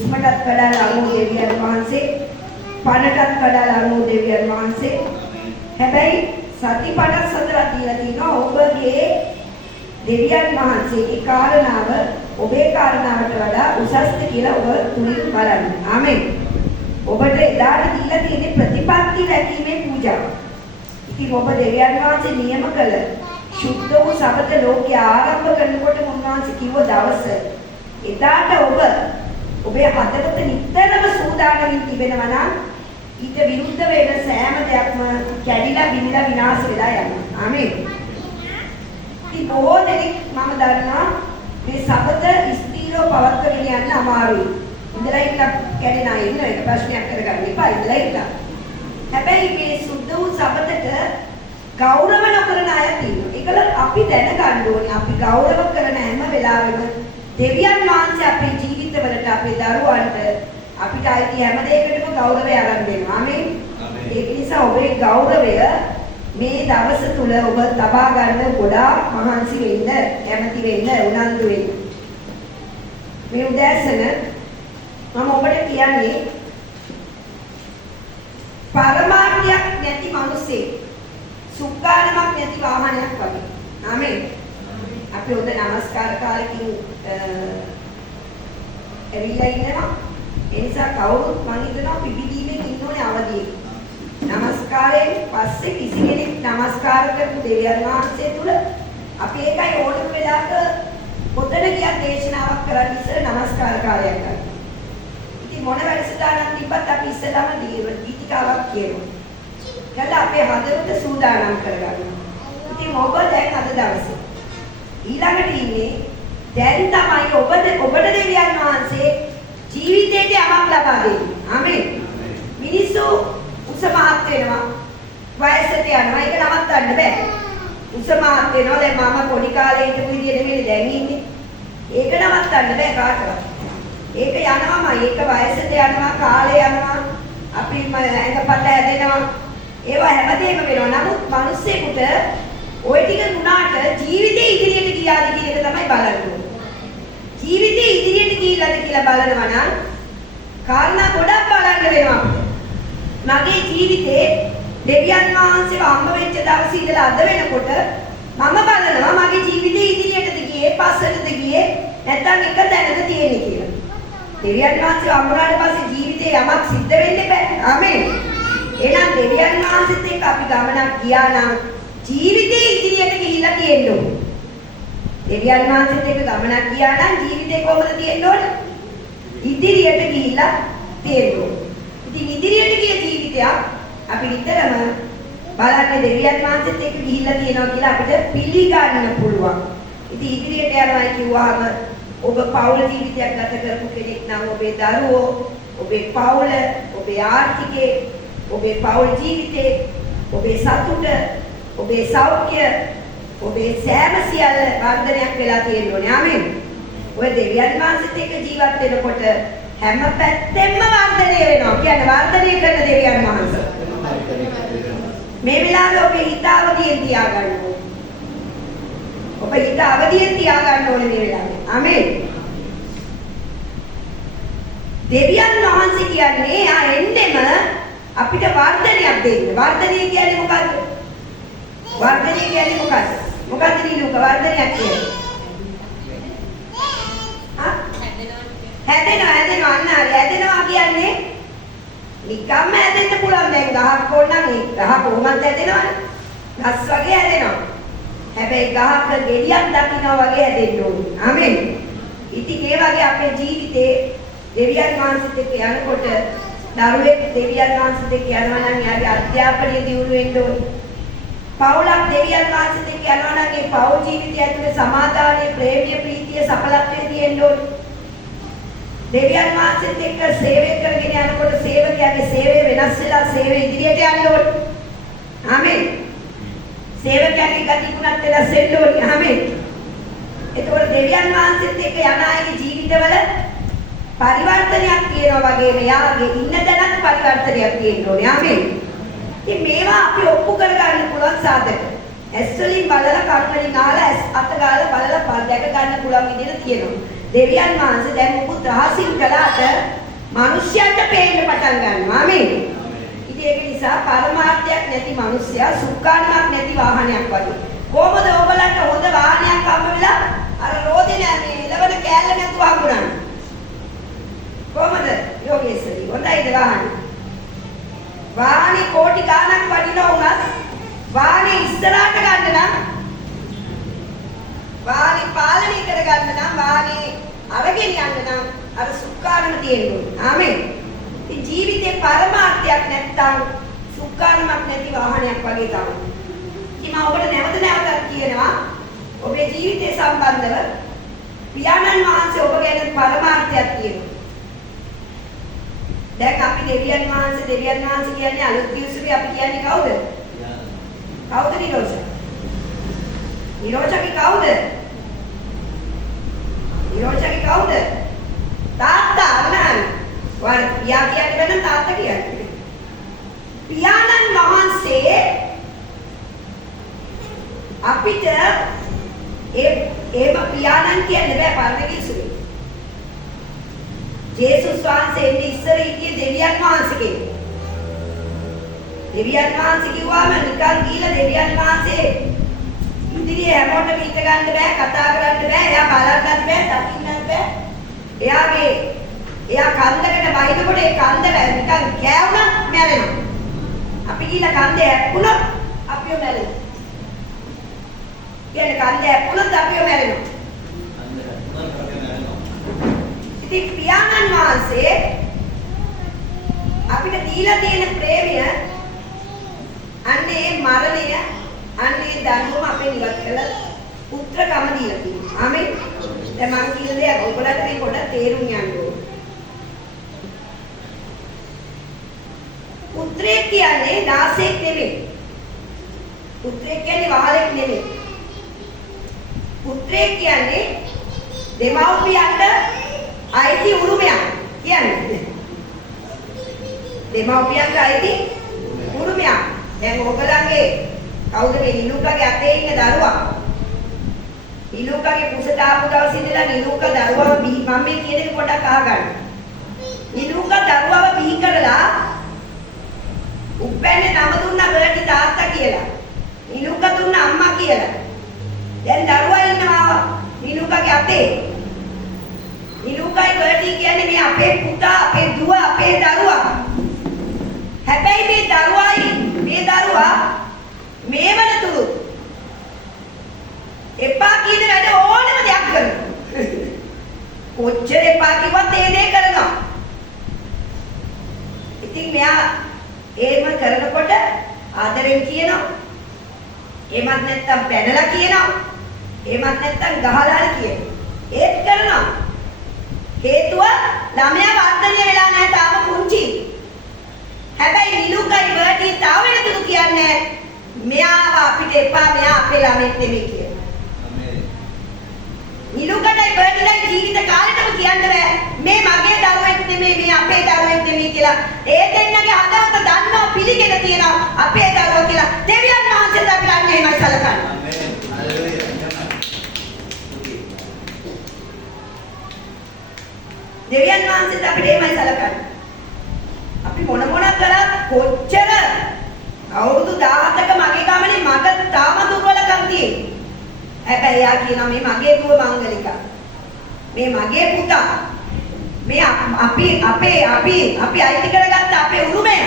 හුස්මටත් වඩා ලඟු දෙවියන් වහන්සේ, පණටත් වඩා ලඟු දෙවියන් වහන්සේ. හැබැයි සතිපටත් සතරක් දීලා තිනවා ඔබගේ දෙවියන් වහන්සේගේ කාරණාව ඔබේ කාරණාවට වඩා උසස්ද කියලා ඔබ තුලින් බලන්න. ආමෙන්. ඔබට එදාට දීලා තියෙන ප්‍රතිපත්ති රැකීමේ පූජාව. ඉතින් ඔබ දෙවියන් වහන්සේ නියම කළ සුද්ධ වූ සබත ලෝකය ආරම්භ කරනකොට උන්වහන්සේ කිව්ව දවස එදාට ඔබේ හදවත නිතරම සූදානමින් තිබෙනවා නම් ඊට විරුද්ධ වෙන සෑම දෙයක්ම කැඩිලා බිඳිලා විනාශ වෙලා යනවා. ආමෙන්. ඉතින් බොහෝ දෙනෙක් මම දන්නවා මේ සබත ස්ථීරව පවත්වාගෙන යන්න අමාරුයි. ඉඳලා ඉන්න කැඩෙන අය ඉන්න එක ප්‍රශ්නයක් කරගන්න එපා ඉඳලා ඉන්න. හැබැයි මේ සුද්ධ වූ සබතට ගෞරව නොකරන අය තියෙනවා. ඒකල අපි දැනගන්න ඕනේ අපි ගෞරව කරන හැම වෙලාවෙම දෙවියන් වහන්සේ අපේ ජීවිතවලට අපේ දරුවන්ට අපිට අයිති හැම දෙයකටම ගෞරවය අරන් දෙනවා. ආමෙන්. ඒක නිසා ඔබේ ගෞරවය මේ දවස තුල ඔබ තබා ගන්න ගොඩාක් මහන්සි වෙන්න, කැමති වෙන්න, උනන්දු වෙන්න. මේ උදෑසන මම ඔබට කියන්නේ පරමාර්ථයක් නැති මිනිස්සේ සුඛානමක් නැති වාහනයක් වගේ. ආමෙන්. අපි උද නමස්කාර කාලෙකින් ඇවිල්ලා ඉන්නවා. ඒ නිසා කවුරුත් මං හිතනවා පිපිදීමෙන් ඉන්න ඕනේ අවදියේ. නමස්කාරයෙන් පස්සේ කිසි කෙනෙක් නමස්කාර කරපු දෙවියන් වහන්සේ තුල අපි ඒකයි ඕනම වෙලාවක පොතන කියන දේශනාවක් කරන්න ඉස්සර නමස්කාර කාලයක් ගන්න. ඉතින් මොන වැඩසටහනක් තිබ්බත් අපි ඉස්සරම දීතිකාවක් කියනවා. කළා අපේ හදවත සූදානම් කරගන්නවා. ඉතින් ඔබ දැන් අද දවසේ ඊළඟට ඉන්නේ දැන් තමයි ඔබට දෙවියන් වහන්සේ ජීවිතේට යමක් ලබා දෙන්නේ. ආමෙන්. මිනිස්සු උස මහත් වෙනවා. වයසට යනවා. ඒක නවත්තන්න බෑ. උස මහත් වෙනවා. දැන් මම පොඩි කාලේ හිටපු විදිය නෙමෙයි දැන් ඉන්නේ. ඒක නවත්තන්න බෑ කාටවත්. ඒක යනවාමයි. ඒක වයසට යනවා, කාලේ යනවා. අපි ඇඟපත ඇදෙනවා. ඒවා හැමදේම වෙනවා. නමුත් මිනිස්සෙකුට ওই ටික වුණාට ජීවිතේ ඉදිරියට ගියාද කියන එක තමයි බලන්න ඕනේ. ජීවිතේ ඉදිරියට ගිහිල්ලාද කියලා බලනවා නම් කාරණා ගොඩක් බලන්න වෙනවා. මගේ ජීවිතේ දෙවියන් වහන්සේව අම්ම වෙච්ච දවසේ ඉඳලා අද වෙනකොට මම බලනවා මගේ ජීවිතේ ඉදිරියටද ගියේ පස්සටද ගියේ නැත්නම් එක තැනද තියෙන්නේ කියලා. දෙවියන් වහන්සේව අම්මුණාට පස්සේ ජීවිතේ යමක් සිද්ධ වෙන්න බෑ. ආමෙන්. එහෙනම් දෙවියන් වහන්සේත් එක්ක අපි ගමනක් ගියා නම් ජීවිතේ ඉදිරියට ගිහිල්ලා තියෙන්න ඕනේ. දෙවියන් වහන්සේත් එක්ක ගමනක් ගියා නම් ජීවිතේ කොහොමද තියෙන්න ඕනේ? ඉදිරියට ගිහිල්ලා තියෙන්න ඕනේ. ඉතින් ඉදිරියට ගිය ජීවිතයක් අපි විතරම බලන්නේ දෙවියන් වහන්සේත් එක්ක ගිහිල්ලා තියෙනවා කියලා අපිට පිළිගන්න පුළුවන්. ඉතින් ඉදිරියට යනවා කියුවාම ඔබ පෞල් ජීවිතයක් ගත කරපු කෙනෙක් නම් ඔබේ දරුවෝ, ඔබේ පෞල, ඔබේ ආර්ථිකය, ඔබේ පෞල් ජීවිතේ, ඔබේ සතුට, ඔබේ සෞඛ්‍ය, ඔබේ සෑම සියල්ල වර්ධනයක් වෙලා තියෙනවා. ආමෙන්. ඔය දෙවියන් වහන්සේත් එක්ක ජීවත් වෙනකොට හැම පැත්තෙම වර්ධනය වෙනවා. කියන්නේ වර්ධනය කරන දෙවියන් වහන්සේ. මේ වෙලාවේ ඔබේ හිත අවදියෙන් තියාගන්න ඕනේ. ඔබ හිත අවදියෙන් තියාගන්න ඕනේ මේ වෙලාවේ. ආමෙන්. දෙවියන් වහන්සේ කියන්නේ ආ එන්නෙම අපිට වර්ධනයක් දෙන්න. වර්ධනය කියන්නේ මොකද්ද? වර්ධනය කියන්නේ මොකක්ද? මොකක්ද නිලුක වර්ධනයක් කියන්නේ? හා? හැදෙනවා අන්න හරි. හැදෙනවා කියන්නේ නිකම්ම හැදෙන්න පුළුවන්. දැන් ගහක් ඕනනම් ඒ ගහ කොහොමද හැදෙනවනේ? ගස් වගේ හැදෙනවා. හැබැයි ගහක ගෙඩියක් දකින්නවා වගේ හැදෙන්න ඕනේ. ආමෙන්. ඉතින් ඒ වගේ අපේ ජීවිතේ දෙවියන් වහන්සේත් එක්ක යනකොට දරුවෙක් දෙවියන් වහන්සේත් එක්ක යනවා නම් යාගේ අධ්‍යාපනය දියුණු වෙන්න ඕනේ. පෞලක් දෙවියන් වහන්සේත් එක්ක යනවා නම් ඒ පෞල් ජීවිතය ඇතුලේ සමාදානය, ප්‍රේමය, ප්‍රීතිය, සඵලත්වය තියෙන්න ඕනේ. දෙවියන් වහන්සේත් එක්ක සේවය කරගෙන යනකොට සේවකයාගේ සේවය වෙනස් වෙලා සේවය ඉදිරියට යන්න ඕනේ. ආමෙන්. සේවකයාගේ ගතිගුණත් වෙනස් වෙන්න ඕනේ. ආමෙන්. එතකොට දෙවියන් වහන්සේත් එක්ක යන අයගේ ජීවිතවල පරිවර්තනයක් තියෙනවා වගේම යාගේ ඉන්න තැනත් පරිවර්තනයක් තියෙන්න ඕනේ. ආමෙන්. ඉතින් මේවා අපි ඔප්පු කරගන්න පුළුවන් සාධක. ඇස් වලින් බලලා කන් වලින් අහලා අත ගාලා බලලා දැක ගන්න පුළුවන් විදිහට තියෙනවා. දෙවියන් වහන්සේ දැන් මුකුත් රහසින් කළාට මිනිස්යාට පේන්න පටන් ගන්නවා. ආමේන්. ඉතින් ඒක නිසා පරමාර්ථයක් නැති මිනිස්සයා සුඛානමක් නැති වාහනයක් වගේ. කොහොමද ඔයගලන්ට හොඳ වාහනයක් හම්බ වෙලා අර රෝදේ නෑ ඉලවන කෑල්ල නැතුව හම්බුනන්නේ? කොහොමද යෝගේශ්වරි? හොඳයිද වාහනේ? වාහනේ කෝටි ගාණක් වටිනවා වුණත් වාහනේ ඉස්සරහට ගන්න නම් වාහනේ පාලනය කරගන්න නම් වාහනේ අරගෙන යන්න නම් අර සුඛානම තියෙන්න ඕනේ. ආමේන්. ඉතින් ජීවිතේ පරමාර්ථයක් නැත්තම් සුඛානමක් නැති වාහනයක් වගේ තමයි. ඉතින් මම ඔබට නැවත නැවතත් කියනවා ඔබේ ජීවිතය සම්බන්ධව පියාණන් වහන්සේ ඔබ ගැන පරමාර්ථයක් තියෙනවා. දැන් අපි දෙවියන් වහන්සේ කියන්නේ අලුත් දිවසුවේ අපි කියන්නේ කවුද? කවුද නිරෝෂ? නිරෝෂගේ කවුද? නිරෝෂගේ කවුද? තාත්තා අනහරි. වර පියා කියන්නේ වෙන තාත්තා කියන්නේ. පියාණන් වහන්සේ අපිට ඒම පියාණන් කියන්න බෑ පරණ කිසුවේ. ජේසුස් වහන්සේ ඉන්නේ ඉස්සර හිටියේ දෙවියන් වහන්සේ කෙනෙක්. දෙවියන් වහන්සේ කිව්වම නිකන් ගිහලා දෙවියන් වහන්සේ ඉදිරියේ හැමෝටම හිට ගන්න බෑ, කතා කරන්න බෑ, එයා බලන්නත් බෑ, දකින්නත් බෑ. එයා කන්දකට බයිනකොට ඒ කන්ද නිකන් ගෑවුනත් මැරෙනවා. අපි ගිහලා කන්දේ හැප්පුණොත් අපිව මැරෙනවා. කියන්නේ කන්දේ හැප්පුණොත් අපිව මැරෙනවා. ඉතින් පියාණන් වහන්සේ අපිට දීලා තියෙන ප්‍රේමය අන්නේ මරණය අන්නේ දඬුවම අපේ ඉවත් කළා පුත්‍රකම දීලා තියෙනවා. ආමේන්. දැන් මම කියන දේ ඔයගොල්ලන්ට මේ පොඩ්ඩක් තේරුම් ගන්න ඕනේ. පුත්‍රයෙක් කියන්නේ දාසෙක් නෙමෙයි. පුත්‍රයෙක් කියන්නේ වහලෙක් නෙමෙයි. පුත්‍රයෙක් කියන්නේ දෙමව්පියන්ට අයිති උරුමයක් කියන්නේ. දෙමව්පියන්ට අයිති උරුමයක්. දැන් ඔයගලගේ කවුද මේ නිලුකගේ අතේ ඉන්න දරුවා? නිලුකගේ කුසට ආපු දවස් ඉඳලා නිලුක දරුවව මම මේ කියන එක පොඩ්ඩක් අහගන්න. නිලුක දරුවව බිහි කරලා උපැන්නේ නම දුන්නා බර්ටි තාත්තා කියලා. නිලුක දුන්නා අම්මා කියලා. දැන් දරුවා ඉන්නවා නිලුකගේ අතේ. නිලුකයි බර්ටි කියන්නේ මේ අපේ පුතා, අපේ දුව, අපේ දරුවා. හැබැයි මේ දරුවා මේ වනතුරු එපා කියන වැඩ ඕනම දෙයක් කරනවා. කොච්චර එපා කිව්වත් ඒ දේ කරනවා. ඉතින් මෙයා එහෙම කරනකොට ආදරෙන් කියනවා. එහෙමත් නැත්තම් බැනලා කියනවා. එහෙමත් නැත්තම් ගහලා කියනවා. ඒත් කරනවා. හේතුව ළමයා වර්ධනය වෙලා නැහැ තාම පුංචි. හැබැයි නිලුකයි බර්ටි තාම වෙනතුරු කියන්නේ මෙයාව අපිට එපා මෙයා අපේ ළමෙක් නෙමෙයි කියලා. ආමේන්. නිලුකටයි බර්ටිලයි ජීවිත කාලෙටම කියන්න බෑ මේ මගේ දරුවෙක් නෙමෙයි මේ අපේ දරුවෙක් නෙමෙයි කියලා. ඒ දෙන්නගේ හදවත දන්නවා පිළිගෙන තියෙනවා අපේ දරුවා කියලා. දෙවියන් වහන්සේට අපි අන්න එහෙමයි සලකන්නේ. ආමේන්. හalleluya. දෙවියන් වහන්සේට අපිට එහෙමයි සලකන්නේ. අපි මොන කරත් කොච්චර අවුරුදු 17ක මගේ ගමනේ මට තාම දුර්වලකම් තියෙනවා. හැබැයි යා කියනවා මේ මගේ දුව මංගලිකා. මේ මගේ පුතා. මේ අපි අයිති කරගත්ත අපේ උරුමය.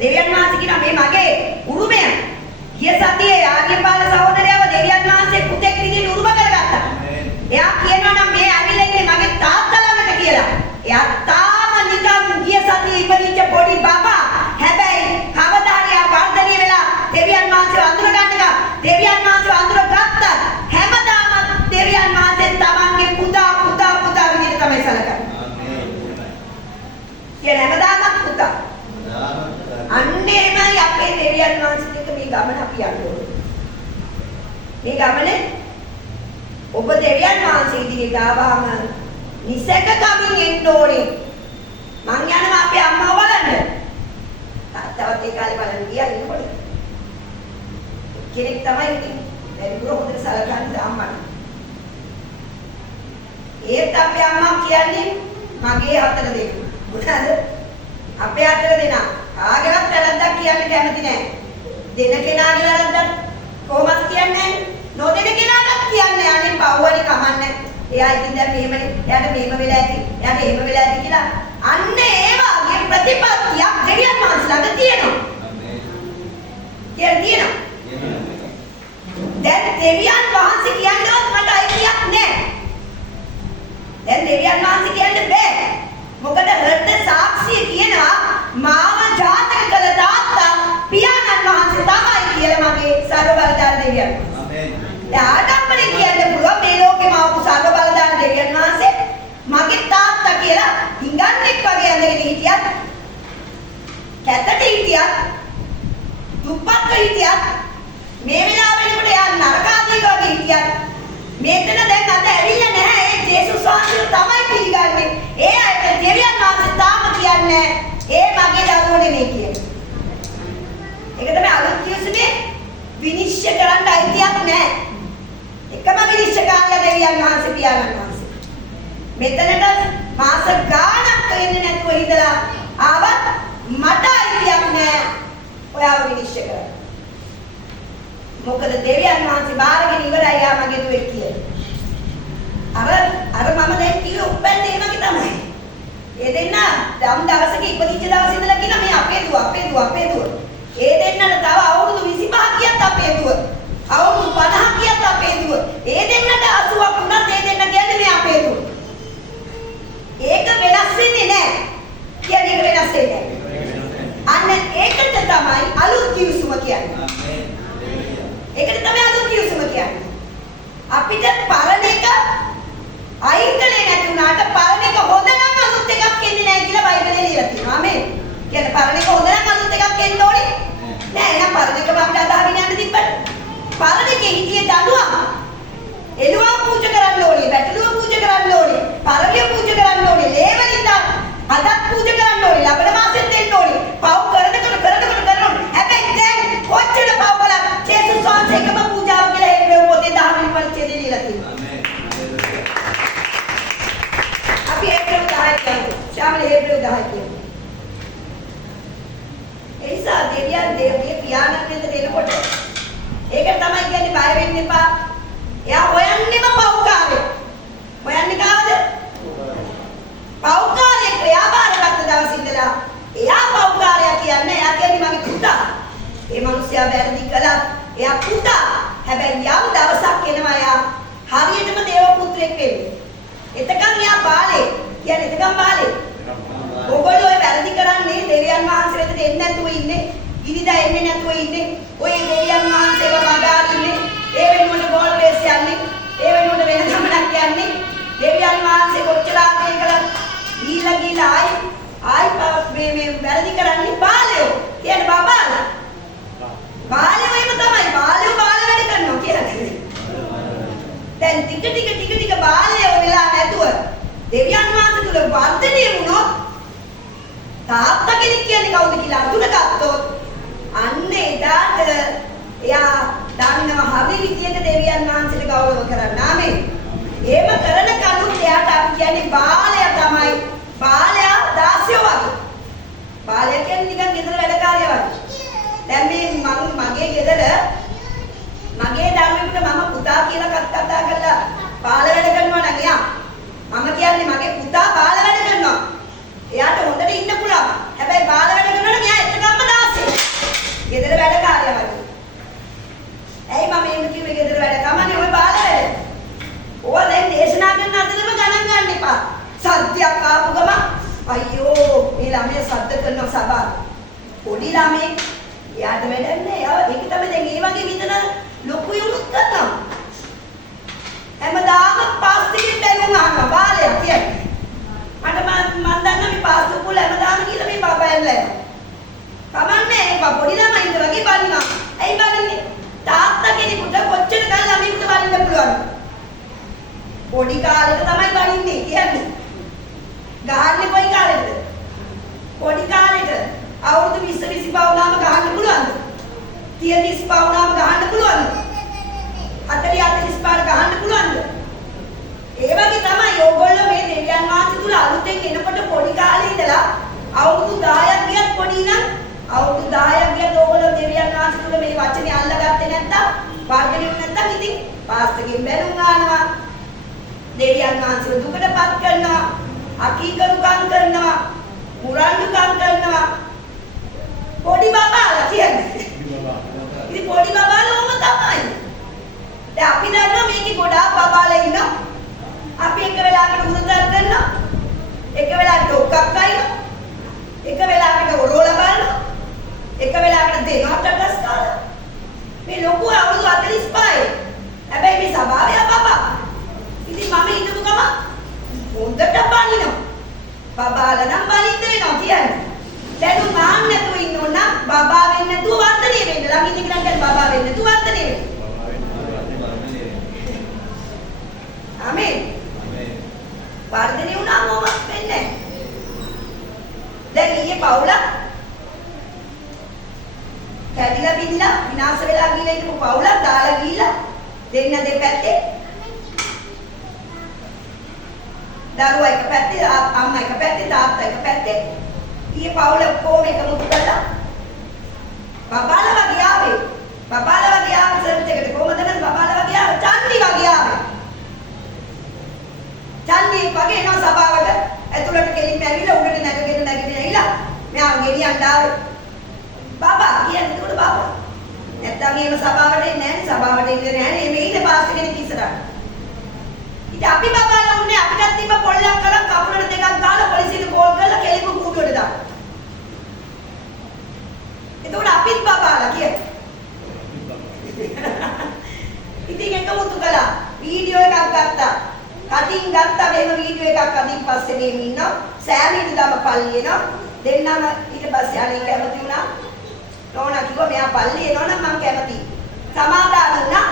දෙවියන් වහන්සේ කියනවා මේ මගේ උරුමය. ගිය සතියේ ආර්යපාල සහෝදරයව දෙවියන් වහන්සේ පුතෙක් විදිහට උරුම කරගත්තා. එයා කියනවා නම් මේ ඇවිල්ලා ඉන්නේ මගේ තාත්තා ළඟට කියලා. එයා තාම නිකන් ගිය සතියේ ඉපදිච්ච පොඩි බබා. හැබැයි කවදා හරි ආ වර්ධනය වෙලා දෙවියන් වහන්සේව අඳුර ගන්නකම් දෙවියන් වහන්සේව අඳුර ගත්තා. හැමදාම දෙවියන් වහන්සේ තමන්ගේ පුතා විදිහට තමයි සැලකන්නේ. ආමේන්. කියන හැමදාම පුතා. අන්නේමයි අපේ දෙවියන් වහන්සේට මේ ගමන අපි යන්නේ. මේ ගමනේ ඔබ දෙවියන් වහන්සේ ඉදිරියට ආවම නිසක කමින් එන්න ඕනේ. මං යනවා අපේ අම්මව බලන්න. තාත්තවත් ඒ කාලේ බලන්න ගියා ඉන්නකොට. කෙනෙක් තමයි ඉතින් වැඩිපුර හොඳට සලකන්නේ අම්මා. ඒත් අපේ අම්මා කියන්නේ මගේ හතර දෙනෙක්. මොනවාද? අපේ හතර දෙනා කාගේවත් වැරද්දක් කියන්න කැමති නැහැ. දෙන කෙනාගේ වැරද්දක් කොහොමද කියන්නේ? නොදෙන කෙනාටත් කියන්නේ අනේ පව්වනේ කමන්නේ. එයා ඉතින් දැන් මෙහෙමනේ. එයාට මෙහෙම වෙලා ඇති. එයාට එහෙම වෙලා ඇති කියලා. අන්න ඒ වගේ ප්‍රතිපත්තියක් දෙවියන් වහන්සේ ළඟ තියෙනවා. තියෙනවා. දැන් දෙවියන් වහන්සේ කියනවත් මට අයිතියක් නැහැ. දැන් දෙවියන් වහන්සේ කියන්න බෑ. මොකද හෘද සාක්ෂිය කියනවා මාව ජාතක කළ තාත්තා පියාණන් වහන්සේ තමයි කියලා මගේ සර්ව බලධාරී දෙවියන් වහන්සේ. ආමේන්. දැන් ආඩම්බරේ කියන්න පුළුවන් මේ ලෝකේ මාව සර්ව බලධාරී දෙවියන් වහන්සේ මගේ තාත්තා කියලා හිඟන්නෙක් වගේ ඇඳගෙන හිටියත් කැතට හිටියත් දුප්පත්ව හිටියත් මේ වෙලාව වෙනකොට එයා නරකාදීක වගේ හිටියත් මෙතන දැන් අද ඇවිල්ලා නැහැ ඒ ජේසුස් වහන්සේ තමයි පිළිගන්නේ. ඒ අයට දෙවියන් වහන්සේ තාම කියන්නේ ඒ මගේ දරුවෝ නෙමෙයි කියන්නේ. ඒක තමයි අලුත් කියුනේ විනිශ්චය කරන්න අයිතියක් නැහැ. එකම විනිශ්චයකාරයා දෙවියන් වහන්සේ පියාණන් වහන්සේ. මෙතනට මාස ගාණක් වෙන්නේ නැතුව ඉඳලා ආවත් මට අයිතියක් නැහැ. ඔයාව විනිශ්චය කරන්න. මොකද දෙවියන් වහන්සේ බාරගෙන ඉවරයි යා මගේ දුවේ කියලා. අර මම දැන් කිව්වේ උපැන්නේ ඒ වගේ තමයි. ඒ දෙන්න දම් දවසක ඉපදිච්ච දවසේ ඉඳලා කියන මේ අපේ දුව. ඒ දෙන්නට තව අවුරුදු 25ක් කියත් අපේ දුව. අවුරුදු 50ක් කියත් අපේ දුව. ඒ දෙන්නට 80ක් වුණත් ඒ දෙන්න කියන්නේ මේ අපේ දුව. ඒක වෙනස් වෙන්නේ නැහැ. කියන්නේ ඒක වෙනස් වෙන්නේ නැහැ. අන්න ඒකට තමයි අලුත් කිවිසුම කියන්නේ. ඒකට තමයි අලුත් කිවිසුම කියන්නේ. අපිට පරණ එක අයින් කළේ නැති වුණාට පරණ එක හොඳ නම් අලුත් එකක් එන්නේ නැහැ කියලා බයිබලයේ ලියලා තියෙනවා. ආමේන්. කියන්නේ පරණ එක හොඳ නම් අලුත් එකක් එන්න ඕනේ නෑ. එහෙනම් පරණ එක අපිට අදාහගෙන යන්න තිබ්බට පරණ එකේ හිටියේ දඬුවම එළුවා පූජා කරන්න ඕනේ, බැටළුව පූජා කරන්න ඕනේ, පරලිය පූජා කරන්න ඕනේ, ලේවලින්ද අදත් පූජා කරන්න ඕනේ, ලබන මාසෙත් දෙන්න ඕනේ. පව් කරනකොට කරනවා. හැබැයි දැන් කොච්චර පව් කළා ජේසුස් වහන්සේ එකම පූජාව කියලා හේබ්‍රෙව් පොතේ 10 වෙනි පරිච්ඡේදයේ ලියලා තියෙනවා. අපි හේබ්‍රෙව් 10 කියමු. ශාමල හේබ්‍රෙව් 10 කියමු. එයිසා දෙවියන් පියාණන් වෙත දෙනකොට ඒක තමයි කියන්නේ බය වෙන්න එපා. එයා හොයන්නෙම පව්කාරය. හොයන්නේ කාවද? පව්කාරය ක්‍රියාබාරගත්ත දවස් ඉඳලා එයා පව්කාරයා කියන්නේ එයා කියන්නේ මගේ පුතා. ඒ මිනිස්සයා වැරදි කළා. එයා පුතා. හැබැයි යම් දවසක් එනවා එයා හරියටම දේව පුත්‍රයෙක් වෙන්නේ. එතකන් එයා බාලේ. කියන්නේ එතකන් බාලේ. ඔයගොල්ලෝ ඔය වැරදි කරන්නේ දෙවියන් වහන්සේ වෙතට එන්නේ නැතුව ඉන්නේ. ඉරිදා එන්නේ නැතුව ඉන්නේ. ඔය දෙවියන් වහන්සේව බදාගන්නේ. ඒ වෙනුවට ගෝල් රේස් යන්නේ. ඒ වෙනුවට වෙන ගමනක් යන්නේ. දෙවියන් වහන්සේ කොච්චර ආතේ කළත් ගිහිලා ආයි මේ වැරදි කරන්නේ බාලයෝ. කියන්නේ බබාලා. බාලයෝ එහෙම තමයි. බාලයෝ බාල වැඩ කරනවා කියලා. දැන් ටික බාලයෝ වෙලා නැතුව දෙවියන් වහන්සේ තුල වර්ධනය වුණොත් තාත්තා කෙනෙක් කියන්නේ කවුද කියලා අඳුනගත්තොත් අන්න එදාට එයා දන්නවා හරි විදියට දෙවියන් වහන්සේට ගෞරව කරන්න. ආමේන්. එහෙම කරන කනුත් එයාට අපි කියන්නේ බාලයා තමයි. බාලයා දාසියෝ වගේ. බාලයා කියන්නේ නිකන් ගෙදර වැඩකාරයා වගේ. දැන් මේ මගේ ගෙදර මගේ දරුවෙකුට මම පුතා කියලා කතා කරලා බාල වැඩ කරනවා නම් එයා මම කියන්නේ මගේ පුතා බාල වැඩ කරනවා. එයාට හොඳට ඉන්න පුළුවන්. හැබැයි බාල වැඩ කරනවා නම් එයා එතකම්ම දාසියෙක්. ගෙදර වැඩකාරයා වගේ. ඇයි මම එහෙම කිව්වේ ගෙදර වැඩ කමන්නේ ඔය බාල වැඩ. ඕවා දැන් දේශනා කරන අතරම ගණන් ගන්න එපා. සත්‍යයක් ආපු ගම අයියෝ මේ ළමයා සද්ද කරන සබා. පොඩි ළමෙක් එයාට වැඩක් නෑ. ඒක තමයි දැන් මේ වගේ විතර ලොකු යුනුත් කරනවා. හැමදාම පාස්තිකින් බැලුම් අහනවා බාලයා කියන්නේ. මම දන්නා මේ පාස්තු පුල හැමදාම කියලා මේ බබා ඇල්ලලා. කමන්නේ ඒ පොඩි ළමයින්ට වගේ බනිනවා. ඇයි බනින්නේ? තාත්තා කෙනෙකුට කොච්චර කාලෙ ළමයින්ට බනින්න පුළුවන්ද? පොඩි කාලෙට තමයි බනින්නේ කියන්නේ. ගහන්නේ කොයි කාලෙටද? පොඩි කාලෙට අවුරුදු 20 25 වුණාම ගහන්න පුළුවන්ද? 30 35 වුණාම ගහන්න පුළුවන්ද? 40 45 ගහන්න පුළුවන්ද? ඒ වගේ තමයි ඕගොල්ලෝ අවුරුදු 10ක් ගියත් පොඩි නම් අවුරුදු 10ක් ගියත් ඕගොල්ලෝ දෙවියන් වහන්සේ තුල මේ වචනේ අල්ලගත්තේ නැත්තම් වර්ධනය නැත්තම් ඉතින් පාස්ටර්ගෙන් බැලුම් ආනවා. දෙවියන් වහන්සේ දුකටපත් කරනවා. අකීකරුකම් කරනවා. මුරණ්ඩුකම් කරනවා. පොඩි බබාලා කියන්නේ. ඉතින් පොඩි බබාලා ඕම තමයි. දැන් අපි දන්නවා මේකේ ගොඩාක් බබාලා ඉන්නවා. අපි එක වෙලාවකට උරුතල් කරනවා. එක වෙලාවකට ඔක්කක් අයිනවා. එක වෙලාවකට ඔරෝල බලනවා. එක වෙලාවකට දෙනවා ටකස් කාලා. මේ ලොකු අවුරුදු 45යි. හැබැයි මේ සභාවේ බබා. ඉතින් මම හිතපු ගම හොඳට බනිනවා. බබාලා නම් බනින්න වෙනවා කියන්නේ. දැන් මාන්න නැතුව ඉන්න ඕන නම් බබා වෙන්න නැතුව වර්ධනය වෙන්න. ළඟ ඉන්න කෙනා කියන්නේ බබා වෙන්න නැතුව වර්ධනය වෙන්න. ආමේන්. වර්ධනය වුණාම මොකක්ද වෙන්නේ? දැන් ඊයේ පවුල කැඩිලා බිඳලා විනාශ වෙලා ගිහලා ඉන්නු පවුල දාලා ගිහලා දෙන්න දෙපැත්තේ දරුවා එක පැත්තේ අම්මා එක පැත්තේ තාත්තා එක පැත්තේ ඊයේ පවුල කොහොම එකමුතු කරලා බබාලා වගේ ආවේ සර්ච් එකට කොහොමද නම් බබාලා වගේ ආවේ චන්දි වගේ ආවේ චන්දි වගේ එනවා සභාවට ඇතුළට කෙලින්ම ඇවිල්ලා උඩට නැගගෙන ඇවිල්ලා මෙයා ගෙනියන්න ආවේ බබා කියන්නේ උඩ බබා නැත්තම් එහෙම සභාවට එන්නේ නැහැ සභාවට එන්නේ නැහැ මේ ඉන්නේ පාස්ටර් කෙනෙක් ඉස්සරහට ඉතින් අපි බබාලා උන්නේ අපිටත් තිබ්බ පොල්ලක් කරන් කපුලට දෙකක් දාලා පොලිසියට කෝල් කරලා කෙලිම කූඩුවට දාන්න එතකොට අපිත් බබාලා කියන්නේ ඉතින් එකමුතු කළා වීඩියෝ එකක් ගත්තා කටින් ගත්තා මේව වීඩියෝ එකක් අදින් පස්සේ මේ ඉන්නවා සෑමීට දාම පල්ලියනවා දෙන්නම ඊට පස්සේ අනේ කැමති වුණා නෝනා කිව්වා මෙයා පල්ලි එනවනම් මම කැමතියි සමාදාන වුණා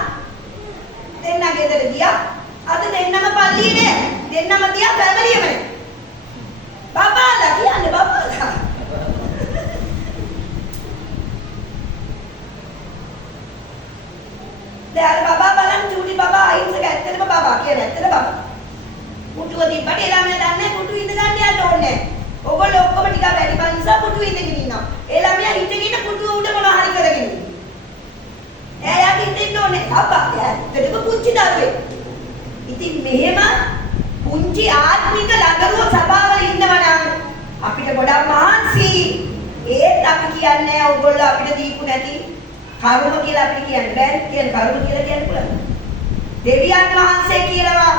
දෙන්න ගෙදර ගියා අද දෙන්නම පල්ලියේ නෑ දෙන්නම තියා පැමරියම නෑ බබාලා කියන්නේ බබාලා දැන් බබා බලන්න චූටි බබා අහිංසක ඇත්තටම බබා කියන ඇත්තට බබා පුටුව තිබ්බට ඒ ළමයා දන්නේ පුටු ඉඳ ගන්න යන්න ඕනේ නැහැ. ඔයගොල්ලෝ ඔක්කොම ටිකක් වැඩි පන් නිසා පුටු ඉඳගෙන ඉන්නවා. ඒ ළමයා හිටගෙන පුටුව උඩ මොනවා හරි කරගෙන ඉන්නවා. එයාට හිටින්න ඕනේ අප්පා ඇත්තටම පුංචි දරුවෙක්. ඉතින් මෙහෙම පුංචි ආත්මික ලදරුව සභාවල ඉන්නවා නම් අපිට ගොඩක් මහන්සි. ඒත් අපි කියන්නේ ඔයගොල්ලෝ අපිට දීපු නැති කරුම කියලා අපිට කියන්න බෑ. කියන කරුම කියලා කියන්න පුළුවන්. දෙවියන් වහන්සේ කියනවා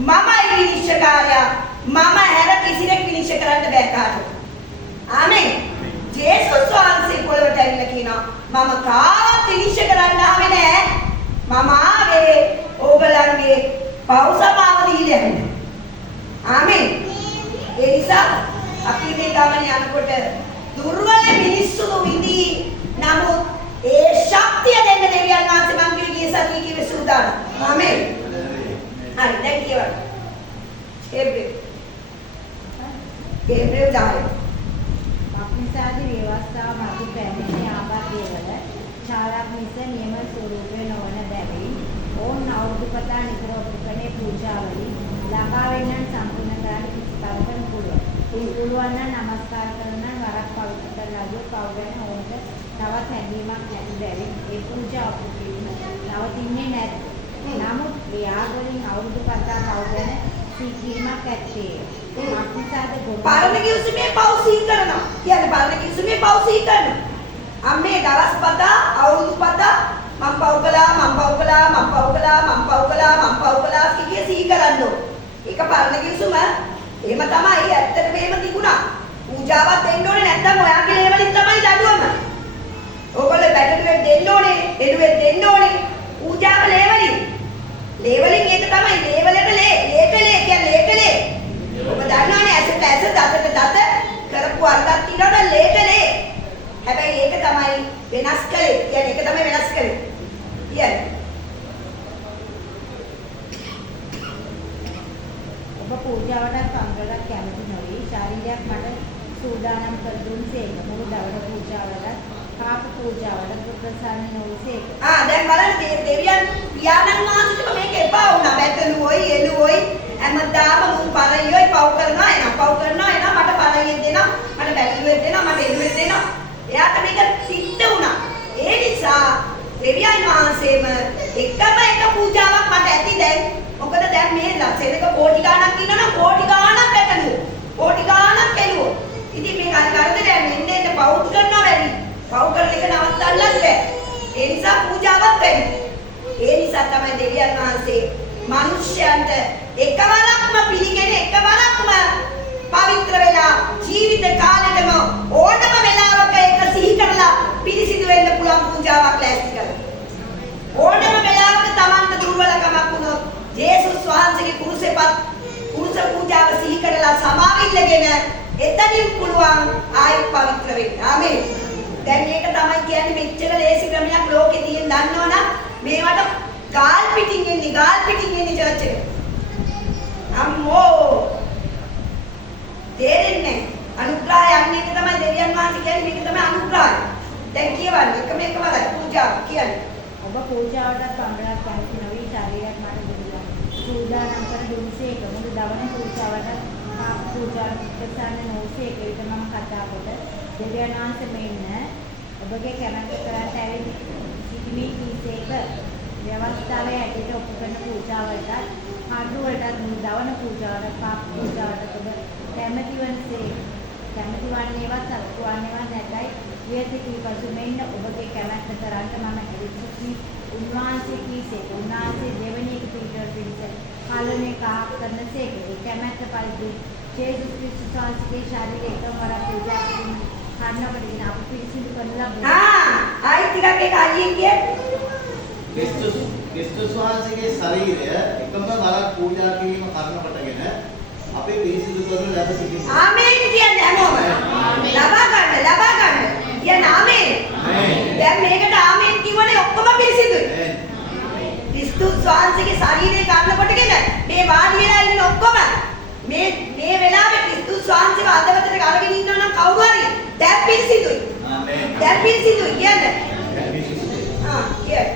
මමයි විනිශ්චයකාරයා මම හැර කිසිනෙක් විනිශ්චය කරන්න බෑ කාටවත් ආමේන් ජේසුස් වහන්සේ පොළවට ඇවිල්ලා කියනවා මම කාවත් විනිශ්චය කරන්න ආවේ නෑ මම ආවේ ඕගලන්ගේ පව් සමාව දීලා යන්න ආමේන් ඒ නිසා අපි මේ ගමනේ යනකොට දුර්වල මිනිස්සු විඳි නමුත් ඒ ශක්තිය දෙන්න දෙවියන් වහන්සේ මං කිව්වේ සතිය කිව්වේ සූදානම් ආමේන් හරි දැන් කියවන්න ඒබ්‍රේල් 10 මක්නිසාදී ව්‍යවස්ථා මතු පැමිණි ආබාධයවල ඡාලක් මිස නියම ස්වරූපේ නොවන බැවින් ඕන් අවුරුදු පතා නිතර උපකරණේ පූජාවලින් ළඟා වෙන්නන් සම්පූර්ණ කරන්න කිසිතරකින් පුළුවන්. පුළුවන් නම් නමස්කාර කරන වරක් පවිත්‍ර කරලා පව් ගැන ඕනට තවත් හැඟීමක් නැති බැවින් ඒ පූජාව නවතින්නේ නැත. නමුත් ව්‍යාගලින් අවුරුදු පතා පව් ගැන සීකීමක් ඇත්තේ. මක්නිසාද පරණ කිව්සුමේ පව් සී කරනවා. කියන්නේ පරණ කිව්සුමේ පව් සී කරනවා. අම්මේ දවස් පතා අවුරුදු පතා මම පව් කළා කිය සී කරන්නෝ. ඒක පරණ කිව්සුම එහෙම තමයි ඇත්තටම එහෙම තිබුණා. පූජාවක් දෙන්න ඕනේ නැත්නම් ඔයාගේ ලේවලින් තමයි දඩුවම. ඕගොල්ලෝ බැටළුවෙන් දෙන්න ඕනේ, එළුවෙන් දෙන්න ඕනේ. පූජාව ලේවලින්. ලේවලින් ඒක තමයි ලේවලට ලේට කියන්නේ ලේට. ඔබ දන්නවනේ ඇසට ඇස දතට දත කරපු අර්ථයක් තියෙනවා ලේට ලේ. හැබැයි ඒක තමයි වෙනස් කලේ. කියන්නේ ඒක තමයි වෙනස් කලේ. කියන්නේ ඔබ පූජාවට සංගලක් කැමති නොවේ. ශාරීරියක් මට සූදානම් කර දුන්සේක. මුළු දවඩ පූජාවට කාප පූජාවට ප්‍රසන්න නොවේසේක. දැන් බලන්න දෙවියන් පියාණන් වහන්සේට මේක එපා වුණා. බැටළුවෝයි එළුවෝයි හැමදාම මුන් පරියෝයි පව් කරනවා එනවා මට පරියෙන් දෙනවා මට බැලි පූජාවක් මට ඇති දැන්. මොකද දැන් මේ ලක්ෂයක කෝටි ගාණක් ඉන්නවනම් කෝටි ගාණක් පැටලුවෝ. කෝටි ගාණක් කෙලුවෝ. ඉතින් මේ කරදරේ එන්නේ පව් කරනවා වැඩි. පව් කරන එක නවත්තන්නත් බැහැ. ඒ නිසා පූජාවක් වැඩි. ඒ නිසා තමයි දෙවියන් වහන්සේ මිනිස්යන්ට එකවරක්ම පිළිගෙන එකවරක්ම පවිත්‍ර වෙලා ජීවිත කාලෙටම ඕනම වෙලාවක ඒක සිහි කරලා පිරිසිදු වෙන්න පුළුවන් පූජාවක් ලෑස්ති කරලා. ඕනම වෙලාවක Tamanta දුර්වලකමක් වුණොත් ජේසුස් වහන්සේගේ කුරුස පූජාව සිහි කරලා සමාවිල්ලගෙන එතනින් පුළුවන් ආයෙත් පවිත්‍ර වෙන්න. ආමේන්. දැන් මේක තමයි කියන්නේ මෙච්චර ලේසි ක්‍රමයක් ලෝකේ තියෙන දන්නවනම් මේවට ගාල් පිටින් එන්නේ චර්ච් එක. අම්මෝ තේරෙන්නේ අනුග්‍රහය යන්නේ තමයි දෙවියන් වහන්සේ කියන්නේ මේක තමයි අනුග්‍රහය. දැන් කියවන්නේ එකමයි පූජාව කියන්නේ. ඔබ පූජාවට පමණක් කැමති නොවි ශරීරයක් මට දුන්නා. සූදානම් කර දුන්සේක මොකද දවන පූජාවට ප්‍රසන්න නොවේක ඒක මම කතා කොට දෙවියන් වහන්සේ මෙන්න ඔබගේ කැමැත්ත කරට ඇවිත් සිටිමි කීසේක ව්‍යවස්ථාවේ ඇටියට ඔප්පු කරන පූජාවලට ආඩු වලට දවන පූජාවට පාප පූජාවට ඔබ කැමැති වන්නේවත් සතුටුවන්නේවත් නැතයි වියතිකී පසු මෙන්න ඔබගේ කැමැත්ත කරන්ට මම ඇවිත් සිටිමි උන්වහන්සේ කීසේක උන්වහන්සේ දෙවැනි එක පිටර පිළිස පාලනය කරනසේක ඒ කැමැත්ත පරිදි ජේසුස් ක්‍රිස්තුස් වහන්සේගේ ශරීරය එකම වර පූජා කිරීම කරනකොටගෙන අප පිරිසිදු කරන ලබනවා. ආයි ටිකක් ඒක අයියෙන් කියන්නේ. ක්‍රිස්තුස් වහන්සේගේ ශරීරය එකම වරක් පූජා කිරීම කරනකොටගෙන අපේ පිරිසිදු කරන ලැබ සිටිනවා. ආමේන් කියන්නේ හැමෝම. ලබා ගන්න. කියන ආමේන්. දැන් මේකට ආමේන් කියවනේ ඔක්කොම පිරිසිදුයි. ක්‍රිස්තුස් වහන්සේගේ ශරීරය කරනකොටගෙන මේ වාඩි වෙලා ඉන්න ඔක්කොම මේ වෙලාවේ ක්‍රිස්තුස් වහන්සේව අදවතට අරගෙන ඉන්නවා නම් කවුරු හරි දැන් පිරිසිදුයි. ආමේන්. දැන් පිරිසිදුයි කියන්නේ. කියන්නේ.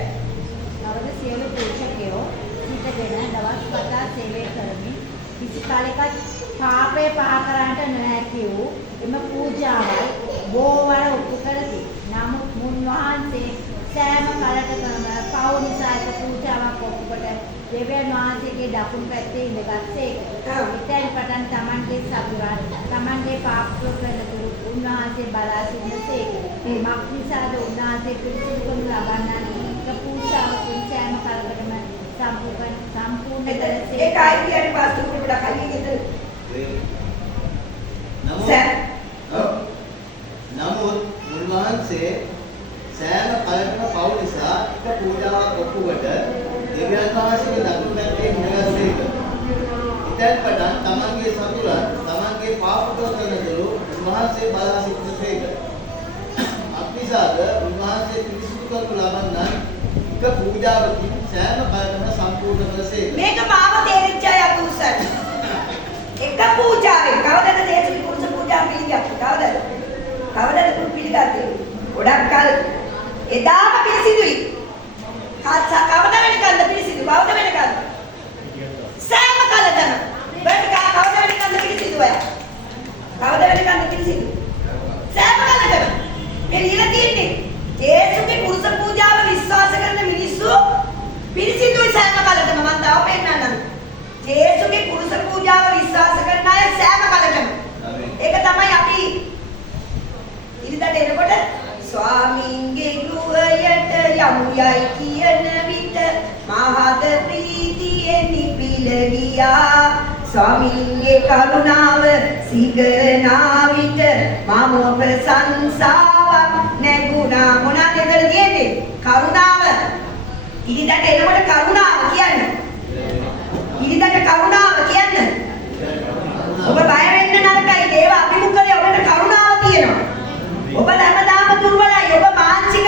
නවද සියලු පුරුෂකයෝ සිටගෙන දවස් පතා සේවය කරමින් කිසි කාලයකට පාපේ පහ කරන්නට නොහැකි වූ එම පූජාවල් බොහෝවර ඔප්පු කරති. නමුත් මුන්වහන්සේ සෑම කලකම පව් නිසා එක පූජාවක් ඔප්පු කොට දෙවියන් වහන්සේගේ දකුණු පැත්තේ ඉඳගත්සේක. ඉතින් පටන් Tamanගේ සතුරන් Tamanගේ පාප කරනතුරු උන්වහන්සේ බලා සිටිනසේක. මක්නිසාද උන්වහන්සේ පිරිසිදු කරනු ලබන්නන් පූජාවකින් සෑම කලකටම සම්පූර්ණ කරසේ. ඒකයි කියන්නේ පාස්තුරු පොඩක් කලින් ඉතින්. නමුත් උන්වහන්සේ සෑම කලකම පව් නිසා එක පූජාවක් ඔප්පුවට දෙවියන් වහන්සේගේ දකුණු පැත්තේ ඉඳගත්සේක. ඉතින් පටන් Tamanගේ සතුරන් Tamanගේ පාප කරනතුරු උන්වහන්සේ බලා සිටිනසේක. අත්නිසාද උන්වහන්සේ පිරිසිදු කරනු ලබන්නන් එක පූජාවකින් සෑම කලකම සම්පූර්ණ කරසේක. මේක මාව තේරිච්ච අය අතුසන්. එක පූජාවෙන් කවදද දේශික පුරුෂ පූජා පිළිගත්තේ? කවදද පිළිගත්තේ? ගොඩක් කල් එදාම පිරිසිදුයි. කවද වෙනකන්ද පිරිසිදු? කවද වෙනකන්ද? සෑම කලකම. කවද වෙනකන්ද පිරිසිදු අය? කවද වෙනකන්ද පිරිසිදු? සෑම කලකම. මේ ලියලා තියෙන්නේ ජේසුගේ පුරුෂ පූජාව විශ්වාස කරන මිනිස්සු පිරිසිදුයි සෑම කලකම. මම තව පෙන්නන්නම්. ජේසුගේ පුරුෂ පූජාව විශ්වාස කරන අය සෑම කලකම. ඒක තමයි අපි ඉරිදට එනකොට ස්වාමීන්ගේ ගෘහයට යමු යයි කියන විට මහත් ප්‍රීතියෙන් නිපිල ගියා. ස්වාමීන්ගේ කරුණාව සිගරනා විට මම ප්‍රශංසාවක් නැගුණා. මොනවද එතන තියෙන්නේ? කරුණාව. ඉරිදට එනකොට කරුණාව කියන්නේ. ඉරිදට කරුණාව කියන්නේ. ඔබ බය වෙන්න නරකයි. දේව අභිමුඛයේ ඔබට කරුණාව තියෙනවා. ඔබ හැමදාම දුර්වලයි. ඔබ මානසික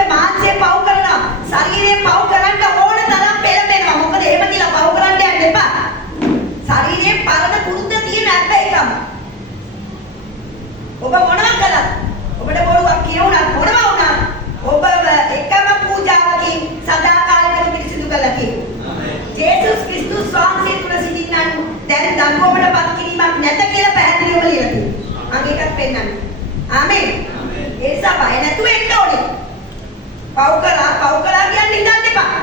පව් කරනවා. ශරීරයෙන් පව් කරන්න ඕන තරම් පෙළඹෙනවා. මොකද එහෙම කියලා පව් කරන්න යන්න එපා. ශරීරයෙන් පරණ පුරුද්ද තියෙන හැබැයිකම. ඔබ මොනවා කළත් ඔබට බොරුවක් කියුණත් මොනවා වුණත් ඔබ එකම පූජාවකින් සදාකාලිකව පිරිසිදු කළා කියනවා. ජේසුස් ක්‍රිස්තුස් වහන්සේ තුල සිටින්නන් දැන් දඬුවමටපත් කිරීමක් නැත කියලා පැහැදිලිවම ලියලා තියෙනවා. මම ඒකත් පෙන්නන්නම්. ආමේන්. ඒ නිසා බය නැතුව එන්න ඕනේ. පව් කළා කියන්නේ ඉඳන් එපා.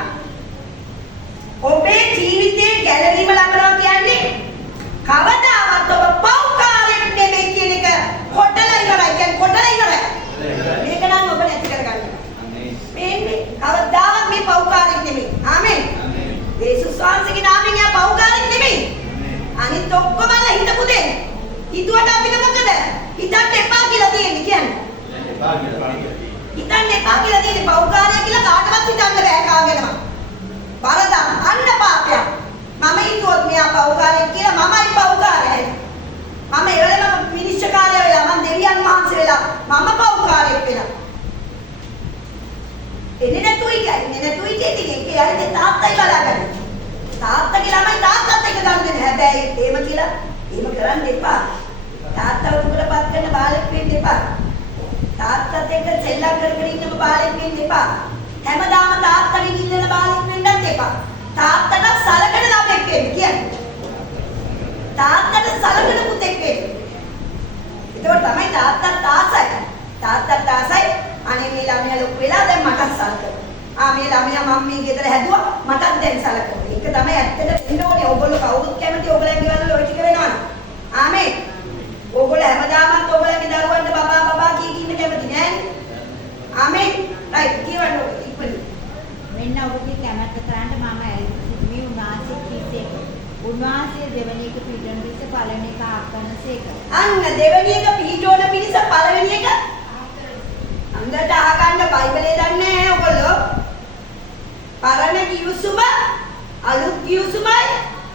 පැහැදීම ලබනවා කියන්නේ කවදාවත් ඔබ පෞකාරයෙක් නෙමෙයි කියන එක කොටලා ඉවරයි. කියන්නේ කොටලා ඉවරයි. මේක නම් ඔබ නැති කරගන්න. මේන්නේ කවදාවත් මේ පෞකාරයෙක් නෙමෙයි. ආමෙන්. යේසුස් වහන්සේගේ නාමයෙන් යා පෞකාරයෙක් නෙමෙයි. අනිත් ඔක්කොමලා හිතපු දේ. හිතුවට අපිට මොකද? හිතන්න එපා කියලා තියෙන්නේ කියන්නේ. හිතන්න එපා කියලා තියෙන්නේ පෞකාරය කියලා කාටවත් හිතන්න බෑ කාගෙනම. වරදක් අන්න පාපයක්. මම හිතුවොත් මෙයා පෞකාරයෙක් කියලා මමයි පෞකාරයයි. මම එවලම විනිශ්චයකාරය වෙලා මම දෙවියන් වහන්සේ වෙලා මම පෞකාරයෙක් වෙලා. එන්නේ නැතුයි කියන්නේ තාත්තයි බලාගන්න. තාත්තගේ ළමයි තාත්තත් එක්ක ගන්න දෙන්න. හැබැයි එහෙම කියලා එහෙම කරන්න එපා. තාත්තව උගලපත් කරන බාලෙක් වෙන්න එපා. තාත්තත් එක්ක සෙල්ලම් කර කර ඉන්න බාලෙක් වෙන්න එපා. හැමදාම තාත්තගෙන් ඉල්ලන බාලෙක් වෙන්නත් එපා. තාත්තට සලකන ළමෙක් වෙන්න කියන්නේ. තාත්තට සලකන පුතෙක් වෙන්න. ඒකෝ තමයි තාත්තත් ආසයි. තාත්තත් ආසයි. අනේ මේ ළමයා ලොකු වෙලා දැන් මටත් සලකනවා. මේ ළමයා මම මේ ගෙදර හැදුවා මටත් දැන් සලකනවා. ඒක තමයි ඇත්තට වෙන්න ඕනේ. ඕගොල්ලෝ කවුරුත් කැමති ඕගොල්ලන්ගේ ගෙවල් ඔය ටික වෙනවනේ. ආමේන්. ඕගොල්ලෝ හැමදාමත් ඕගොල්ලන්ගේ දරුවන්ට බබා කී ඉන්න කැමති නෑනේ. ආමේන්. රයිට් කියවන්න ඉක්මනින්. මෙන්න ඔබගේ කැමැත්ත තරන්ට මම ඇල්සිමි උන්වහන්සේ කීසේක. උන්වහන්සේ දෙවැනි එක පිළිගන්න පිස පළවෙනි එක ආකරනසේක. අන්න දෙවැනි එක පිළිජෝන පිළිස පළවෙනි එක අන්දට අහගන්න බයිබලේ දන්නේ නැහැ ඔයගොල්ලෝ. පරණ කිව්සුම අලුත් කිව්සුමයි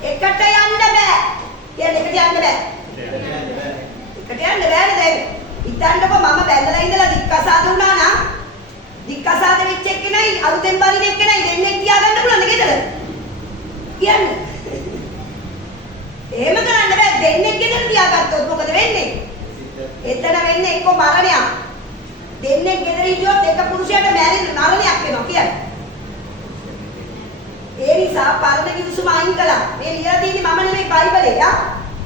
එකට යන්න බෑ. කියන්නේ එකට යන්න බෑ. එකට යන්න බෑනේ දැන්. හිතන්නකෝ මම බැලලා ඉඳලා දික්කසාද වුණා නම් දික්කසාද වෙච්ච එක්කෙනයි අලුතෙන් බලින එක්කෙනයි දෙන්නේ තියාගන්න පුළුවන්ද ගෙදර? කියන්නේ. එහෙම කරන්න බෑ. දෙන්නේ ගෙදර තියාගත්තොත් මොකද වෙන්නේ? එතන වෙන්නේ එක්ක මරණයක්. දෙන්නේ ගෙදර ඉඳියොත් එක පුරුෂයාට මරණයක් වෙනවා කියන්නේ. ඒ නිසා පරණ කිවිසුම අයින් කළා. මේ ලියලා තියෙන්නේ මම නෙමෙයි බයිබලේ යා.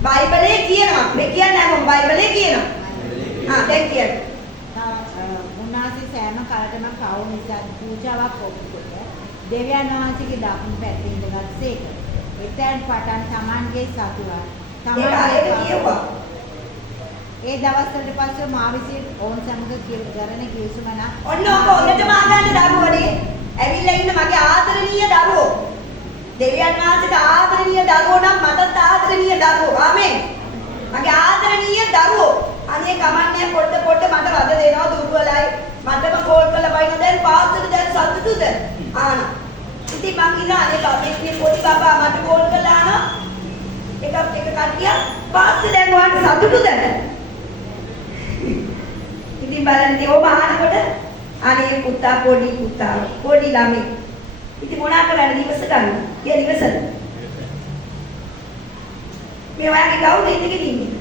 බයිබලේ කියනවා. මේ කියන්නේ මම බයිබලේ කියනවා. දැන් කියන්න. උන්වහන්සේ සෑම කාලෙම පවු නිසා පූජාවක් ඔප්පුකොට දෙවියන් වහන්සේගේ දකුණු පැත්තේ ඉඳගත්සේක. එතෙන් පටන් තමන්ගේ සතුරා ඒක කියුවා. ඒ දවස්වලට පස්සේ මා විසින් ඕන් සමග කරන කිවිසුමන ඔන්න ඔක හොඳටම ආගන්න දරුවනේ. ඇවිල්ලා ඉන්න මගේ ආදරණීය දරුවෝ. දෙවියන් වහන්සේට ආදරණීය දරුවෝ නම් මටත් ආදරණීය දරුවෝ. ආමෙන්. මගේ ආදරණීය දරුවෝ. අනේ කමන්නේ පොඩ මට වද දෙනවා දුර්වලයි. මටම කෝල් කරලා බයින දැන් පාස්ටර් දැන් සතුටුද? ඉතින් මං ඉන්නා අනේ බබෙක්ගේ පොඩි බබා මට කෝල් කරලා ආනවා. එක කට්ටිය පාස්ටර් දැන් ඔයාලට සතුටුද? ඉතින් බලන්න ඔබ අහනකොට අනේ පුතා පොඩි ළමයි. ඉතින් මොනා කරන්නේ දිවස ගන්න? කිය දිවසද? මේ ඔයාගේ කවුද ඉඳගෙන ඉන්නේ?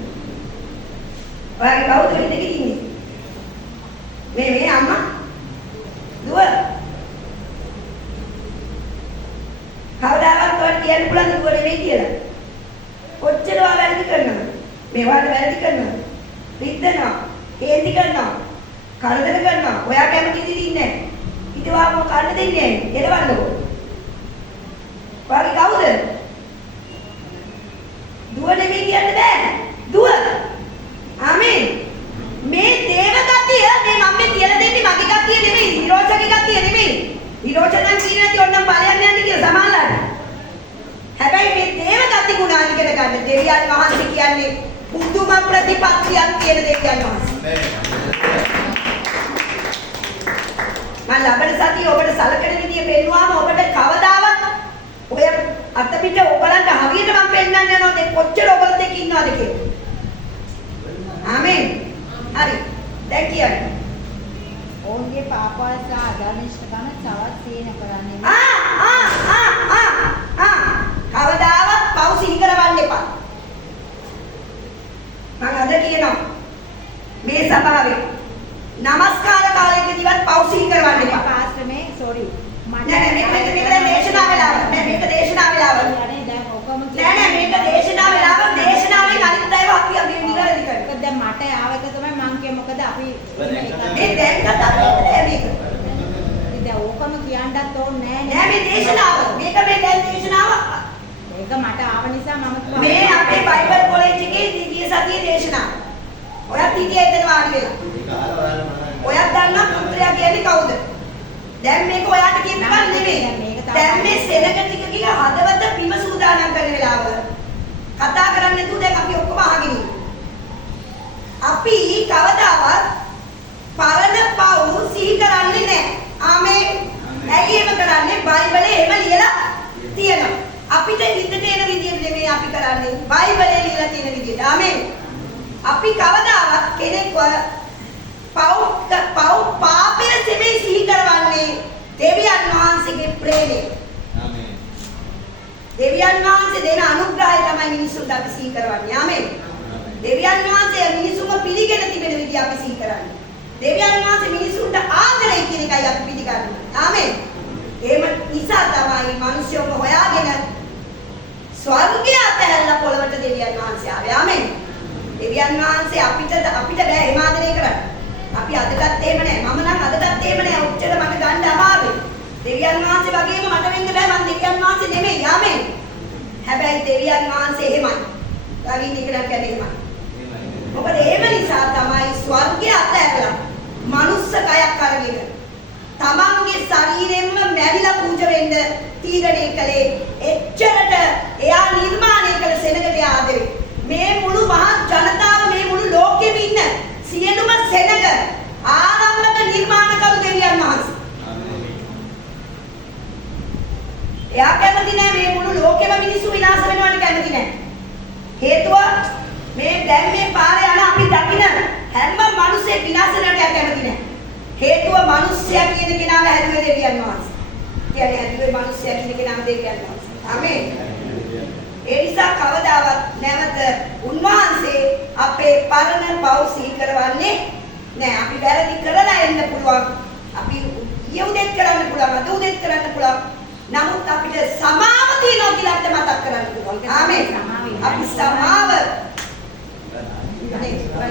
ඔයාගේ කවුද ඉඳගෙන ඉන්නේ? මේ අම්මා දුව කවදාවත් ඔයාලට කියන්න පුළුවන් දුව නෙවෙයි කියලා. කොච්චර ඔයා වැරදි කරනවද? මේ ඔයාලට වැරදි කරනවද? විද්දනවා, හේන්ති කරනවා, කරදර කරනවා. ඔයා කැමති දෙයක් නැහැ. හිතවාම කන්න දෙන්නේ නැහැ. එළවන්නකෝ. ඔයාගේ කවුද? දුව නෙවෙයි කියන්න බෑ. දුව. ආමේන්. මේ දේව ගතිය මේ මම කියලා දෙන්නේ මගේ ගතිය නෙමෙයි. නිරෝධකගේ ගතිය නෙමෙයි. නිරෝධකයන් කියන දේ ඔන්නම් බලයන් යන්න කියලා සමානලයි. හැබැයි මේ දේව ගති ගුණ අනිකට ගන්න දෙවියන් වහන්සේ කියන්නේ බුදුම ප්‍රතිපත්තියක් කියන දෙවියන් වහන්සේ. මම ලබන සතිය ඔබට සලකන විදිය පෙන්වුවාම ඔබට කවදාවත් ඔය අත පිට ඔයගලන්ට හරියට මම පෙන්නන්න යනවා දැන් කොච්චර ඔයගලත් එක්ක ඉන්නවද කියලා. ආමේන්. හරි. දැන් කියන්න. ඔවුන්ගේ පාපවල සහ අධර්මිෂ්ඨකම තවත් සීන කරන්නේ. කවදාවත් පව් සිහි කරවන්න එපා. මම අද කියනවා මේ සභාවේ නමස්කාර කාලයකදීවත් පව් සිහි කරවන්න එපා. පාස්ටර් මේ සෝරි. නෑ මේක දේශනා වෙලාව. නෑ මේක දේශනා වෙලාව. යන්නේ දැන් ඔකම නෑ මේක දේශනා වෙලාව. දේශනාවෙන් අනිත් අයව අපි නිවැරදි කරනවා. දැන් මට ආව එක තමයි මං කිය මොකද අපි මේ දැන් කතා කරන්නේ මේක. ඉතින් දැන් ඕකම කියන්නත් ඕනේ නෑ මේ දේශනාව. මේක මේ දැන් දේශනාව. ඒක මට ඔයත් හිටියේ එතන වාඩි වෙලා. ඔයත් දන්නා පුත්‍රයා කියන්නේ කවුද? දැන් මේක ඔයාට කියන්න බෑ නෙමෙයි. දැන් මේ සෙනග ටික කියලා හදවත බිම සූදානම් කරන වෙලාව කතා කරන්නේ නැතුව දැන් අපි ඔක්කොම අහගෙන ඉන්නවා. අපි කවදාවත් පරණ පව් සිහි කරන්නේ නැහැ. ආමේන්. ඇයි එහෙම කරන්නේ? බයිබලේ එහෙම ලියලා තියෙනවා. අපිට හිතට එන විදිහට නෙමෙයි අපි කරන්නේ. බයිබලේ ලියලා තියෙන විදිහට. ආමේන්. අපි කවදාවත් කෙනෙක්ව පව් පාපය සෙමේ සිහි කරවන්නේ දෙවියන් වහන්සේගේ ප්‍රේමය. ආමේන්. දෙවියන් වහන්සේ දෙන අනුග්‍රහය තමයි මිනිසුන්ට අපි සිහි කරවන්නේ. ආමේන්. දෙවියන් වහන්සේ මිනිසුන්ව පිළිගෙන තිබෙන විදිහ අපි සිහි කරන්නේ. දෙවියන් වහන්සේ මිනිසුන්ට ආදරය කියන එකයි අපි පිළිගන්නේ. ආමේන්. එහෙම නිසා තමයි මිනිස්සුන්ව හොයාගෙන ස්වර්ගය අතහැරලා පොළවට දෙවියන් වහන්සේ ආවේ. ආමේන්. දෙවියන් වහන්සේ අපිට බෑ එහෙම ආදරය කරන්න. අපි අදටත් එහෙම නෑ. මම නම් අදටත් එහෙම නෑ. උච්චර මට ගන්න අමාරුයි. දෙවියන් වහන්සේ වගේම මට වෙන්න බෑ. මම දෙවියන් වහන්සේ නෙමෙයි. ආමේන්. හැබැයි දෙවියන් වහන්සේ එහෙමයි. ළඟින් ඉගෙන ගන්න එහෙමයි. මොකද එහෙම නිසා තමයි ස්වර්ගය අතහැරලා මනුස්ස කයක් අරගෙන තමන්ගේ ශරීරයෙන්ම මැරිලා පූජා වෙන්න තීරණය කළේ. එච්චරට එයා නිර්මාණය කළ සෙනගට ආදරේ. මේ මුළු මහත් ජනතාව මේ මුළු ලෝකෙම ඉන්න සියලුම සෙනග ආරම්භක නිර්මාණකරු දෙවියන් වහන්සේ. එයා කැමති නෑ මේ මුළු ලෝකෙම මිනිස්සු විනාශ වෙනවට කැමති නෑ. හේතුව මේ දැන් මේ පාරේ යන අපි දකින හැම මිනිස්සෙක් විනාශ වෙනවට කැමති නෑ. හේතුව මිනිස්සයා කියන කෙනාව හැදුවේ දෙවියන් වහන්සේ. කියන්නේ හැදුවේ මිනිස්සයා කියන කෙනාව දෙවියන් වහන්සේ. ආමේන්. ඒ නිසා කවදාවත් නැවත උන්වහන්සේ අපේ පරණ පව් සිහි කරවන්නේ නෑ. අපි වැරදි කරලා එන්න පුළුවන්. අපි ඊයුදෙත් කරන්න පුළුවන්, අද උදෙත් කරන්න පුළුවන්. නමුත් අපිට සමාව තියෙනවා කියලා අපිට මතක් කරගන්න පුළුවන්. ආමේන්. අපි සමාව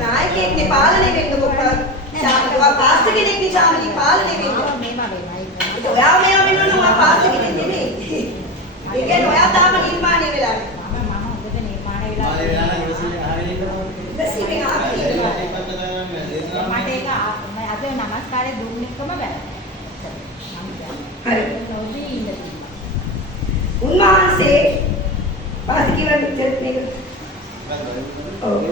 නායකයෙක්නේ පාලනය වෙන්න ඕන. ශාමකවා පාස්ටර් කෙනෙක්නේ ශාමලි පාලනය වෙන්න. ඔයා මේවා වෙනවනම් ඔයා පාස්ටර් කෙනෙක් නෙමෙයි. ඒ කියන්නේ ඔයා තාම නිර්මාණය වෙලා නැහැ. මම හොඳට නිර්මාණය වෙලා මට ඒක අද නමස්කාරය දුන්නේකම බෑ. හරි. නොදී ඉන්න. උන්වහන්සේ පාස්ටර් කියන මේක ඔව්.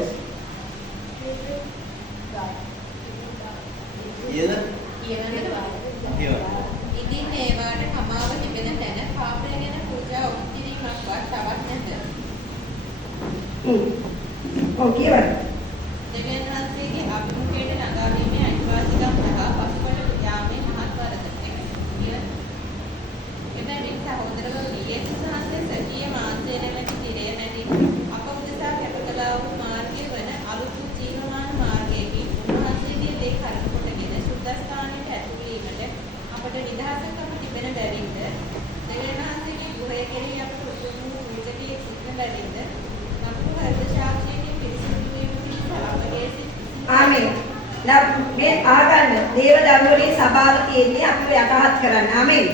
ඉතින් ඒවාට කමාව තිබෙන තැන පාපය ගැන පූජා උපකිරීමක්වත් තවත් නැත. ඔව් කියවන්න. දෙවියන් වහන්සේගේ අභිමුඛයට නගාවීමේ අයිතිවාසිකම් සහ පසුබට යාමේ මහත් වරදක්. එබැවින් සහෝදරවරුනි, යේසුස් වහන්සේ සජීව මාංශය නැමැති තිරය නැති අප උදෙසා කැප කළා වූ මාර්ගය වන අලුත් ජීවමාන මාර්ගයේදී උන්වහන්සේගේ දේ කරන කොටගෙන සුද්ධස්ථානයට ඇතුළු වීමට අපට නිදහසක්ම තිබෙන බැවින්ද දෙවියන් වහන්සේගේ ගෘහය කෙරෙහි අප උතුම් වූ විජිතී සිත්න බැවින්ද නපුරු හෘද සාක්ෂියකින් පිරිසිදු වීම පිණිස අපගේ සිත්. ආමේන්. මේ ආගන්න දේව දරුවනේ සභාව තියෙන්නේ අපිව යටහත් කරන්න. ආමේන්.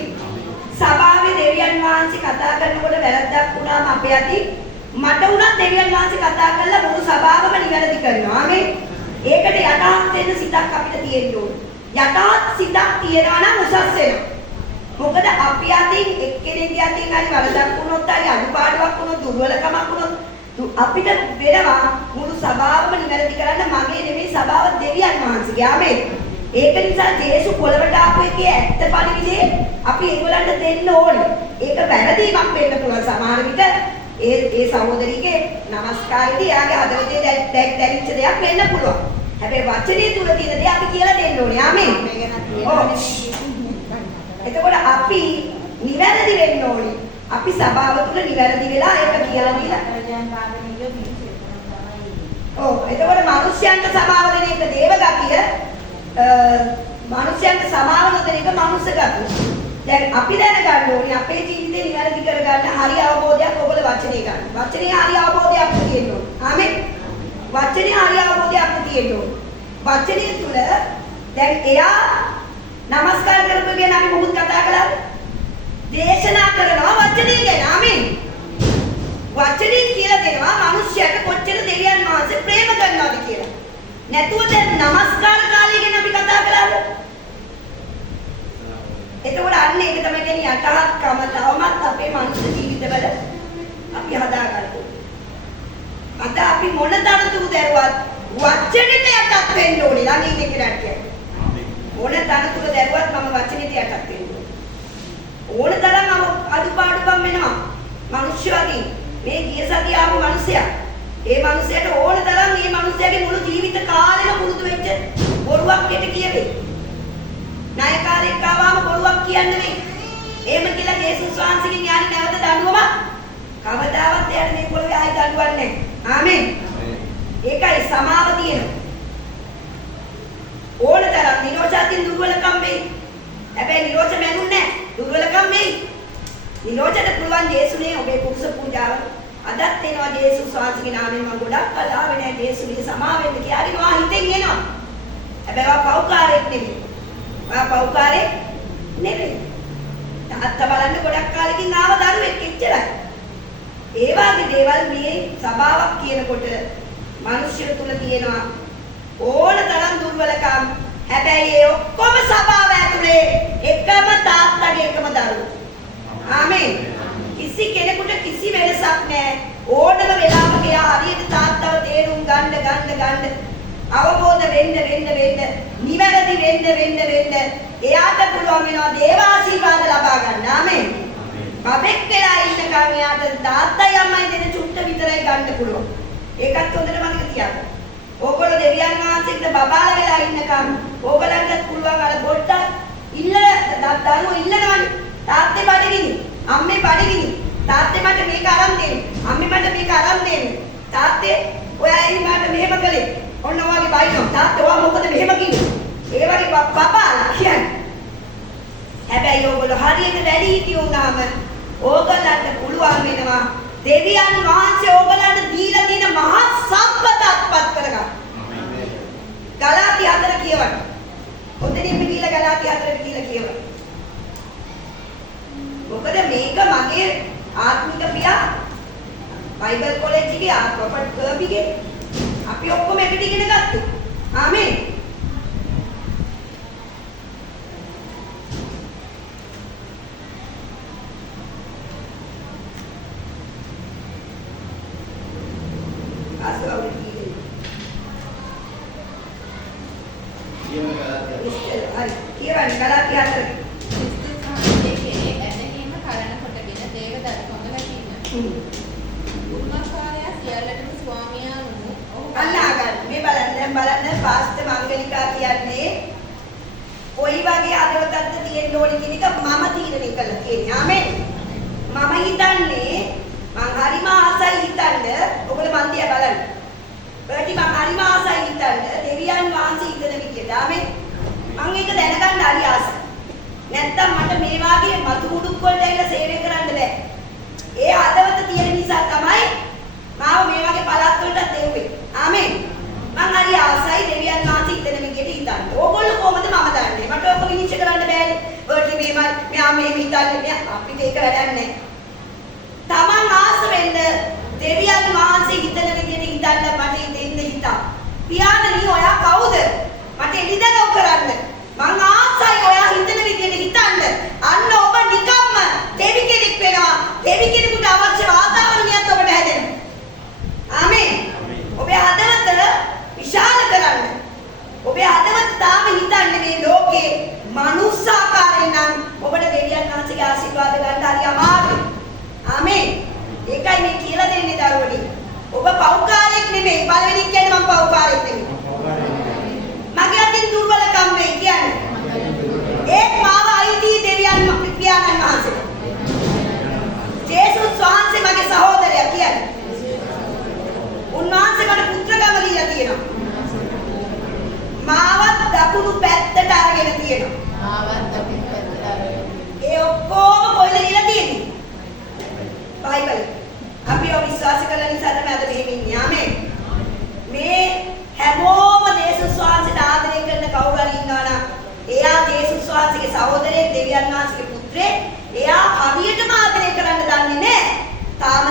සභාවේ දෙවියන් වහන්සේ කතා කරනකොට වැරද්දක් වුණාම අපේ අති මට උනත් දෙවියන් වහන්සේ කතා කරලා මුළු සභාවම නිවැරදි කරනවා. ආමේන්. ඒකට යටහත් වෙන සිතක් අපිට තියෙන්න ඕනේ. යටහත් සිතක් තියනවා නම් උසස් වෙනවා. මොකද අපි අතින් එක්කෙනෙක්ගේ අතින් හරි වරදක් වුණොත් හරි අඩුපාඩුවක් වුණොත් දුර්වලකමක් වුණොත් අපිට වෙනවා මුළු සභාවම නිවැරදි කරන්න මගේ නෙමෙයි සභාව දෙවියන් වහන්සේගේ. ආමේන්. ඒක නිසා ජේසු පොළවට ආපු එකේ ඇත්ත පරිවිදේ අපි ඒගොල්ලන්ට දෙන්න ඕනේ. ඒක වැරදීමක් වෙන්න පුළුවන් සමහර විට ඒ සහෝදරියගේ නමස්කාරයේදී එයාගේ හදවතේ දැනෙච්ච දෙයක් වෙන්න පුළුවන්. හැබැයි වචනේ තුල තියෙන දේ අපි කියලා දෙන්න ඕනේ. ආමේන්. එතකොට අපි නිවැරදි වෙන්න ඕනේ. අපි සභාව තුල නිවැරදි වෙලා ඒක කියලා දීලා ඔව්. එතකොට මිනිස්යන්ට සභාව දෙන එක දේව ගතිය, මිනිස්යන්ට සභාව නොදෙන එක මනුස්ස ගතිය. දැන් අපි දැනගන්න ඕනේ අපේ ජීවිතේ නිවැරදි කරගන්න හරි අවබෝධයක් ඔයගොල්ලෝ වචනේ ගන්න. වචනේ හරි අවබෝධයක් අපිට තියෙන්න ඕනේ. ආමේන්. වචනේ හරි අවබෝධයක් අපිට තියෙන්න ඕනේ. වචනේ තුල දැන් එයා නමස්කාර කරපු ගැන අපි මොකද කතා කළාද? දේශනා කරනවා වචනේ ගැන. ආමේන්. වචනේ කියලා දෙනවා මිනිස්යාට කොච්චර දෙවියන් වහන්සේ ප්‍රේම කරනවද කියලා. නැතුව දැන් নমස්කාර කාලය ගැන අපි කතා කළාද? එතකොට අන්න ඒක තමයි කියන්නේ යටහත්කම තවමත් අපේ මනුස්ස ජීවිතවල අපි හදාගන්න ඕනේ. අද අපි මොන තනතුරු දැරුවත් වචනෙට යටත් වෙන්න ඕනේ. ළඟ ඉන්න කෙනාට කියන්නේ. මොන තනතුරු දැරුවත් මම වචනෙට යටත් වෙන්න ඕනේ. ඕන තරම් අඩුපාඩුකම් වෙනවා. මිනිස්සු වගේ මේ ගිය සතිය ආපු මිනිසයා. ඒ මිනිසයාට ඕන තරම් මේ මිනිසයාගේ මුළු ජීවිත කාලෙම පුරුදු වෙච්ච බොරුවක් පිට කියවේ. නායකාරයෙක් ආවම බොරුවක් කියන්නේ නෙවෙයි. එහෙම කියලා ජේසුස් වහන්සේගෙන් යානි නැවත දඬුවමක් කවදාවත් එයාට මේ පොළවේ ආයි දඬුවන්නේ නැහැ. ආමෙන්. ඒකයි සමාව තියෙනවා. ඕන තරම් නිරෝධාතින් දුර්වලකම් වෙයි. හැබැයි නිරෝධ මැනුන්නේ නැහැ. දුර්වලකම් වෙයි. නිරෝධයට පුළුවන් ජේසුනේ ඔබේ කුරුස පූජාව අදත් එනවා ජේසුස් වහන්සේගේ නාමයෙන් මම ගොඩක් කලාවේ නෑ ජේසුනේ සමා වෙන්න කියාගෙන වා හිතෙන් එනවා. හැබැයි වා පව්කාරයෙක් නෙමෙයි. වා පව්කාරයෙක් නෙමෙයි. තාත්තා බලන්න ගොඩක් කාලෙකින් ආව දරුවෙක් එච්චරයි. ඒ වගේ දේවල් මේ සබාවක් කියනකොට මිනිස්සු තුල තියෙනවා ඕන තරම් දුර්වලකම්. හැබැයි ඒ ඔක්කොම සබාව ඇතුලේ එකම තාත්තගේ එකම දරුවෝ. ආමෙන්. කිසි කෙනෙකුට කිසි වෙනසක් නැහැ. ඕනම වෙලාවක යා හරියට තාත්තව තේරුම් ගන්න අවබෝධ වෙන්න නිවැරදි වෙන්න එයාට පුළුවන් වෙනවා දේව ආශිර්වාද ලබා ගන්න. ආමෙන්. බබෙක් වෙලා ඉන්නකම් එයාට තාත්තයි අම්මයි දෙන චුට්ට විතරයි ගන්න පුළුවන්. ඒකත් හොඳට මතක තියාගන්න. ඕගොල්ලෝ දෙවියන් වහන්සේට බබාල වෙලා ඉන්නකම් ඕගලන්ටත් පුළුවන් අර පොඩ්ඩක් දරුවෝ ඉන්නවනේ. තාත්තේ බඩගිනි, අම්මේ බඩගිනි. තාත්තේ මට මේක අරන් දෙන්න. අම්මේ මට මේක අරන් දෙන්න. තාත්තේ ඔයා එයි මට මෙහෙම කළේ. ඔන්න ඔයාගේ බයිනෝ. තාත්තේ ඔයා මොකද මෙහෙම කිව්වේ? ඒ වගේ බබාලා කියන්නේ. හැබැයි ඕගොල්ලෝ හරියට වැඩි හිටියෝ වුණාම ඕගලන්ට පුළුවන් වෙනවා දෙවියන් වහන්සේ ඕගලන්ට දීලා තියෙන මහා සම්පතක්පත් කරගන්න. ගලාති 4 කියවන්න. ඔතනින් ගිහිල්ලා ගලාති 4ට ගිහිල්ලා කියවන්න. මොකද මේක මගේ ආත්මික පියා බයිබල් කොලෙජ් එකේ රොබර්ට් කර්බිගේ අපි ඔක්කොම එකට ඉගෙන ගත්තා. ආමෙන්. කියවන්න ගලාති 4. බලන්න පාස්ටර් මංගලිකා කියන්නේ කොයි වගේ අදවතක්ද තියෙන්න ඕනේ කියන එක මම තීරණය කළා කියන්නේ. ආමෙන්. මම හිතන්නේ මං හරිම ආසයි හිතන්න ඔයගොල්ලෝ මන් දිහා බලන්න. බර්ටි මං හරිම ආසයි හිතන්න දෙවියන් වහන්සේ ඉඳන විදියට. ආමෙන්. මං ඒක දැනගන්න හරි ආසයි. නැත්තම් මට මේ වාගේ මතු මුඩුක් වලට ඇවිල්ලා සේවය කරන්න බෑ. ඒ අදවත තියෙන නිසා තමයි මාව මේ වගේ පළාත් වලට දෙව්වේ. ආමෙන්. මං හරි ආසයි දෙවියන් වහන්සේ ඉතන විදියට හිතන්න. ඕගොල්ලෝ කොහොමද මම දන්නේ? මට ඔක විනිශ්චය කරන්න බෑනේ. බර්ටි මෙහෙමයි, මෙයා මෙහෙම හිතන්නේ. අපිට ඒක වැඩක් නැහැ. Taman ආස වෙන්න දෙවියන් වහන්සේ හිතන විදියට හිතන්න මට දෙන්න හිතා. පියාණනි ඔයා කවුද? මට එළිදනව කරන්න. මං ආසයි ඔයා හිතන විදියට හිතන්න. අන්න ඔබ නිකම්ම දෙවි කෙනෙක් වෙනවා. දෙවි කෙනෙකුට අවශ්‍ය වාතාවරණයක් ඔබට හැදෙනවා. ආමෙන්. ඔබේ හදවත විශාල කරන්න. ඔබේ හදවත තාම හිතන්නේ මේ ලෝකේ මනුස්සාකාරයෙන් නම් ඔබට දෙවියන් වහන්සේගේ ආශිර්වාද ගන්න හරි අමාරුයි. ආමෙන්. ඒකයි මේ කියලා දෙන්නේ දරුවනි. ඔබ පව්කාරයෙක් නෙමෙයි. පළවෙනි කියන්නේ මම පව්කාරයෙක් නෙමෙයි. මගේ අතින් දුර්වලකම් වෙයි කියන්නේ. ඒත් මාව අයිති දෙවියන් පියාණන් වහන්සේ. ජේසුස් වහන්සේ මගේ සහෝදරයා කියන්නේ. උන්වහන්සේ මට පුත්‍රකම දීලා තියෙනවා. මාවත් දකුණු පැත්තට අරගෙන තියෙනවා. ඒ ඔක්කොම කොහෙද දීලා තියෙන්නේ? බයිබල්. අපි ඔය විශ්වාස කරන නිසා තමයි අද මෙහෙම ඉන්නේ. ආමෙන්. මේ හැමෝම ජේසුස් වහන්සේට ආදරය කරන කවුරු හරි ඉන්නවා නම් එයා ජේසුස් වහන්සේගේ සහෝදරයෙක්, දෙවියන් වහන්සේගේ පුත්‍රයෙක්. එයා හරියටම ආදරය කරන්න දන්නේ නැහැ. තාම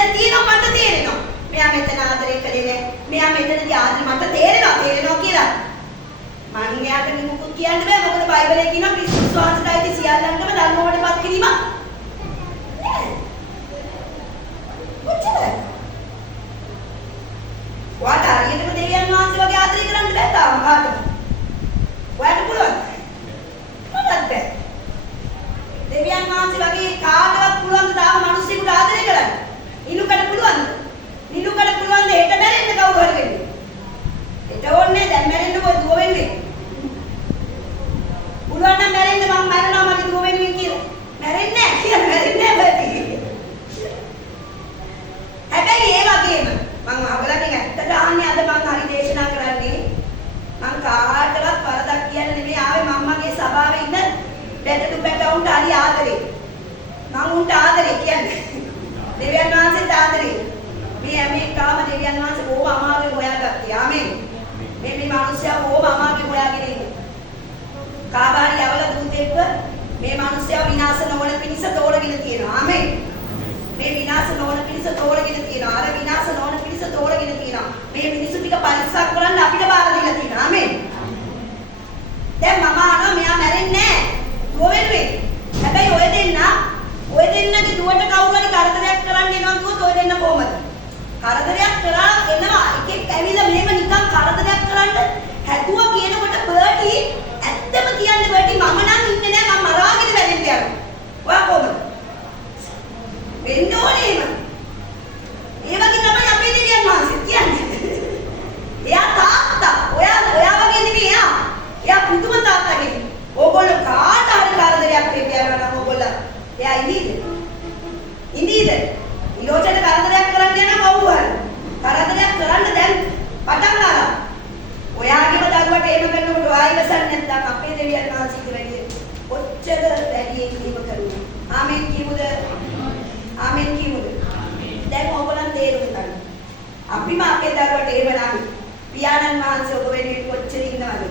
දැන් තියෙනවා මට තේරෙනවා. මෙයා මෙතන ආදරේ කළේ නෑ. මෙයා මෙතනදී ආදරේ මට තේරෙනවා කියලා. මං එයාට නිමුකුත් කියන්න බෑ. මොකද බයිබලයේ කියනවා ක්‍රිස්තුස් වහන්සේටයි සියල්ලන්ටම ධර්මවලටපත් කිරීම. නෑ. කොච්චරද? ඔයාට හරියටම දෙවියන් වහන්සේ වගේ ආදරය කරන්න බෑ තාම කාටද? ඔයාට පුළුවන්. මටත් බෑ. දෙවියන් වහන්සේ වගේ කාටවත් පුළුවන් තාම මිනිස්සුන්ට ආදරය කරන්න. නිලුකට පුළුවන්ද? නිලුකට පුළුවන්ද හෙට මැරෙන්න කවුරු හරි වෙන්නේ? හෙට ඕනේ දැන් මැරෙන්න කොයි දුව වෙන්නේ? පුළුවන් නම් මැරෙන්න මම මැරෙනවා මගේ දුව වෙනුවෙන් කියලා. මැරෙන්නේ නැහැ කියලා මැරෙන්නේ නැහැ. හැබැයි ඒ වගේම මම අහවලකින් ඇත්තට අහන්නේ අද මම හරි දේශනා කරන්නේ මම කාටවත් වරදක් කියන්නේ නෙමෙයි ආවේ මම්මගේ සභාවේ ඉන්න බැටළු බැටවුන්ට හරි ආදරේ මම උන්ට ආදරේ කියන්නේ දෙවියන් වහන්සේට ආදරේ මේ කාම දෙවියන් වහන්සේ බොහොම අමාරුවෙන් හොයාගත්තේ ආමෙන් මේ මිනිස්සයා බොහොම අමාරුවෙන් හොයාගෙන ඉන්නේ කාබාරි අවල දූතෙක්ව මේ මිනිස්සයා විනාශ නොවන පිණිස තෝරගෙන තියෙනවා ආමෙන් මේ විනාශ නොවන පිණිස තෝරගෙන තියෙනවා. අර විනාශ නොවන පිණිස තෝරගෙන තියෙනවා. මේ මිනිස්සු ටික පරිස්සම් කරන්න අපිට බාර දීලා තියෙනවා. ආමෙන්. දැන් මම අහනවා මෙයා මැරෙන්නේ නැහැ. දුව වෙනුවෙන්. හැබැයි ඔය දෙන්නගේ දුවට කවුරු හරි කරදරයක් කරන්න එනවා කිව්වොත් ඔය දෙන්න කොහමද? කරදරයක් කරා එනවා. එකෙක් ඇවිල්ලා මෙහෙම නිකන් කරදරයක් කරන්න හැදුවා කියනකොට බර්ටි ඇත්තම කියන්නේ බර්ටි මම නම් ඉන්නේ නැහැ මම මරාගෙන වැරෙන්න යනවා. ඔයා කොහමද? වෙන්න ඕනේම. ඒ වගේ තමයි අපේ දෙවියන් වහන්සේ කියන්නේ. එයා තාත්තා. ඔයා වගේ නෙමෙයි එයා. එයා පුදුම තාත්තා කෙනෙක්. ඕගොල්ලෝ කාට හරි කරදරයක් දෙවියන්ව නම් ඕගොල්ලෝ එයා ඉඳීද? ඉලෝචන කරදරයක් කරන්න යන කවුරු හරි. කරදරයක් කරන්න දැන් පටන් ගන්නවා. ඔයාගේම දරුවට එහෙම කරනකොට ඔයා ඉවසන්නේ නැත්නම් අපේ දෙවියන් වහන්සේට වැඩි කොච්චර වැඩියෙන් එහෙම කරුණා. ආමෙන් කියමුද? ආමෙන් කියමුද? දැන් ඕගොල්ලන් තේරුම් ගන්න. අපිම අපේ දරුවට එහෙමනම් පියාණන් වහන්සේ ඔබ වෙනුවෙන් කොච්චර ඉන්නවද?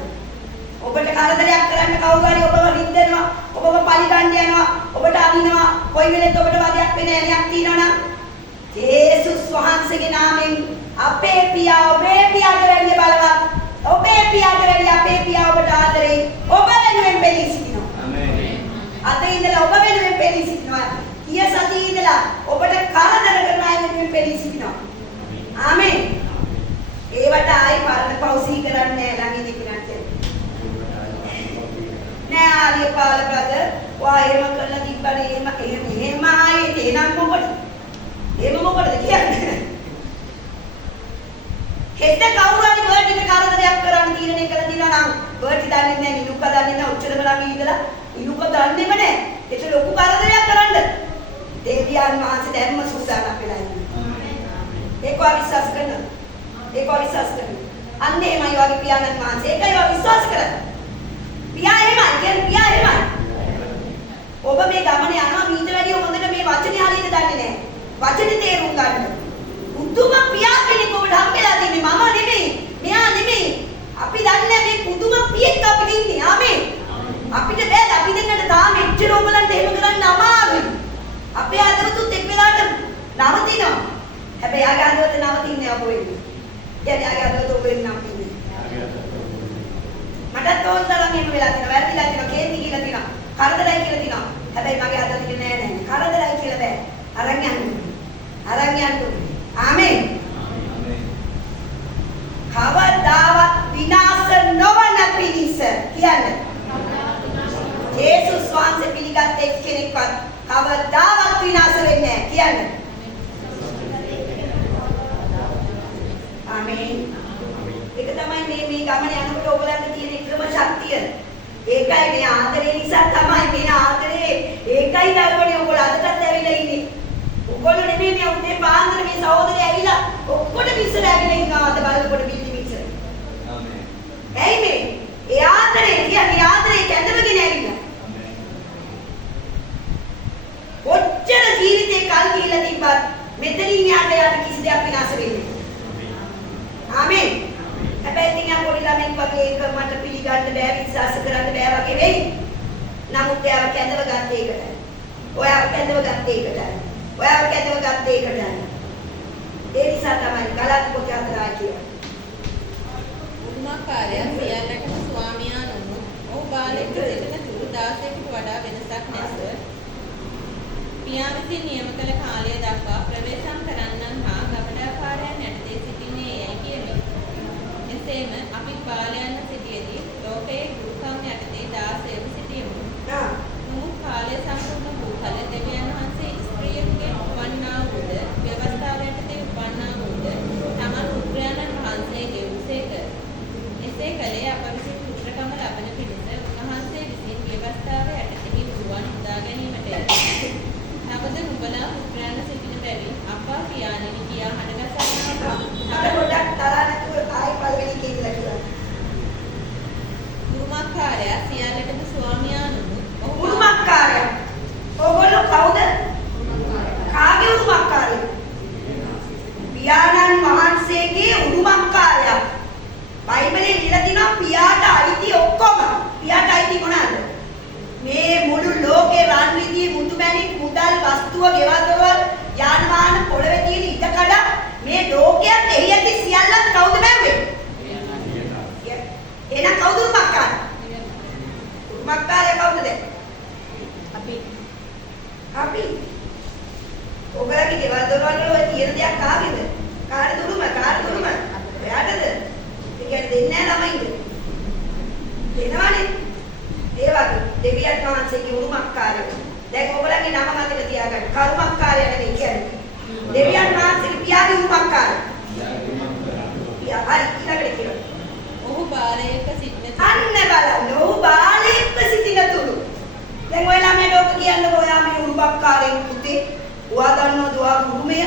ඔබට කරදරයක් කරන්න කවුරු හරි ඔබව රිද්දනවා, ඔබව පරිගන්න යනවා, ඔබට අදිනවා, කොයි වෙලෙත් ඔබට වදයක් වෙන ඇණයක් තියෙනවනම් ජේසුස් වහන්සේගේ නාමයෙන් අපේ පියා ඔබේ පියාට වැඩිය බලවත්, ඔබේ පියාට වැඩිය අපේ පියා ඔබට ආදරෙයි, ඔබ වෙනුවෙන් බෙලී සිටිනවා. ආමේන්. අද ඉඳලා ඔබ වෙනුවෙන් බෙලී සිටිනවා. ඊය සතියේ ඉඳලා ඔබට කරදර කරන අය වෙනුවෙන් බෙලී සිටිනවා. ආමේන්. ඒවට ආයි පරණ පෞසී කරන්නේ නැහැ ළඟින් ඉක්ුණා කියන්නේ. නෑ ආර්ය පාල බ්‍රදර් ඔයා එහෙම කරලා තිබ්බනේ එහෙම ආයේ එනම් මොකටද? එහෙම මොකටද කියන්නේ? හෙට කවුරු හරි බර්ඩ්ට කරදරයක් කරන්න තීරණය කරලා දිනා නම් බර්ඩ් දන්නේ නැහැ නිලුක දන්නේ නැහැ ඔච්චරම ළඟ ඉඳලා නිලුක දන්නේම නැහැ. ඒක ලොකු කරදරයක් කරන්න. දෙවියන් වහන්සේ දැම්ම සුසාන අපේලා ඉන්නවා. ඒක විශ්වාස කරනවා. ඒක විශ්වාස කරනවා. අන්න එහෙමයි වගේ පියාණන් වහන්සේ. ඒකයි ඔය විශ්වාස කරන්නේ. පියා එහෙමයි කියන්නේ පියා එහෙමයි. ඔබ මේ ගමන යනවා මීට වැඩිය හොඳට මේ වචනේ හරියට දන්නේ නැහැ. වචනේ තේරුම් ගන්න. පුදුම පියා කෙනෙක් ඔබට හම්බෙලා තින්නේ මම නෙමෙයි. මෙයා නෙමෙයි. අපි දන්නේ මේ පුදුම පියෙක් අපිට ඉන්නේ. ආමේන්. අපිට බෑ අපි දෙන්නට තාම එච්චර ඔයගලන්ට එහෙම කරන්න අමාරුයි. අපේ අදවතුත් එක් වෙලාවට නවතිනවා. හැබැයි ආගේ අදවත නවතින්නේ අපෝ වෙන්නේ. කියන්නේ ආගේ අදවත ඔබ වෙන්නේ නවතින්නේ. මටත් ඕන තරම් එහෙම වෙලා තියෙනවා. වැරදිලා තියෙනවා. කේන්ති කියලා තියෙනවා. කරදරයි කියලා තියෙනවා. හැබැයි මගේ අදවත කියන්නේ නෑ නෑ. කරදරයි කියලා බෑ. අරන් යන්න. අරන් යන්න. ආමේන්. කවදාවත් විනාශ නොවන පිණිස කියන්නේ. ජේසුස් වහන්සේ පිළිගත් එක්කෙනෙක්වත් කවදාවත් විනාශ වෙන්නේ නැහැ කියන්නේ. ආමේන්. ඒක තමයි මේ ගමන යනකොට ඔයගලන්ට තියෙන ක්‍රම ශක්තිය. ඒකයි මේ ආදරේ නිසා තමයි මේ ආදරේ ඒකයි දරුවනේ ඔයගොල්ලෝ අදටත් ඇවිල්ලා ඉන්නේ. ඔයගොල්ලෝ නෙමෙයි මේ උදේ පාන්දර මේ සහෝදරය ඇවිල්ලා ඔක්කොට පිස්සර ඇවිල්ලා ඉන්නවා අද බලනකොට බිල්ලි මික්සර්. ආමේන්. ඇයි මේ? ඒ ආදරේ කියන්නේ ආදරේ කැඳවගෙන ඇවිල්ලා. ඔච්චර ජීවිතේ කල් කියලා තිබ්බත් මෙතනින් යාට කිසි දෙයක් විනාශ වෙන්නේ නැහැ. ආමේන්. හැබැයි ඉතින් යා පොඩි ළමෙක් වගේ ඒක මට පිළිගන්න බෑ විශ්වාස කරන්න බෑ වගේ වෙයි. නමුත් එයාව කැඳව ගත්තේ ඒකට. ඔයාව කැඳව ගත්තේ ඒකට. ඔයාව කැඳව ගත්තේ ඒකට. නිසා තමයි ගලත් පොත අතරා කියන්නේ. උරුමකාරයා සියල්ලටම ස්වාමියා නොමුත් ඔහු බාලයෙක් සිටින තුරු 16කට වඩා වෙනසක් නැස. පියා විසින් නියම කළ කාලය දක්වා ප්‍රවේශම් කරන්නන් හා ගබඩාකාරයන් යටතේ සිටින්නේ යැයි කියමි. එසේම අපි බාලයන්ව සිටියේදී ලෝකයේ ගුරුකම් යටතේ 16ම සිටියෙමු. නමුත් කාලය සම්පූර්ණ වූ කල දෙවියන් වහන්සේ ස්ත්‍රියකගේ උපන්නා වූද ව්‍යවස්ථාව යටතේ උපන්නා වූද තමන් පුත්‍රයන්න් වහන්සේගේ වූසේක. එසේ කලේ අප විසින් පුත්‍රකම ලබන පිණිස උන්වහන්සේ විසින් ව්‍යවස්ථාව යටතේ වූවන් උදා ගැනීමටය. නමුත් නුඹලා පුත්‍රයන් සිටින බැවින් අපා පියාණෙනි කියා හඬගසනවා. අර පොඩක් තරහ නැතුව ආයි පළවෙනි කීයලා කියලා. උරුමකාරයා සියල්ලටම ස්වාමියා නොමුත් ඔහු උරුමකාරයා. ඕගොල්ලෝ කවුද? කාගේ උරුමකාරයෝ? පියාණන් වහන්සේගේ උරුමකාරයා. බයිබලයේ කියලා තියෙනවා පියාට අයිති ඔක්කොම. පියාට අයිති මොනවාද? මේ මුළු ලෝකේ රන් රිදී මුතුමැණික් මුදල් වස්තුව ගෙවල් දොරවල් යාන වාහන පොළවේ තියෙන ඉඩකඩ මේ ලෝකයන් එහි ඇති සියල්ලත් කවුද මැව්වේ? එහෙනම් කවුද උරුමකාරයා? උරුමකාරයා කවුද? අපි ඔබලගේ ගෙවල් දොරවල් වල තියෙන දෙයක් කාගේද? කාටද උරුම? එයාටද? ඒ කියන්නේ දෙන්නේ නැහැ ළමයින්ද? දෙනවනේ. ඒ වගේ දෙවියන් වහන්සේගේ උරුමකාරයෝ. දැන් ඔයගොල්ලන්ගේ නම මතක තියාගන්න. කරුමකාරය නෙවෙයි කියන්නේ. දෙවියන් වහන්සේගේ පියාගේ උරුමකාරය. පියා හරි ඊළඟට කියනවා. ඔහු බාලයෙක් සිටින අන්න බලන්න. ඔහු බාලයෙක්ව සිටින තුරු. දැන් ඔයලා මේ ලෝක කියන්නේ ඔයා මේ උරුමකාරයෙක් පුතේ. ඔයා දන්නවද ඔයා උරුමය?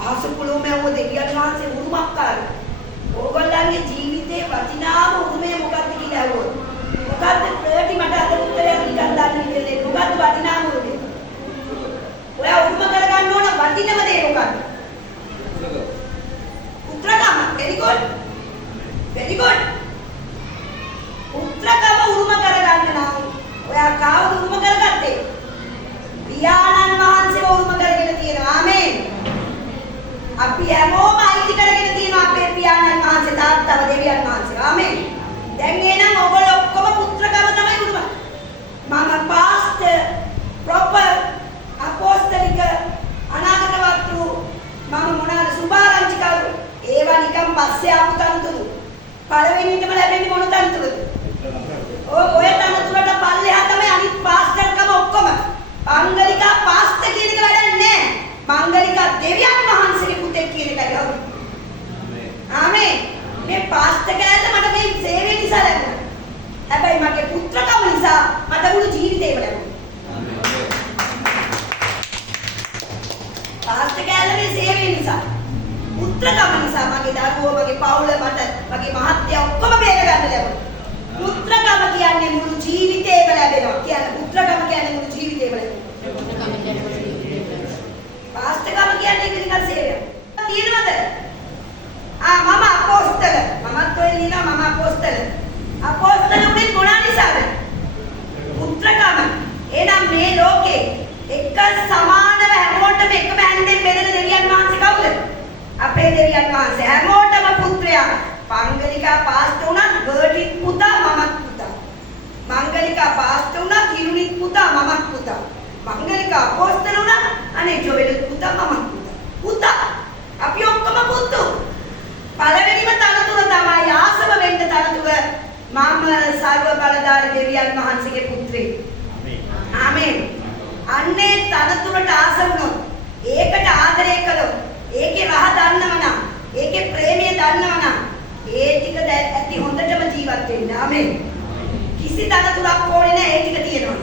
අහස කුළුමේ ඔය දෙවියන් වහන්සේ උරුමකාරය. ඕගොල්ලන්ගේ ජීවිතේ වටිනාම උරුමය මොකක්ද කියලා අහුවොත්. මොකද්ද ප්‍රේටි මට අද උත්තරයක් නිකන් දාන්න විදිහේ මොකද්ද වටිනාම උරුමය? ඔයා උරුම කරගන්න ඕන වටිනම දේ මොකද්ද? පුත්‍රකම. very good. පුත්‍රකම උරුම කරගන්න නම් ඔයා කාවද උරුම කරගත්තේ? පියාණන් වහන්සේව උරුම කරගෙන තියෙනවා. ආමේන්. අපි හැමෝම අයිති කරගෙන තියෙනවා අපේ පියාණන් වහන්සේ තාත්තව දෙවියන් වහන්සේ. ආමේන්. දැන් එහෙනම් ඔයගොල්ලෝ ඔක්කොම පුත්‍රකම තමයි උරුම. මම පාස්ටර්, ප්‍රොපර්, අපොස්තලික, අනාගත වක්තෘ, මම මොනවාද සුභාරංචි කවුරු? ඒවා නිකන් පස්සේ ආපු තනතුරු. පළවෙනිටම ලැබෙන්නේ මොන තනතුරද? ඔය තනතුරට පල්ලෙහා තමයි අනිත් පාස්ටර්කම ඔක්කොම. මංගලිකා පාස්ටර් කියන එක වැඩක් නැහැ. මංගලිකා දෙවියන් වහන්සේගේ පුතෙක් කියන එකයි හවු. ආමේන්. මේ පාස්ටර් කෑල්ල මට මේ සේවය නිසා ලැබුණා. හැබැයි මගේ පුත්‍රකම නිසා මට මුළු ජීවිතේම ලැබුණා. පාස්ටර් කෑල්ල මේ සේවය නිසා. පුත්‍රකම නිසා මගේ දරුවෝ මගේ පවුල මගේ මහත්ය ඔක්කොම බේර ගන්න ලැබුණා. පුත්‍රකම කියන්නේ මුළු ජීවිතේම ලැබෙනවා. කියන්නේ පුත්‍රකම කියන්නේ මුළු ජීවිතේම ලැබෙනවා. පාස්ටර්කම කියන්නේ ඒක නිකන් සේවයක්. තියෙනවද? මම අපොස්තල. මමත් ඔය ලියනවා මම අපොස්තල. අපොස්තල උනේ මොනවා නිසාද? පුත්‍රකම. එහෙනම් මේ ලෝකේ එක සමානව හැමෝටම එකම හැන්දෙන් බෙදෙන දෙවියන් වහන්සේ කවුද? අපේ දෙවියන් වහන්සේ. හැමෝටම පුත්‍රයා. මංගලිකා පාස්ටර් උනත් බර්ඩිත් පුතා මමත් පුතා. මංගලිකා පාස්ටර් උනත් හිරුනිත් පුතා මමත් පුතා. මංගලිකා අපොස්තල උනත් අනේ ජොවෙලුත් පුතා මමත් පුතා. පුතා. අපි ඔක්කොම පුතු. පළවෙනිම තනතුර තමයි ආසව වෙන්න තනතුර මම සර්ව බලධාරී දෙවියන් වහන්සේගේ පුත්‍රයෙක්. ආමේන්. අන්නේ තනතුරට ආස වුණොත් ඒකට ආදරය කළොත් ඒකේ රහ දන්නව නම් ඒකේ ප්‍රේමය දන්නව නම් ඒ ටික ඇති හොඳටම ජීවත් වෙන්න. ආමේන්. කිසි තනතුරක් ඕනේ නැහැ ඒ ටික තියෙනවා.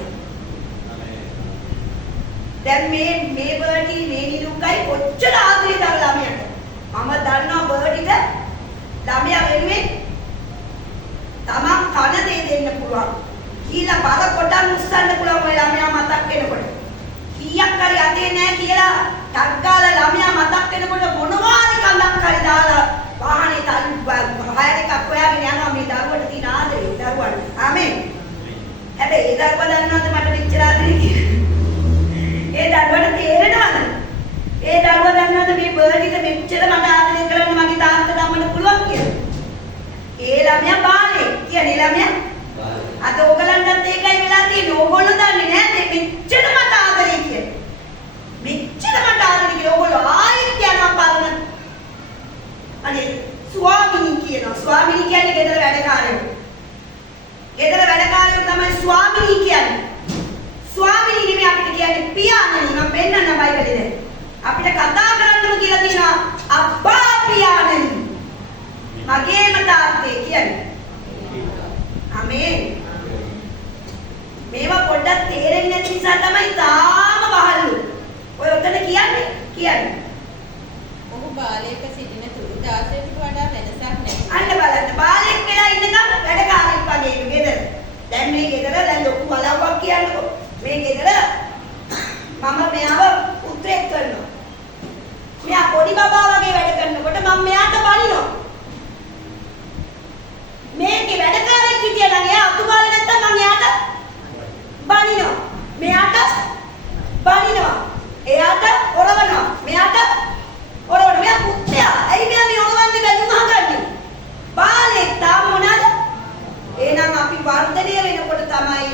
දැන් මේ බර්ඩි මේ නිරුක්කයි කොච්චර ආදරේ දර ළමයට. මම දන්නවා බර්ඩිට ළමයා වෙනුවෙන් තමන් කන දේ දෙන්න පුළුවන්. කීලා බර කොටන් උස්සන්න පුළුවන් ඔය ළමයා මතක් වෙනකොට. කීයක් හරි අතේ නැහැ කියලා ටග්ගාල ළමයා මතක් වෙනකොට මොනවාරි කඳක් හරි දාලා වාහනේ තල්ලු හයර එකක් හොයාගෙන යනවා මේ දරුවට තියෙන ආදරේ දරුවට. ආමේන්. හැබැයි ඒ දරුවා දන්නවද මට මෙච්චර ආදරේ කියලා? ඒ දරුවට තේරෙනවද? ඒ දරුවා දන්නවද මේ බර්ඩිට මෙච්චර මට ආදරේ ළමයා බාලේ. කියන්නේ ළමයා අද ඕගලන්ටත් ඒකයි වෙලා තියෙන්නේ. ඕගොල්ලෝ දන්නේ නැහැ මෙච්චර මට ආදරේ කියලා. මෙච්චර මට ආදරේ කියලා ඕගොල්ලෝ ආයෙත් යනවා බලන්න. අනේ ස්වාමිනී කියනවා. ස්වාමිනී කියන්නේ ගෙදර වැඩකාරයෝ. ගෙදර වැඩකාරයෝ තමයි ස්වාමිනී කියන්නේ. ස්වාමිනී නෙමෙයි අපිට කියන්නේ පියාණනි. මම පෙන්නන්න බයිබලේ දැන්. අපිට කතා කරන්නම කියලා තියෙනවා අබ්බා පියාණනි. මගේම තාත්තේ කියන්නේ. ආමේන්. මේවා පොඩ්ඩක් තේරෙන්නේ නැති නිසා තමයි තාම වහල්ලු. ඔය උතන කියන්නේ. ඔහු බාලයක සිටින තුරු 16කට වඩා වෙනසක් නැහැ. අන්න බලන්න බාලෙක් වෙලා ඉන්නකම් වැඩකාරයෙක් වගේ ගෙදර. දැන් මේ ගෙදර දැන් ලොකු වලව්වක් කියන්නකො. මේ ගෙදර මම මෙයාව උත්‍රේක් කරනවා. මෙයා පොඩි බබා වගේ වැඩ කරනකොට මම මෙයාට බනිනවා. මේකේ වැඩකාරයෙක් හිටියා නම් එයා අතුගාලා නැත්තම් මම එයාට බනිනවා. මෙයාට බනිනවා. එයාට ඔරවනවා. මෙයාට ඔරවනවා. මෙයා පුත්‍රයා. ඇයි මෙයා මේ ඔරවන්නේ බැලුම හදන්නේ? බාලෙක් තාම මොනවාද? එහෙනම් අපි වර්ධනය වෙනකොට තමයි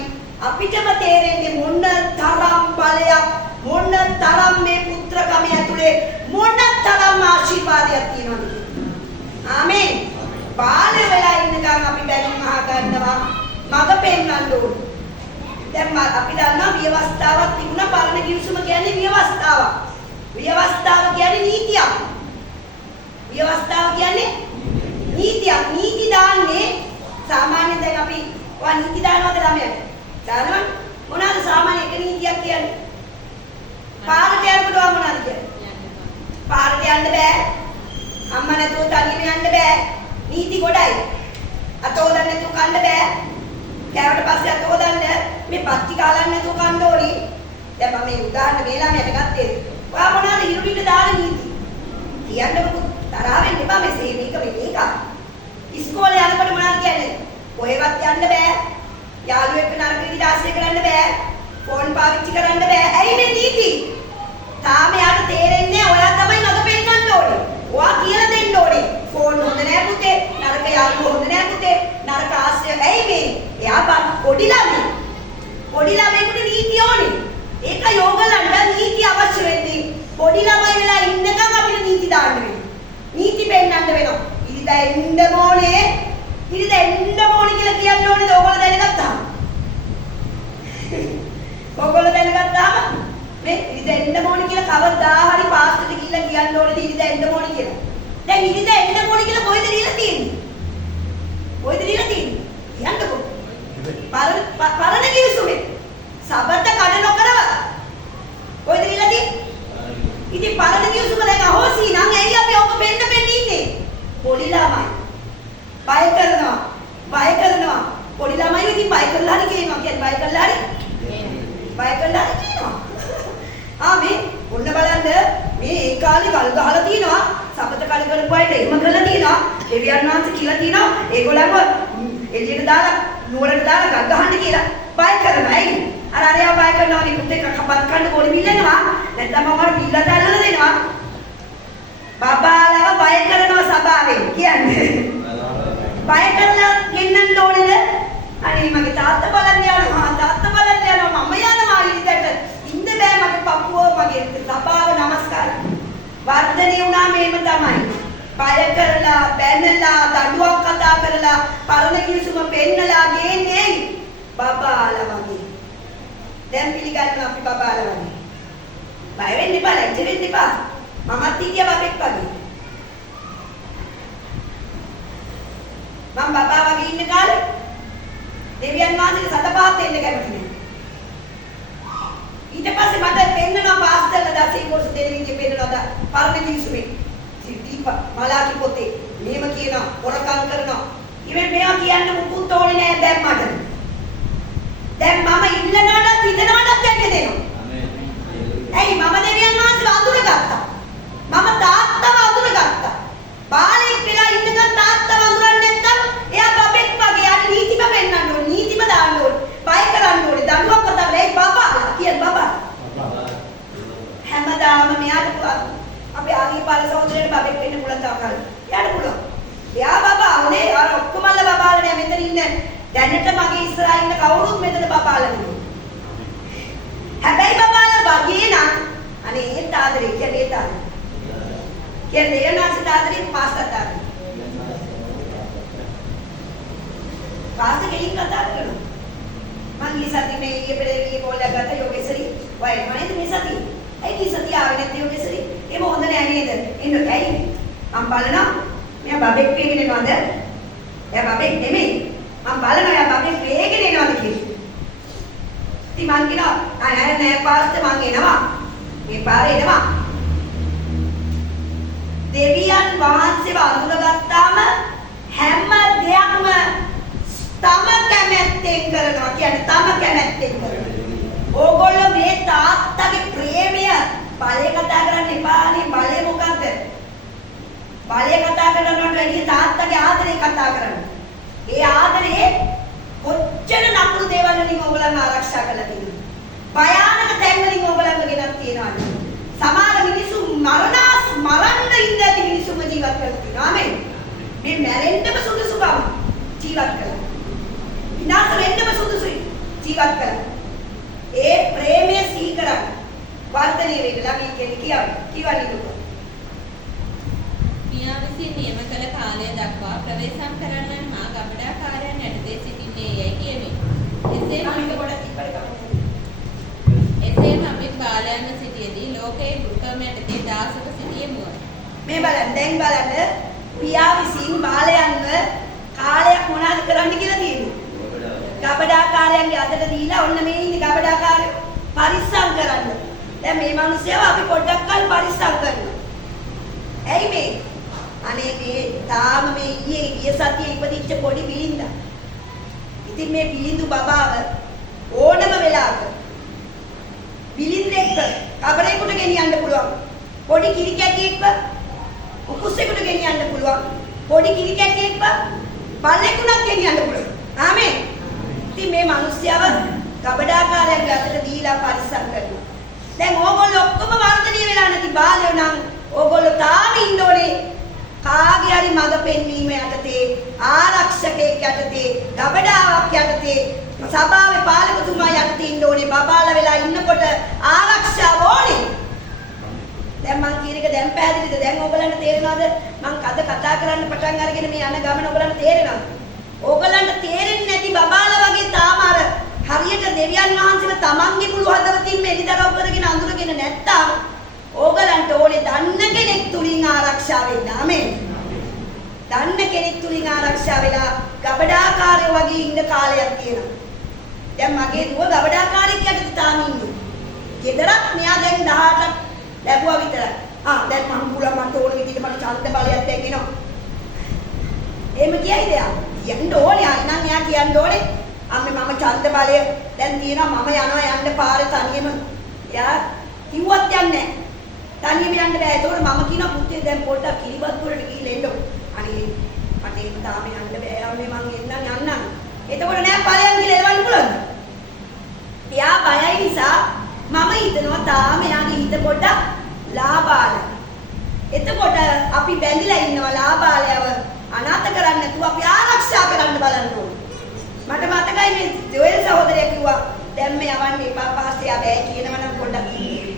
අපිටම තේරෙන්නේ මොන තරම් බලයක් මොන තරම් මේ පුත්‍රකම ඇතුලේ මොන තරම් ආශිර්වාදයක් තියෙනවද කියලා. ආමේන්. බාලය වෙලා ඉන්නකම් අපි බැලුම් අහ ගන්නවා මග පෙන්වන්න ඕනේ. දැන් අපි දන්නවා ව්‍යවස්ථාවක් තිබුණා. පරණ කිවිසුම කියන්නේ ව්‍යවස්ථාවක්. ව්‍යවස්ථාව කියන්නේ නීතියක්. ව්‍යවස්ථාව කියන්නේ නීතියක්. නීති දාන්නේ සාමාන්‍යයෙන් දැන් අපි ඔයා නීති දානවද ළමයට? දානවා. මොනවාද සාමාන්‍ය එක නීතියක් කියන්නේ? පාරට යනකොට ඔයා මොනවද කියන්නේ? පාරට යන්න බෑ. අම්මා නැතුව තනියම යන්න බෑ. නීති ගොඩයි. අත හොදන්න නැතුව කන්න බෑ. කෑවට පස්සේ අත හොදන්න මේ පත්ති කාලන්න නැතුව කන්න ඕනි. දැන් මම මේ උදාහරණ මේ ළමයට ගත්තේ. ඔයා මොනවාද හිරුවිට දාන නීති? කියන්නකො තරහ වෙන්න එපා මෙසේ මේක මේක. ඉස්කෝලේ යනකොට මොනවද කියන්නේ? කොහෙවත් යන්න බෑ. යාළුවෙක් නරක විදිහට ආශ්‍රය කරන්න බෑ. ෆෝන් පාවිච්චි කරන්න බෑ. ඇයි මේ නීති? තාම යාට තේරෙන්නේ ඔයා තමයි මග පෙන්වන්න ඕනේ. ඔයා කියලා දෙන්න ඕනේ. ෆෝන් හොඳ නෑ පුතේ. නරක යාළුවෝ හොඳ නෑ පුතේ. නරක ආශ්‍රය. ඇයි මේ? එයා පොඩි ළමයි. පොඩි ළමයෙකුට නීති ඕනේ. ඒක යෝගලන්ට නීති අවශ්‍ය වෙන්නේ. පොඩි ළමයි වෙලා ඉන්නකම් අපිට නීති දාන්න වෙනවා. නීති පෙන්වන්න වෙනවා. ඉතින් එන්න ඕනේ. ඉතින් එන්න ඕනේ කියලා කියන්න ඕනේද ඔයගොල්ලෝ දැනගත්තාම? ඔයගොල්ලෝ දැනගත්තාම මේ ඉතින් එන්න ඕනේ කියලා කවදා හරි පාස්ටර්ට ගිහිල්ලා කියන්න ඕනේද ඉතින් එන්න ඕනේ කියලා. දැන් ඉතින් එන්න ඕනේ කියලා කොහෙද ලියලා තියෙන්නේ? කොහෙද ලියලා තියෙන්නේ? කියන්නකෝ. පරණ කිවිසුමේ සබත කඩ නොකරව. කොහෙද ලියලා තියෙන්නේ? ඉතින් පරණ කිවිසුම දැන් අහෝසි නම් ඇයි අපි ඔක පෙන්න ඉන්නේ? පොඩි ළමයි බය කරනවා. පොඩි ළමයි ඉතින් බය කරලා හරි කියනවා. කියන්නේ බය කරලා හරි කියනවා. මේ ඔන්න බලන්න මේ ඒ කාලේ වල් ගහලා තිනවා. සබත කඩ කරපු අයට එහෙම කරලා තිනවා. දෙවියන් වහන්සේ කියලා තිනවා ඒගොල්ලන්ව එළියට දාලා නුවරට දාලා ගල් ගහන්න කියලා බය කරනවා. ඇයි? අරයා බය කරනවා නේ පුතේ කපත් කන්න පොඩි මිල්ලනවා. නැත්නම් මම පිල්ලට අල්ලලා දෙනවා. බබාලව බය කරනවා සභාවෙන් කියන්නේ. බය කරලා ගෙන්නන්න ඕනේද? අනේ මගේ තාත්තා බලන්න යනවා. තාත්තා බලන්න යනවා. මම යනවා ඊටට. ඉන්න බෑ මගේ පපුව මගේ සභාව නමස්කාර. වර්ධනය වුණා මේම තමයි. බය කරලා, බැනලා, දඬුවම් කතා කරලා, පරණ කිවිසුම පෙන්නලා ගේන්නේ බබාලා වගේ. දැන් පිළිගන්නවා අපි බබාලා වගේ. බය වෙන්න එපා, ලැජ්ජ වෙන්න එපා. මමත් හිටියා බබෙක් වගේ. මම බබා වගේ ඉන්න කාලේ දෙවියන් වහන්සේට සතපහත් වෙන්න කැමති නෑ. ඊට පස්සේ මට පෙන්නනවා පාස්ටර්ලා දසේ කොටස දෙන විදිහ පෙන්නනවා පරණ කිවිසුමේ. දීප මලාකි පොතේ මේව කියනවා හොරකම් කරනවා. ඉතින් මේවා කියන්න මුකුත් ඕනේ නෑ දැන් මට. දැන් මම ඉන්නනවටත් හිතනවටත් දැක්ක දෙනවා. ඇයි මම දෙවියන් වහන්සේව අඳුරගත්තා. මම තාත්තව අඳුරගත්තා. බාලෙක් වෙලා ඉන්නකම් තාත්තව අඳුරන්නේ නැත්තම් එයා බබෙක් වගේ අර නීතිම පෙන්නන්න ඕනේ. නීතිම දාන්න ඕනේ. බය කරන්න ඕනේ. දඬුවම් කතා කරලා ඒ බබා කියන බබා. හැමදාම මෙයාට අපේ ආගිපාල සහෝදරයන් බබෙක් වෙන්න පුළුවන් තාකල්. එයාට පුළුවන්. එයා බබා උනේ අර ඔක්කොමල්ල ඉන්න දැනට මගේ ඉස්සරහා ඉන්න කවුරුත් මෙතන බබාලා නෙමෙයි. හැබැයි බබාලා වගේ නම් අනේ ඒත් ආදරේ කියන්නේ ඒත් ආදරේ. කියන්නේ එනාට ආදරේ පාස්ටර් ආදරේ. පාස්ටර් කෙලින් කතා කරනවා. මං ඉස්සති මේ ඊපෙරේ කෝලයක් ගත්ත යෝගේසරි වයි මනේද මේ සතිය. ඒ කිසතිය ආවේ නැති යෝගේසරි. ඒක හොඳ නෑ නේද? එන්න ඇයි? මම බලනවා. මෙයා බබෙක් වේගෙන එනවද? එයා බබෙක් නෙමෙයි. මම බලනවා එයා බබෙක් වේගෙන එනවද කියලා. ඉතින් මං කියනවා නෑ පාස්ටර් මං එනවා. මේ පාරේ එනවා. දෙවියන් වහන්සේව අඳුරගත්තාම හැම දෙයක්ම තම කැමැත්තෙන් කරනවා කියන්නේ තම කැමැත්තෙන් කරනවා. ඕගොල්ලෝ මේ තාත්තගේ ප්‍රේමය බලය කතා කරන්න එපානේ. බලය මොකද්ද? බලය කතා කරනවට වැඩිය තාත්තගේ ආදරේ කතා කරන්න. ඒ ආදරේ කොච්චර නපුරු දේවල් වලින් ඕගොල්ලන් ආරක්ෂා කරලා තියෙනවද? භයානක තැන් වලින් ඕගොල්ලන්ව ගෙනත් තියෙනවා. සමහර මිනිස්සු මරන්න ඉඳලා මිනිස්සුම ජීවත් කරලා තියෙනවා. ආමෙන්. මේ මැරෙන්නම සුදුසු බව ජීවත් කරලා. විනාශ වෙන්නම සුදුසුයි ජීවත් කරලා. ඒ ප්‍රේමය සිහි කරගන්න. වර්ධනය වෙන්න ළමයි කියන්නේ කියවන්නේ. පියා විසින් නියම කළ කාලය දක්වා ප්‍රවේශම් කරන්නන් හා ගබඩාකාරයන් යටතේ සිටින්නේ යයි කියමි. එසේම අපි බාලයන්ව සිටියේදී ලෝකයේ ගුරුකම යටතේ දාසව සිටියෙමු. මේ බලන්න බලන්න පියා විසින් බාලයන්ව කාලයක් මොනවද කරන්න කියලා තියෙනවා. ගබඩාකාරයන්ගේ අතට දීලා ඔන්න මේ ඉන්නේ ගබඩාකාරයෝ පරිස්සම් කරන්න. දැන් මේ මිනිස්සුව අපි පොඩ්ඩක් කල් පරිස්සම් කරනවා. ඇයි මේ? අනේ මේ තාම මේ ඊයේ සතියේ ඉපදිච්ච පොඩි බිලින්දා. ඉතින් මේ බිලින්දු බබාව ඕනම වෙලාවක බිලින්දෙක්ව කබරේකට ගෙනියන්න පුළුවන්. පොඩි කිරි කැටියෙක්ව උකුස්සෙකුට ගෙනියන්න පුළුවන්. පොඩි කිරි කැටියෙක්ව බල්ලෙකුට ගෙනියන්න පුළුවන්. ආමෙන්. ඉතින් මේ මිනිස්යාව ගබඩාකාරයන්ගේ අතට දීලා පරිස්සම් කරනවා. දැන් ඕගොල්ලෝ ඔක්කොම වර්ධනය වෙලා නැති බාලයෝ නම් ඕගොල්ලෝ තාම ඉන්න ඕනේ කාගේ හරි මඟ පෙන්වීම යටතේ ආරක්ෂකයෙක් යටතේ ගබඩාවක් යටතේ සභාවේ පාලකතුමා යටතේ ඉන්න ඕනේ. බබාලා වෙලා ඉන්නකොට ආරක්ෂාව ඕනේ. දැන් මං කියන එක දැන් පැහැදිලිද? දැන් ඕගලන්ට තේරෙනවද? මං අද කතා කරන්න පටන් අරගෙන මේ යන ගමන ඕගලන්ට තේරෙනවද? ඕගලන්ට තේරෙන්නේ නැති බබාලා වගේ තාම අර හරියට දෙවියන් වහන්සේව තමන්ගේ මුළු හදවතින්ම එලිදරව් කරගෙන අඳුරගෙන නැත්තම් ඕගලන්ට ඕනේ දන්න කෙනෙක් තුලින් ආරක්ෂා වෙන්න. ආමෙන්. දන්න කෙනෙක් තුලින් ආරක්ෂා වෙලා ගබඩාකාරයෝ වගේ ඉන්න කාලයක් තියෙනවා. දැන් මගේ දුව ගබඩාකාරයෙක් යටතේ තාම ඉන්නේ. ගෙදරත් මෙයා දැන් 18ක් ලැබුවා විතරයි. දැන් මම පුළුවන් මට ඕන විදිහට මට ඡන්ද බලයක් දෙන්නවා. එහෙම කියයිද යා? යන්න ඕනේ. අන්න එයා කියන්න ඕනේ. අම්මේ මම ඡන්ද බලය දැන් තියෙනවා. මම යනවා යන්න පාරේ තනියම. එයා කිව්වත් යන්නේ නැහැ. තනියම යන්න බෑ. ඒතකොට මම කියනවා පුතේ දැන් පොඩ්ඩක් කිරිබත්පුරට ගිහිල්ලා එන්න. අනේ මට ඒක තාම යන්න බෑ. අම්මේ මං යන්නම්. එතකොට නෑ ඵලයන් කියලා එලවන්න පුළුවන්ද? එයා බයයි නිසා මම හිතනවා තාම එයාගේ හිත පොඩ්ඩක් ලාබාල. එතකොට අපි බැඳිලා ඉන්නවා ලාබාලයව අනාථ කරන්නේ නැතුව අපි ආරක්ෂා කරන්න බලන්න ඕනේ. මට මතකයි මේ ජෝයල් සහෝදරයා කිව්වා දැන් මේ යවන්න එපා පාස්සේ ආ බෑ කියනවා නම් පොඩ්ඩක් ඉන්නේ.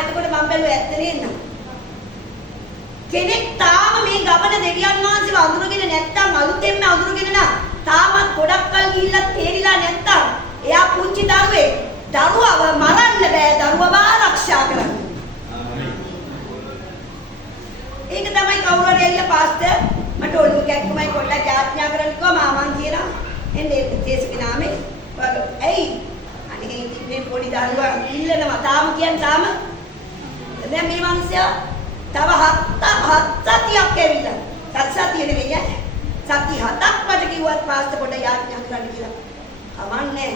එතකොට මම බැලුවා ඇත්ත නේද? කෙනෙක් තාම මේ ගමන දෙවියන් වහන්සේව අඳුරගෙන නැත්තම් අලුතෙන්ම අඳුරගෙන නම් තාමත් ගොඩක් කල් ගිහිල්ලා තේරිලා නැත්තම් එයා පුංචි දරුවෙක්. දරුවව මරන්න බෑ. දරුවව ආරක්ෂා කරන්න. ඒක තමයි කවුරු හරි ඇවිල්ලා පාස්ටර් මට ඔළුව කැක්කුමයි පොඩ්ඩක් යාඥා කරන්න කිව්වා මම කියනවා එන්නේ දේශකේ නාමේ ඇයි අනේ මේ පොඩි දරුවා ඉල්ලනවා තාම කියන්නේ තාම දැන් මේ මිනිස්සයා තව හත් සතියක් ඇවිල්ලා සතිය නෙවෙයි සති 7ක් මට කිව්වත් පාස්ටර් පොඩ්ඩක් යාඥා කරන්න කියලා කවන්නේ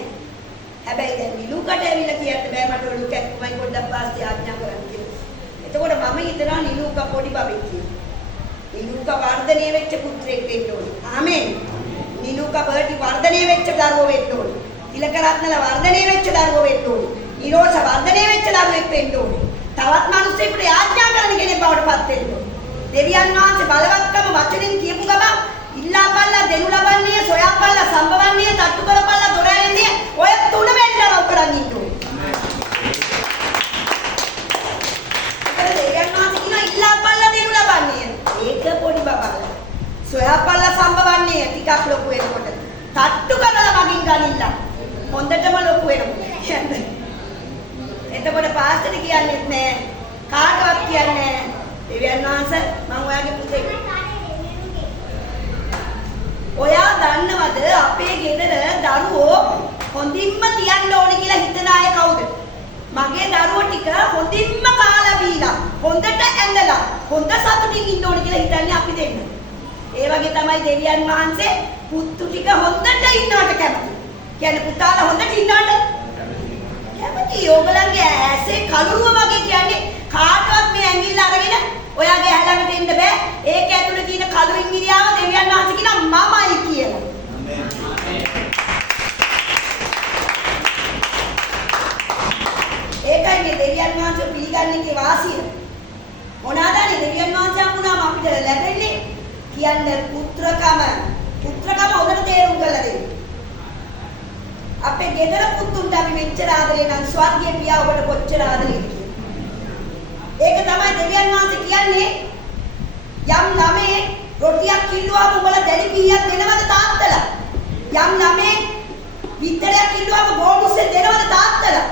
හැබැයි දැන් නිලුකට ඇවිල්ලා කියන්න බෑ මට ඔළුව කැක්කුමයි පොඩ්ඩක් පාස්ටර් යාඥා කරන්න කියලා එතකොට මම හිතනවා නිලුක පොඩි බබෙක් කියලා. නිලුක වර්ධනය වෙච්ච පුත්‍රයෙක් වෙන්න ඕනේ. ආමෙන්. නිලුක බර්ටි වර්ධනය වෙච්ච දරුවෝ වෙන්න ඕනේ. තිලකරත්නල වර්ධනය වෙච්ච දරුවෝ වෙන්න ඕනේ. නිරෝෂ වර්ධනය වෙච්ච දරුවෙක් වෙන්න ඕනේ. තවත් මිනිස්සුෙකුට යාඥා කරන කෙනෙක් බවට පත් වෙන්න ඕනේ. දෙවියන් වහන්සේ බලවත්කම වචනෙන් කියපු ගමන් ඉල්ලාපල්ලා දෙනු ලබන්නේ සොයාපල්ලා සම්බවන්නේ තට්ටු කරපල්ලා දොර ඇරෙන්නේ ඔය තුන වෙන්නව කරන් ඉන්න ඕනේ. ඒකද දෙවියන් වහන්සේ කියන ඉල්ලාපල්ලා දෙනු ලබන්නේ. ඒක පොඩි බබාලා. සොයාපල්ලා සම්බවන්නේ ටිකක් ලොකු වෙනකොට. තට්ටු කරලා මගින් ගනින්න. හොඳටම ලොකු වෙනකොට. එතකොට පාස්ටර් කියන්නේත් නෑ. කාටවත් කියන්නේ නෑ. දෙවියන් වහන්සේ මම ඔයාගේ පුතෙක්. ඔයා දන්නවද අපේ ගෙදර දරුවෝ හොඳින්ම තියන්න ඕනේ කියලා හිතන අය කවුද? මගේ දරුවෝ ටික හොඳින්ම කාලා බීලා හොඳට ඇඳලා හොඳ සතුටින් ඉන්න ඕනේ කියලා හිතන්නේ අපි දෙන්න. ඒ වගේ තමයි දෙවියන් වහන්සේ පුතු ටික හොඳට ඉන්නවට කැමති. කියන්නේ පුතාලා හොඳට ඉන්නවට කැමති. ඕගලන්ගේ ඇසේ කලුරුව වගේ කියන්නේ කාටවත් මේ ඇඟිල්ල අරගෙන ඔයාගේ හැලකට එන්න බෑ. ඒක ඇතුලේ තියෙන කලු ඉංගිරියාව දෙවියන් වහන්සේ කියන මමයි කියලා. ඒකයි මේ දෙවියන් වහන්සේ පිළිගන්නේගේ වාසිය. මොනවාදනේ දෙවියන් වහන්සේ හම්බුනාම අපිට ලැබෙන්නේ කියන්නේ පුත්‍රකම. පුත්‍රකම හොඳට තේරුම් කරලා දෙන්න. අපේ ගෙදර පුතුන්ට අපි මෙච්චර ආදරේ නම් ස්වර්ගීය පියා ඔබට කොච්චර ආදරේද කියලා. ඒක තමයි දෙවියන් වහන්සේ කියන්නේ යම් ළමේ රොටියක් කිල්ලුවාම උඹලා දැලි පීයක් දෙනවද තාත්තලා? යම් ළමේ විතරයක් කිල්ලුවාම බෝනස් එක දෙනවද තාත්තලා?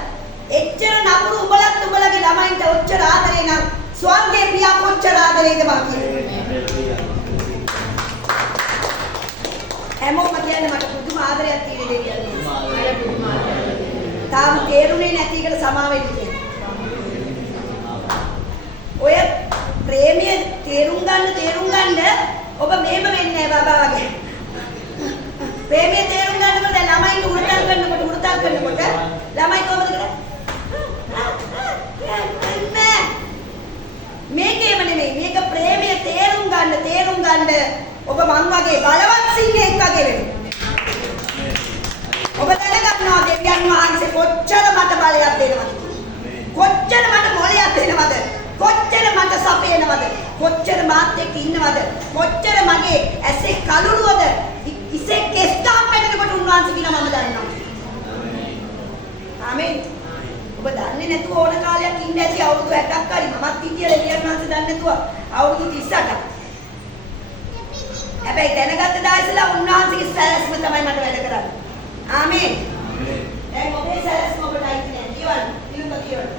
එච්චර නපුරු උඹලත් උඹලගේ ළමයින්ට ඔච්චර ආදරේ නම් ස්වර්ගයේ පියා කොච්චර ආදරේද මං කියන්නේ. හැමෝම කියන්නේ මට පුදුම ආදරයක් තියෙන දෙවියන් වහන්සේ. තාම තේරුනේ නැති එකට සමා වෙන්න කියලා. ඔය ප්‍රේමයේ තේරුම් ගන්න ඔබ මෙහෙම වෙන්නේ නැහැ බබා වගේ. ප්‍රේමයේ තේරුම් ගන්නකොට දැන් ළමයින්ට උරතල් කරනකොට ළමයි කොහොමද කරන්නේ? මේකේම නෙමෙයි. මේක ප්‍රේමයේ තේරුම් ගන්න ඔබ මං වගේ බලවත් සිංහෙක් වගේ වෙනවා. ඔබ දැනගන්නවා දෙවියන් වහන්සේ කොච්චර මට බලයක් දෙනවද? කොච්චර මට මොලයක් දෙනවද? කොච්චර මට සපේනවද? කොච්චර මාත් එක්ක ඉන්නවද? කොච්චර මගේ ඇසේ කලුරුවද? ඉසේ කෙස්ටාම් පැටෙනකොට උන්වහන්සේ කියනවා මම දන්නවා. ආමේන්. ඔබ දන්නේ නැතුව ඕන කාලයක් ඉන්න ඇති අවුරුදු 60ක් හරි මමත් හිටියල දෙවියන් වහන්සේ දන්නේ නැතුව අවුරුදු 38ක්. හැබැයි දැනගත්ත දායසලා උන්වහන්සේගේ සැලැස්ම තමයි මට වැඩ කරන්නේ. ආමේන්. දැන් ඔබේ සැලැස්ම ඔබට අයිති නැහැ. කියවන්න.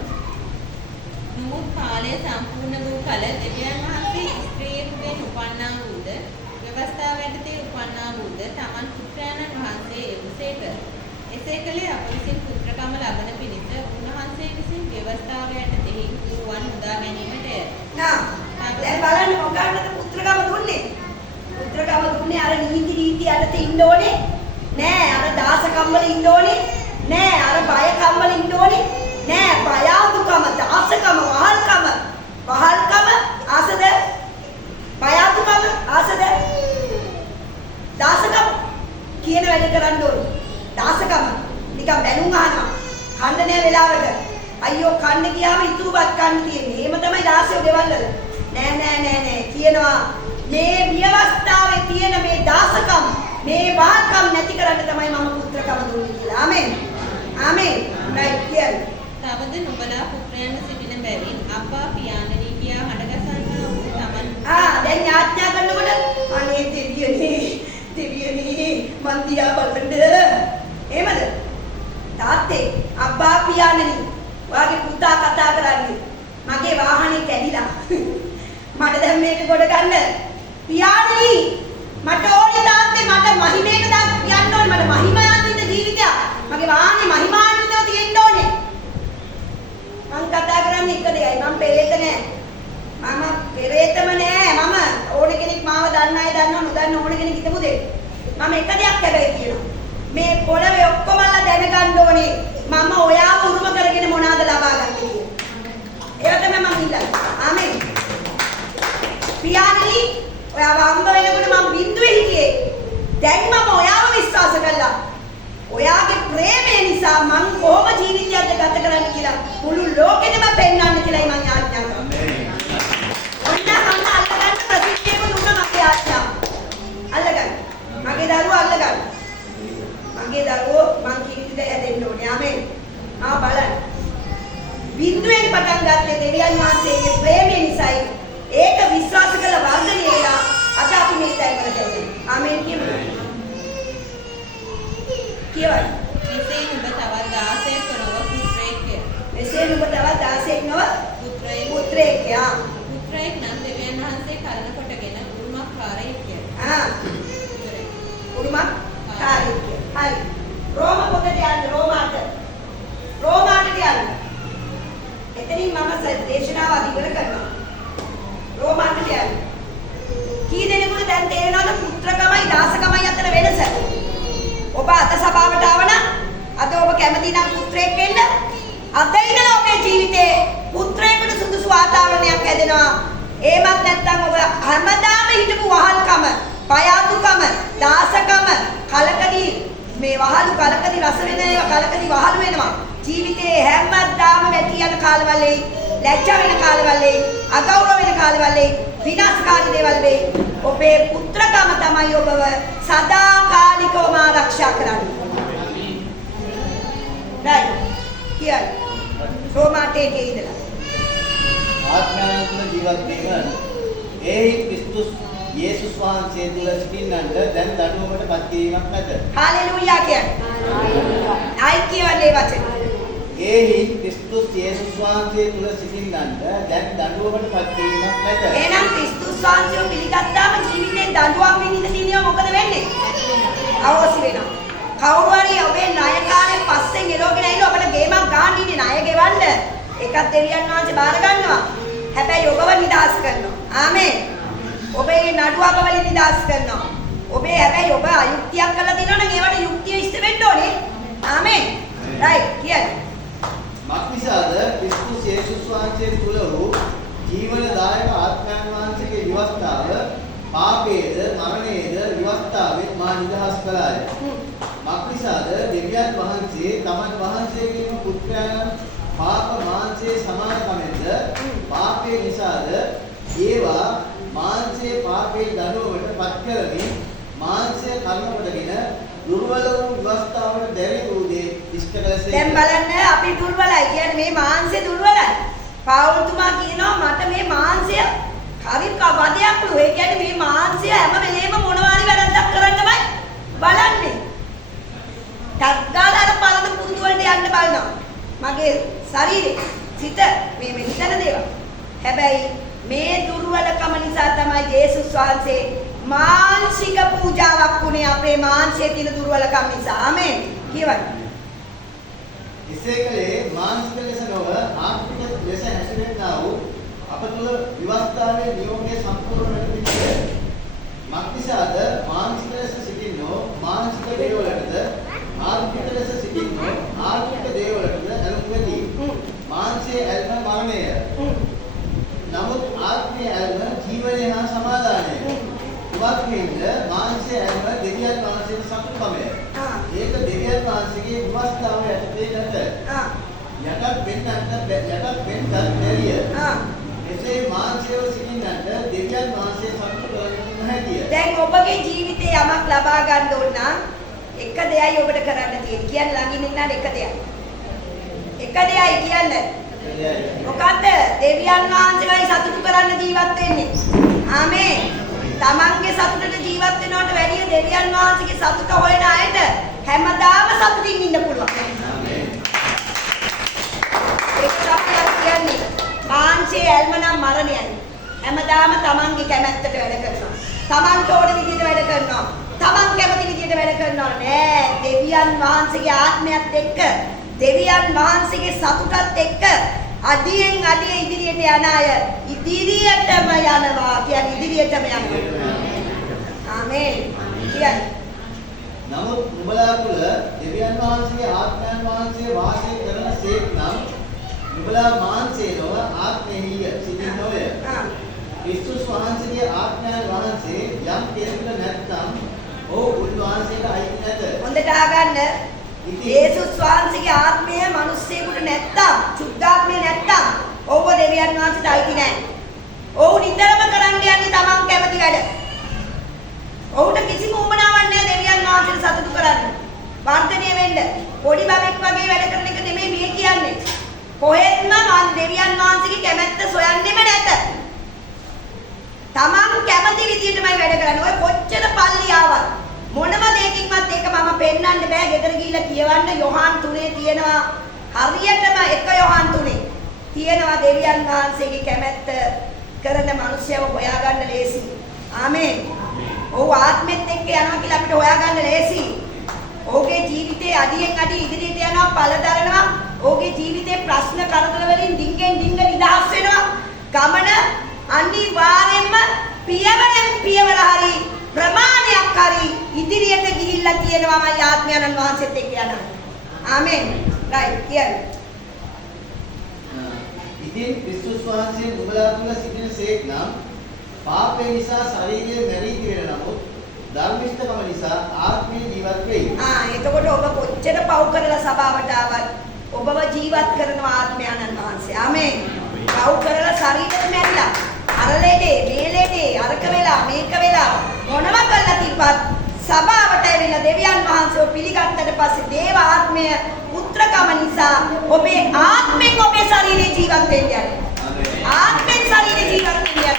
නමුත් කාලය සම්පූර්ණ වූ කල දෙවියන් වහන්සේ ස්ත්‍රියෙකුගෙන් උපන්නා වූද ව්‍යවස්ථාව යටතේ උපන්නා වූද තමන් පුත්‍රයන්න් වහන්සේ එවසේක. එසේ කලේ අප විසින් පුත්‍රකම ලබන පිණිස උන්වහන්සේ විසින් ව්‍යවස්ථාව යටතේ වූවන් උදා ගැනීමටය. දැන් බලන්න මොකක්ද පුත්‍රකම දුන්නේ? පුත්‍රකම දුන්නේ අර නීති රීති යටතේ ඉන්න ඕනේ නෑ. අර දාසකම් වල ඉන්න ඕනේ නෑ. අර බයකම් වල ඉන්න ඕනේ නෑ. බයාදුකම, දාසකම, වහල්කම ආසද? බයාදුකම ආසද? දාසකම කියන වැඩ කරන්න ඕනේ. දාසකම නිකන් බැනුම් අහනවා. කන්න නෑ වෙලාවට. අයියෝ කන්න ගියාම ඉතුරුවත් කන්න තියෙන්නේ. එහෙම තමයි දාසයෝ ගෙවල් වල. නෑ කියනවා මේ ව්‍යවස්ථාවේ තියෙන මේ දාසකම්, මේ වහල්කම් නැති කරන්න තමයි මම පුත්‍රකම දුන්නේ කියලා. ආමෙන්. right කියන්නේ. තවද නුඹලා පුත්‍රයන් සිටින බැවින් අප්පා පියාණනි කියා හඬගසන්නා වූ තමන් දැන් යාඥා කරනකොට අනේ දෙවියනේ මන් දිහා බලන්න. එහෙමද? තාත්තේ අබ්බා පියාණනි ඔයාගේ පුතා කතා කරන්නේ මගේ වාහනේ කැඩිලා. මට දැන් මේක ගොඩ ගන්න. පියාණනි මට ඕනේ තාත්තේ මට මහිමේට යන්න ඕනේ. මට මහිමාන්විත ජීවිතයක්. මගේ වාහනේ මහිමාන්විතව තියෙන්න ඕනේ. මං කතා කරන්නේ එක දෙයයි. මම පෙරේත නෑ. මම පෙරේතම නෑ. මම ඕන කෙනෙක් මාව දන්න අය දන්නවා, නොදන්න ඕන කෙනෙක් හිතමු දෙන්න. මම එක දෙයක් හැබැයි කියනවා. මේ පොළවේ ඔක්කොමලා දැනගන්න ඕනේ මම ඔයාව උරුම කරගෙන මොනවාද ලබා ගත්තේ කියලා. ඒක තමයි මම ඉල්ලන්නේ. ආමෙන්. පියාණනි ඔයාව හම්බ වෙනකොට මම බින්දුවේ හිටියේ. දැන් මම ඔයාව විශ්වාස කළා. ඔයාගේ ප්‍රේමය නිසා මං කොහොම ජීවිතයක්ද ගත කරන්න කියලා මුළු ලෝකෙටම පෙන්වන්න කියලායි මං ආඥා කරන්නේ. ඔන්න මම අල්ලගන්න ප්‍රතික්‍රියාව දුන්නා මගේ ආඥාව. අල්ලගන්න. බලන්න. බිඳුවෙන් පටන් ගත්තේ දෙවියන් වහන්සේගේ ප්‍රේමය නිසායි. ඒක විශ්වාස කළ වර්ධනය වෙලා අද අපි මේ තැන්වලට එන්නේ. ආමේන් කියමු. කියවයි. මෙසේ නුඹ තවත් 16ක් නොව පුත්‍රයෙක්ය. මෙසේ නුඹ තවත් 16ක් නොව පුත්‍රයෙක් පුත්‍රයෙක්ය. පුත්‍රයෙක් නම් දෙවියන් වහන්සේ කලන කොටගෙන උරුමකාරයෙක්ය. උරුමකාරයෙක්ය. හරි. රෝම පොතට යන්න රෝමාට යන්න. එතනින් මම දේශනාව අධිකර කරනවා. රෝමාට යන්න. කී දෙනෙකුට දැන් තේරෙනවද පුත්‍රකමයි දාසකමයි අතර වෙනස? ඔබ අද සභාවට ආවනම් අද ඔබ කැමති නම් පුත්‍රයෙක් වෙන්න. අද ඉඳලා ඔබේ ජීවිතේ පුත්‍රයෙකුට සුදුසු වාතාවරණයක් හැදෙනවා. එහෙමත් නැත්නම් ඔබ හැමදාම හිටපු වහල්කම, පයාතුකම, දාසකම කලකදී මේ වහලු කලකදී රස වෙන ඒවා කලකදී වහලු වෙනවා. ජීවිතේ හැමදාම වැටි යන කාලවලේ, ලැජ්ජා වෙන කාලවලේ, අගෞරව වෙන කාලවලේ විනාශකාරී දේවල් වෙයි. ඔබේ පුත්‍රකම තමයි ඔබව සදාකාලිකවම ආරක්ෂා කරන්නේ. right. කියයි. රෝමාටේ ඉඳලා. ආත්මයන් තුළ ජීවත් වීම ඒහි ක්‍රිස්තුස් යේසුස් වහන්සේ තුළ සිටින්නන්ට දැන් දඬුවමට පත් කිරීමක් නැත. හාලෙලූයා කියන්නේ. ආයි කියවන්නේ වචන. ඒහි ක්‍රිස්තුස් යේසුස් වහන්සේ තුළ සිටින්නන්ට දැන් දඬුවමට පත් කිරීමක් නැත. එහෙනම් ක්‍රිස්තුස් වහන්සේව පිළිගත්තාම ජීවිතේ දඬුවම් වෙන්න තියෙනවා මොකද වෙන්නේ? අවශ්‍ය වෙනවා. කවුරු හරි ඔබේ ණයකාරයෙක් පස්සෙන් එලෝගෙන ඇවිල්ලා ඔබට ගේමක් ගන්න ඉන්නේ ණය ගෙවන්න. ඒකත් දෙවියන් වහන්සේ බාර ගන්නවා. හැබැයි ඔබව නිදහස් කරනවා. ආමේන්. ඔබේ නඩුවක වලින් නිදහස් කරනවා. ඔබේ හැබැයි ඔබ අයුක්තියක් කරලා දිනවනම් ඒවට යුක්තිය ඉෂ්ට වෙන්න ඕනේ. ආමේන්. right කියන්නේ. මක්නිසාද ක්‍රිස්තුස් යේසුස් වහන්සේ තුළ වූ ජීවනදායක ආත්මයන් වහන්සේගේ විවස්ථාව පාපේද මරණේද විවස්ථාවෙන් මා නිදහස් කළාය. මක්නිසාද දෙවියන් වහන්සේ තමන් වහන්සේගේම පුත්‍රයන් පාප මාංශයේ සමානකමෙන්ද පාපේ නිසාද ඒවා මාංශයේ පාපේ දඬුවමට පත් කරමින් මාංශය කර්ම කොටගෙන දුර්වල වූ විවස්ථාවට දැරි වූ දේ ඉෂ්ට කළසේ. දැන් බලන්න අපි දුර්වලයි කියන්නේ මේ මාංශය දුර්වලයි. පාවුල්තුමා කියනවා මට මේ මාංශය හරි වදයක්ලු. ඒ කියන්නේ මේ මාංශය හැම වෙලේම මොනවාරි වැරද්දක් කරන්නමයි බලන්නේ. ටග්ගාලා අර පරණ පුරුදු වලට යන්න බලනවා. මගේ ශරීරේ සිත මේ හිතන දේවල්. හැබැයි මේ දුර්වලකම නිසා තමයි යේසුස් වහන්සේ මානසික පූජාවක් වුණේ අපේ මාංශයේ තියෙන දුර්වලකම් නිසා. ආමේන්. කියවන්න. එසේ කලේ මානසික ලෙස නොව ආත්මික ලෙස හැසිරෙන්නා වූ අප තුළ විවස්ථාවේ නියෝගය සම්පූර්ණ වෙන විදිහට මක්නිසාද මානසික ලෙස සිටින්නෝ මානසික දේවලටද ආත්මික ලෙස සිටින්නෝ ආත්මික දේවලටද ඇලුම් වෙති. මාංශයේ ඇල්ම මරණය. නමුත් ආත්මයේ ඇල්ම ජීවනය හා සමාදානය. ඉවත්මින්ද මාංශයේ ඇල්ම දෙවියන් වහන්සේගේ සතුටුකමය. ඒක දෙවියන් වහන්සේගේ විවස්ථාව යටතේ නැත. යටත් වෙන්නත් බැරිය. එසේ මාංශයව සිටින්නට දෙවියන් වහන්සේ සතුටු කරගන්න නොහැකිය. දැන් ඔබගේ ජීවිතේ යමක් ලබා ගන්න ඕන නම් එක දෙයයි ඔබට කරන්න තියෙන්නේ. කියන්න ළඟින් ඉන්නාට එක දෙයයි. එක දෙයයි කියන්නේ. මොකද්ද? දෙවියන් වහන්සේවයි සතුටු කරන්න ජීවත් වෙන්නේ. ආමේන්. තමන්ගේ සතුටට ජීවත් වෙනවට වැඩිය දෙවියන් වහන්සේගේ සතුට හොයන අයට හැමදාම සතුටින් ඉන්න පුළුවන්. ආමේන්. ඒක තමයි කියන්නේ. මාංශයේ ඇල්ම නම් මරණයයි. හැමදාම තමන්ගේ කැමැත්තට වැඩ කරනවා. තමන්ට ඕන විදිහට වැඩ කරනවා. තමන් කැමති විදිහට වැඩ කරනවා නෑ. දෙවියන් වහන්සේගේ ආත්මයත් එක්ක දෙවියන් වහන්සේගේ සතුටත් එක්ක අඩියෙන් අඩිය ඉදිරියට යන අය ඉදිරියටම යනවා. කියන්නේ ඉදිරියටම යනවා. ආමේන්. කියන්නේ. නමුත් නුඹලා තුළ දෙවියන් වහන්සේගේ ආත්මයන් වහන්සේ වාසය කරන සේක් නම් නුඹලා මාංශේ නොව ආත්මෙහිය සිටින්නෝය. ක්‍රිස්තුස් වහන්සේගේ ආත්මයන් වහන්සේ යම් කෙනෙකුට නැත්නම් ඔහු උන්වහන්සේට අයිති නැත. හොඳට අහගන්න. යේසුස් වහන්සේගේ ආත්මය මිනිස්සෙකුට නැත්තම්, සුද්ධාත්මය නැත්තම්, ඔව්ව දෙවියන් වහන්සේට අයිති නැහැ. ඔව් නිතරම කරන්න යන්නේ තමන් කැමති වැඩ. ඔහුට කිසිම උවමනාවක් නැහැ දෙවියන් වහන්සේට සතුටු කරන්න. වර්ධනය වෙන්න. පොඩි බබෙක් වගේ වැඩ කරන එක නෙමෙයි මේ විදිහටමයි වැඩ කරන්නේ. ඔය කොච්චර පල්ලි ආවත් මොනම දෙයකින්වත් ඒක මම පෙන්වන්න බෑ. ගෙදර ගිහිල්ලා කියවන්න යොහාන් 3 තියෙනවා. හරියටම 1 යොහාන් 3 තියෙනවා දෙවියන් වහන්සේගේ කැමැත්ත කරන මිනිස්සයව හොයාගන්න ලේසි. ආමේන්. ඔව් ආත්මෙත් එක්ක යනවා කියලා අපිට හොයාගන්න ලේසි. ඔහුගේ ජීවිතේ අඩියෙන් අඩිය ඉදිරියට යනවා, පළ දරනවා. ඔහුගේ ජීවිතේ ප්‍රශ්න කරදර වලින් ඩිංගෙන් ඩිංග නිදහස් වෙනවා. ගමන අනිවාර්යෙන්ම පියවරෙන් පියවර හරි ප්‍රමාණයක් හරි ඉදිරියට ගිහිල්ලා තියෙනවා මම ආත්මයන්න් වහන්සේත් එක්ක යනවා. ආමේන්. රයිට් කියන්නේ. ඉතින් ක්‍රිස්තුස් වහන්සේ නුඹලා තුල සිටින සේක් නම් පාපේ නිසා ශරීරය මැරී ගිරෙන නමුත් ධර්මිෂ්ඨකම නිසා ආත්මය ජීවත් වෙයි. එතකොට ඔබ කොච්චර පව් කරලා සභාවට ආවත් ඔබව ජීවත් කරනවා ආත්මයන්න් වහන්සේ. ආමේන්. පව් කරලා ශරීරෙත් මැරිලා අර ලෙඩේ මේ ලෙඩේ අරක වෙලා මේක වෙලා මොනව කරලා තිබ්බත් සභාවට ඇවිල්ලා දෙවියන් වහන්සේව පිළිගත්තට පස්සේ දේව ආත්මය පුත්‍රකම නිසා ඔබේ ආත්මෙන් ඔබේ ශරීරේ ජීවත් වෙන්න යනවා. ආත්මෙන් ශරීරේ ජීවත් වෙන්න යනවා.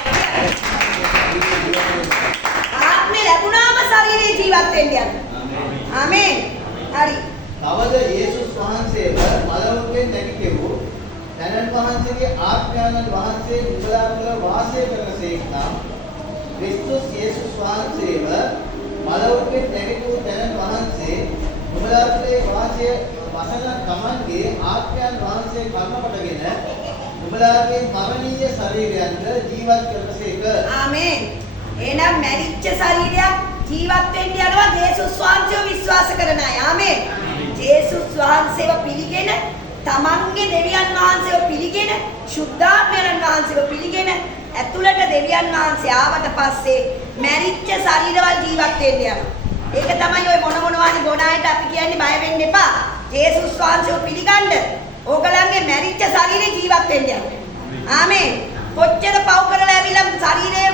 ආත්මෙ ලැබුණාම ශරීරේ ජීවත් වෙන්න යනවා. ආමේන්. හරි. තවද යේසුස් වහන්සේව මලවුන්ගෙන් නැගිටෙවූ තැනන් වහන්සේගේ ආත්මයන් වහන්සේ නුඹලා තුළ වාසය කරනසේක් නම් ක්‍රිස්තුස් යේසුස් වහන්සේව මලවුන්ගෙන් නැගිටවූ තැනන් වහන්සේ නුඹලා තුළ වාසය වසන තමන්ගේ ආත්මයන් වහන්සේ කර්ම කොටගෙන නුඹලාගේ මරණීය ශරීරයන්ට ජීවත් කරනසේක. ආමේන්. එහෙනම් මැරිච්ච ශරීරයක් ජීවත් වෙන්න යනවා යේසුස් වහන්සේව විශ්වාස කරන අය. ආමේන්. යේසුස් වහන්සේව පිළිගෙන තමන්ගේ දෙවියන් වහන්සේව පිළිගෙන ශුද්ධාත්මයන් වහන්සේව පිළිගෙන ඇතුළට දෙවියන් වහන්සේ ආවට පස්සේ මැරිච්ච ශරීරවල ජීවත් වෙන්න යනවා. ඒක තමයි ඔය මොනවාරි ගොනායට අපි කියන්නේ බය වෙන්න එපා. යේසුස් වහන්සේව පිළිගන්න ඕගලන්ගේ මැරිච්ච ශරීරේ ජීවත් වෙන්න යනවා. ආමේන්. කොච්චර පව් කරලා ඇවිල්ලා ශරීරය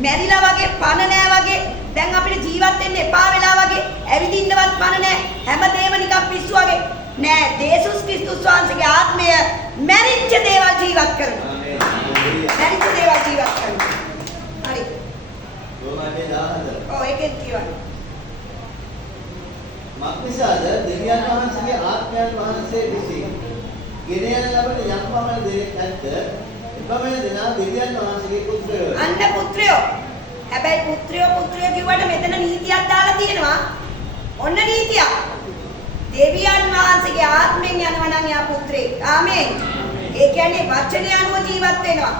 මැරිලා වගේ පණ නෑ වගේ දැන් අපිට ජීවත් වෙන්න එපා වෙලා වගේ ඇවිදින්නවත් පණ නෑ හැමදේම නිකන් පිස්සු වගේ නෑ. යේසුස් ක්‍රිස්තුස් වහන්සේගේ ආත්මය මැරිච්ච දේවල් ජීවත් කරනවා. මැරිච්ච දේවල් ජීවත් කරනවා. හරි. රෝමාවේ 14. ඔව් ඒකෙත් කියවන්න. මක්නිසාද දෙවියන් වහන්සේගේ ආත්මයන් වහන්සේ විසින් ගෙන යන ලබන යම් පමණ දෙයක් නැද්ද? එපමණ දෙනා දෙවියන් වහන්සේගේ පුත්‍රයෝ. අන්න පුත්‍රයෝ. හැබැයි පුත්‍රයෝ කිව්වට මෙතන නීතියක් දාලා තියෙනවා. ඔන්න නීතියක්. දෙවියන් වහන්සේගේ ආත්මෙන් යනවා නම් යා පුත්‍රේ. ආමේන්. ඒ කියන්නේ වචනය අනුව ජීවත් වෙනවා.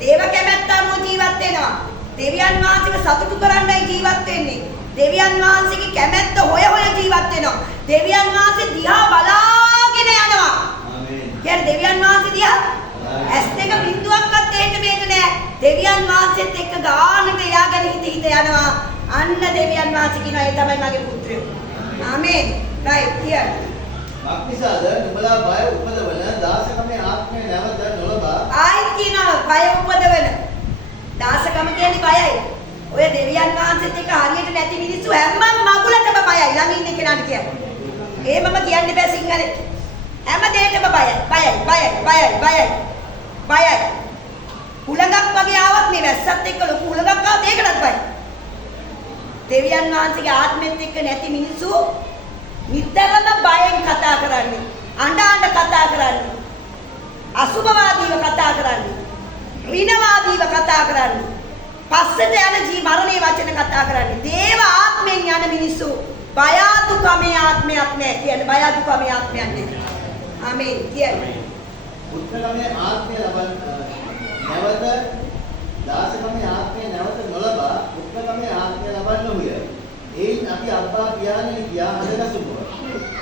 දේව කැමැත්ත අනුව ජීවත් වෙනවා. දෙවියන් වහන්සේව සතුටු කරන්නයි ජීවත් වෙන්නේ. දෙවියන් වහන්සේගේ කැමැත්ත හොය ජීවත් වෙනවා. දෙවියන් වහන්සේ දිහා බලාගෙන යනවා. ආමේන්. කියන්නේ දෙවියන් වහන්සේ දිහා ඇස් දෙක බිඳුවක්වත් දෙන්න මේක නෑ. දෙවියන් වහන්සේත් එක්ක ගානට යාගෙන හිත යනවා. අන්න දෙවියන් වහන්සේ කියනවා ඒ තමයි මගේ පුත්‍රයෝ. ආමේන්. right here. මක්නිසාද නුඹලා බය උපදවන දාසකමේ ආත්මය නැවත නොලබා ආයි කියනවා බය උපදවන. දාසකම කියන්නේ බයයි. ඔය දෙවියන් වහන්සේත් එක්ක හරියට නැති මිනිස්සු හැම මගුලටම බයයි. ළඟ ඉන්න කෙනාට කියන්නේ. එහෙමම කියන්න බෑ සිංහලෙන්. හැම දෙයකම බයයි. බයයි. හුලඟක් වගේ ආවත් මේ වැස්සත් එක්ක ලොකු හුලඟක් ආවත් ඒකටත් බයයි. දෙවියන් වහන්සේගේ ආත්මෙත් එක්ක නැති මිනිස්සු නිතරම බයෙන් කතා කරන්නේ. අඬ කතා කරන්නේ. අසුභවාදීව කතා කරන්නේ. ඍණවාදීව කතා කරන්නේ. පස්සට යන මරණේ වචන කතා කරන්නේ. දේව ආත්මෙන් යන මිනිස්සු බය අදුකමේ ආත්මයක් නැහැ කියන්නේ. බය අදුකමේ ආත්මයක් නැහැ. ආමේන් කියන්නේ. පුත්‍රකමේ ආත්මය ලබන නැවත දාසකමේ ආත්මය නැවත නොලබා පුත්‍රකමේ ආත්මය ලබන්න ඕනේ. ඒයින් අපි අබ්බා කියන්නේ කියා හදගසුමුව.